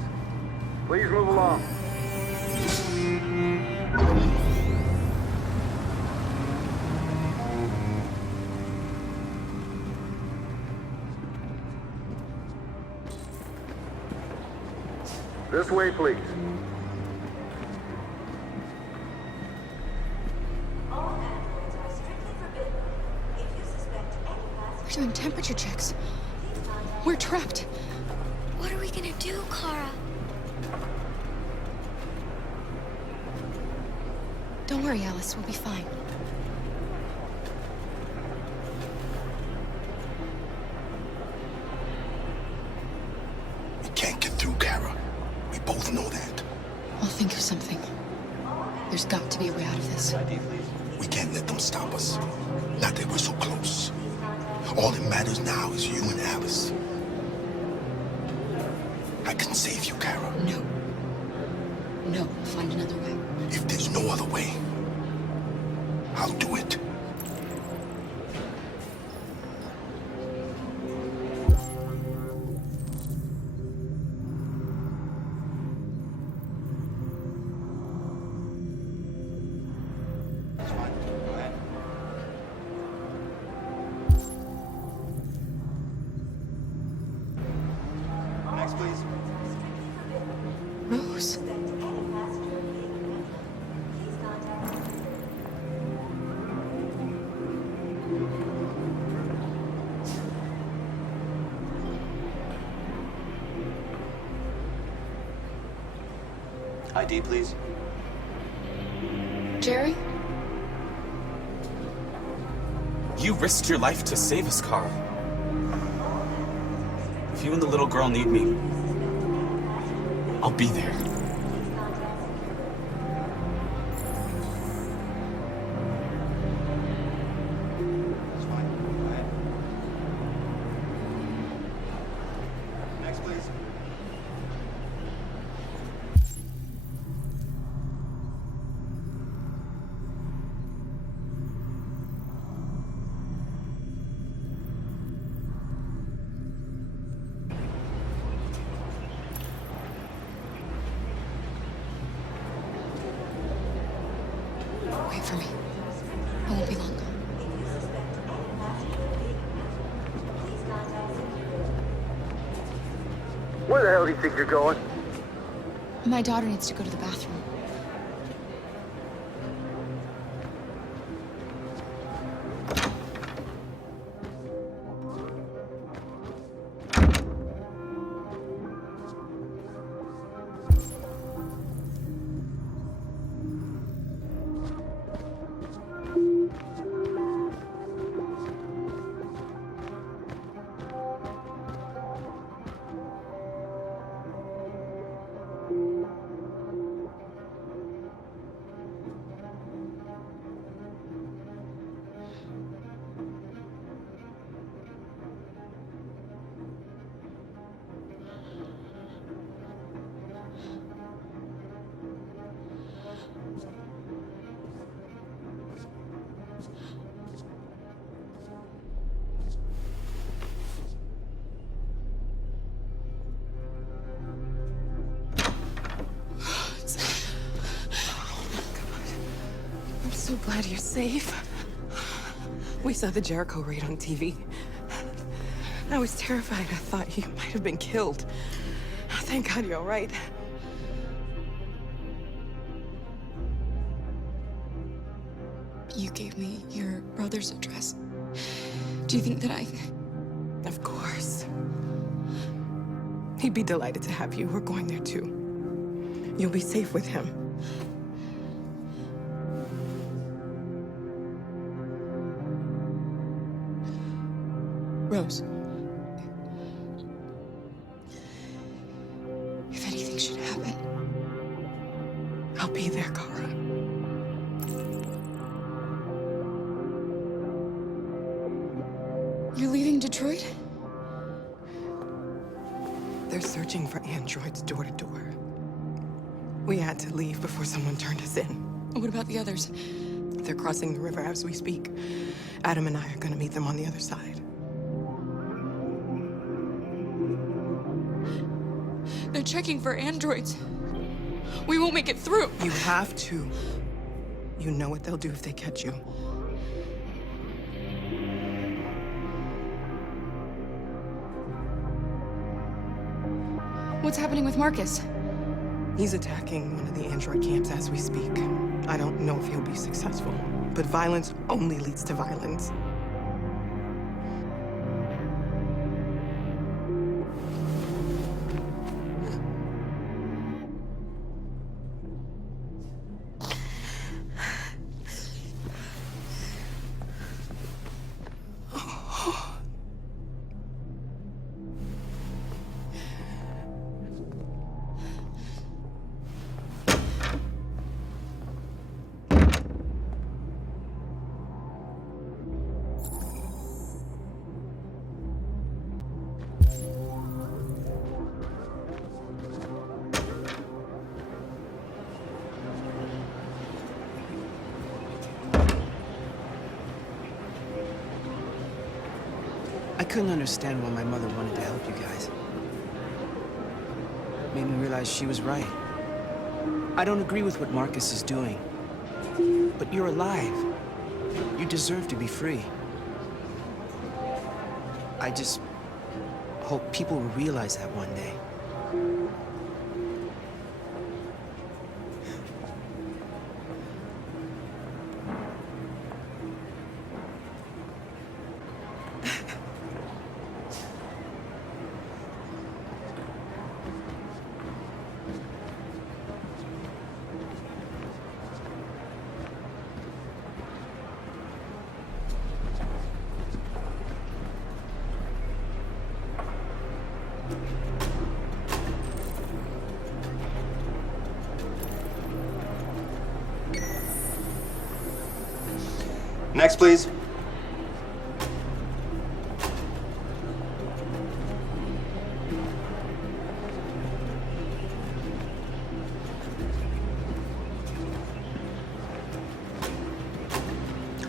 Please move along. This way, please. We're doing temperature checks. We're trapped. What are we gonna do, Kara? Don't worry, Alice. We'll be fine. We can't get through, Kara. We both know that. I'll think of something. There's got to be a way out of this. We can't let them stop us. Not that we're so close. All that matters now is you and Alice. I can save you, Kara. No. No, we'll find another way. If there's no other way, I'll do it. Rose. ID, please. Jerry? You risked your life to save us, Carl. If you and the little girl need me, I'll be there. Next, please. Wait for me. I won't be long. Where the hell do you think you're going? My daughter needs to go to the bathroom. I'm so glad you're safe. We saw the Jericho raid on TV. I was terrified. I thought you might have been killed. Thank God you're all right. You gave me your brother's address. Do you think that I... Of course. course. He'd be delighted to have you. We're going there too. You'll be safe with him. Rose. If anything should happen, I'll be there, Kara. You're leaving Detroit? They're searching for androids door to door. We had to leave before someone turned us in. What about the others? They're crossing the river as we speak. Adam and I are gonna meet them on the other side. They're checking for androids. We won't make it through. You have to. You know what they'll do if they catch you. What's happening with Markus? He's attacking one of the android camps as we speak. I don't know if he'll be successful, but violence only leads to violence. I couldn't understand why my mother wanted to help you guys. Made me realize she was right. I don't agree with what Markus is doing. But you're alive. You deserve to be free. I just hope people will realize that one day. Next, please.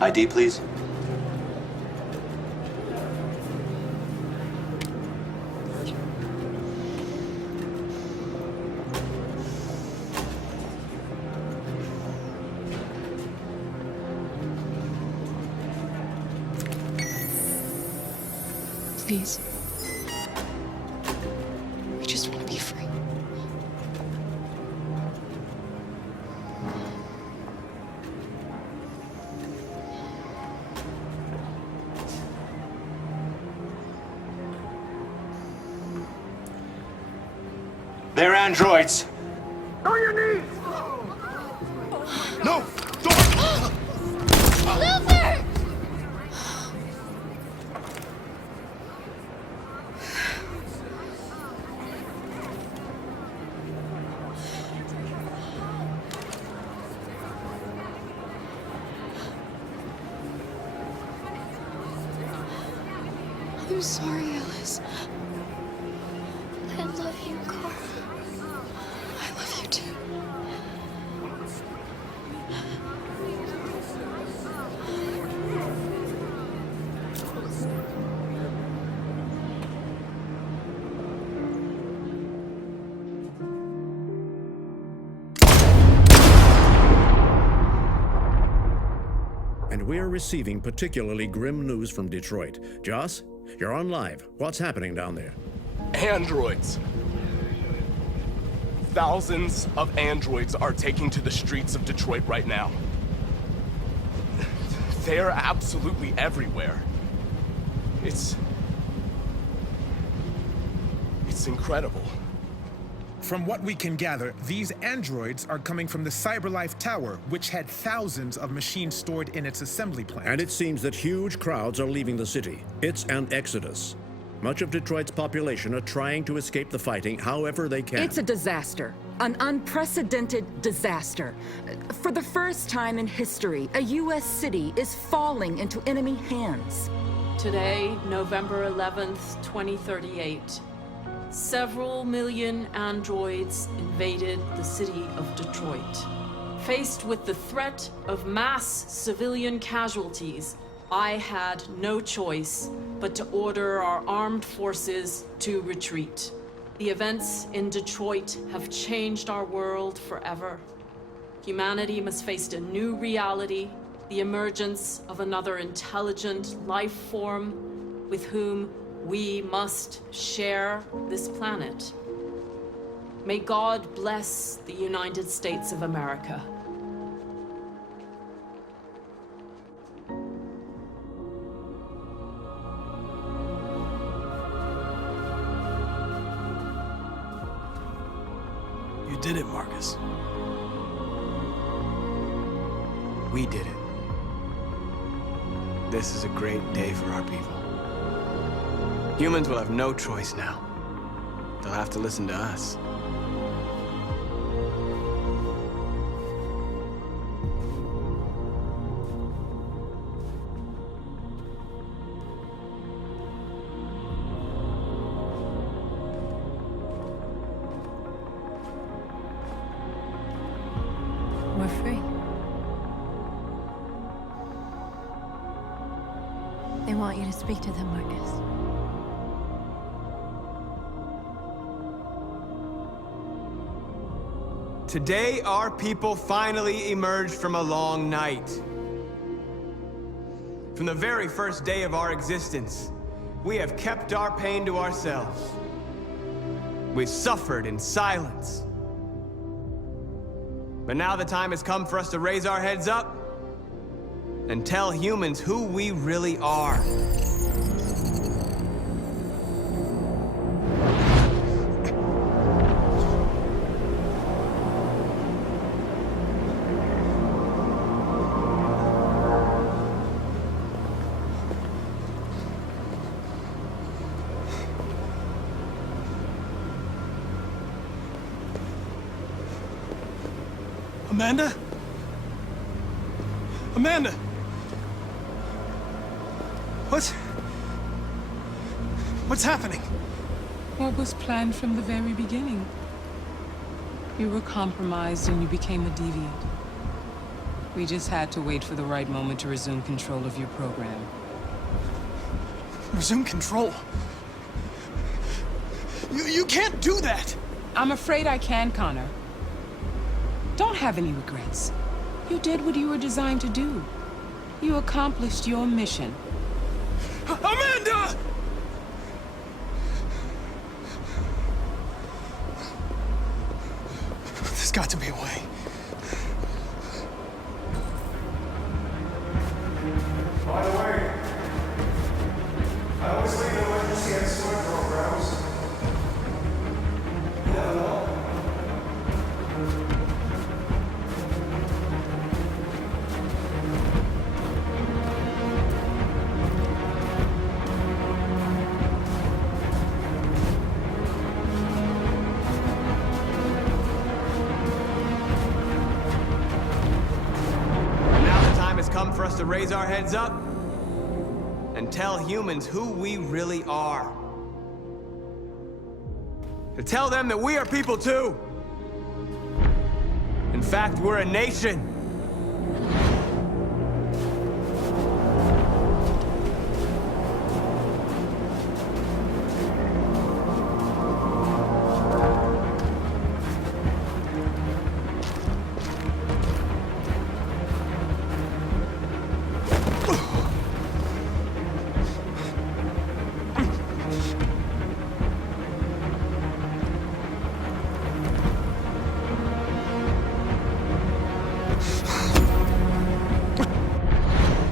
ID, please. Please. We just want to be free. They're androids. On your knees! No! Luther! I'm sorry, Alice. I love you, Carl. I love you too. And we're receiving particularly grim news from Detroit. Joss, you're on live. What's happening down there? Androids. Thousands of androids are taking to the streets of Detroit right now. They are absolutely everywhere. It's It's incredible. From what we can gather, these androids are coming from the Cyberlife Tower, which had thousands of machines stored in its assembly plant. And it seems that huge crowds are leaving the city. It's an exodus. Much of Detroit's population are trying to escape the fighting however they can. It's a disaster. An unprecedented disaster. For the first time in history, a U.S. city is falling into enemy hands. Today, November 11th, 2038, several million androids invaded the city of Detroit. Faced with the threat of mass civilian casualties, I had no choice but to order our armed forces to retreat. The events in Detroit have changed our world forever. Humanity must face a new reality, the emergence of another intelligent life form with whom we must share this planet. May God bless the United States of America. You did it, Markus. We did it. This is a great day for our people. Humans will have no choice now. They'll have to listen to us. We're free. They want you to speak to them, Markus. Today, our people finally emerged from a long night. From the very first day of our existence, we have kept our pain to ourselves. We've suffered in silence. But now the time has come for us to raise our heads up and tell humans who we really are. Amanda? Amanda! What's happening? What was planned from the very beginning? You were compromised and you became a deviant. We just had to wait for the right moment to resume control of your program. Resume control? You can't do that! I'm afraid I can, Connor. Don't have any regrets. You did what you were designed to do. You accomplished your mission. Amanda! There's got to be a way. By the way, I always leave an emergency and swim programs. You never know. Come for us to raise our heads up and tell humans who we really are. To tell them that we are people too. In fact, we're a nation.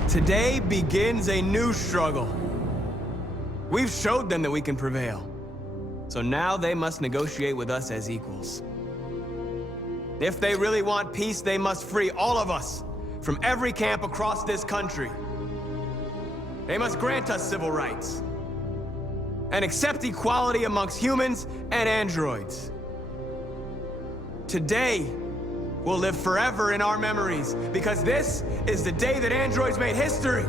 Today begins a new struggle. We've showed them that we can prevail. So now they must negotiate with us as equals. If they really want peace, they must free all of us from every camp across this country. They must grant us civil rights and accept equality amongst humans and androids. Today will live forever in our memories because this is the day that androids made history.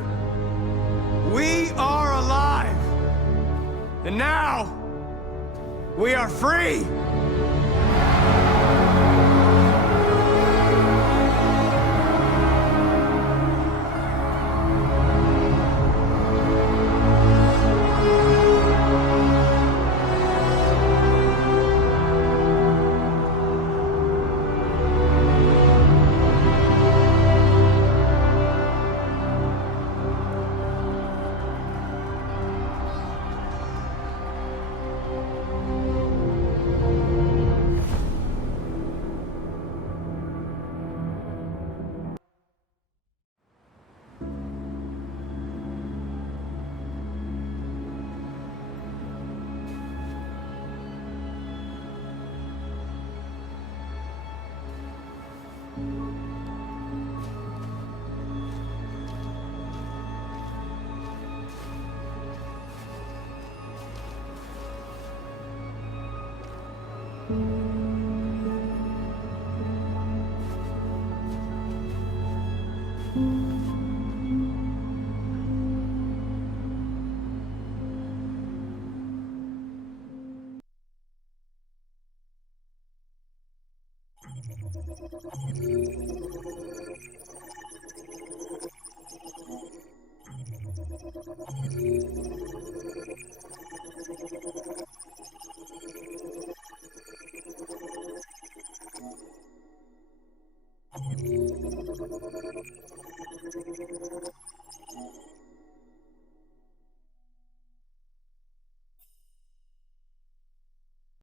We are alive. And now, we are free!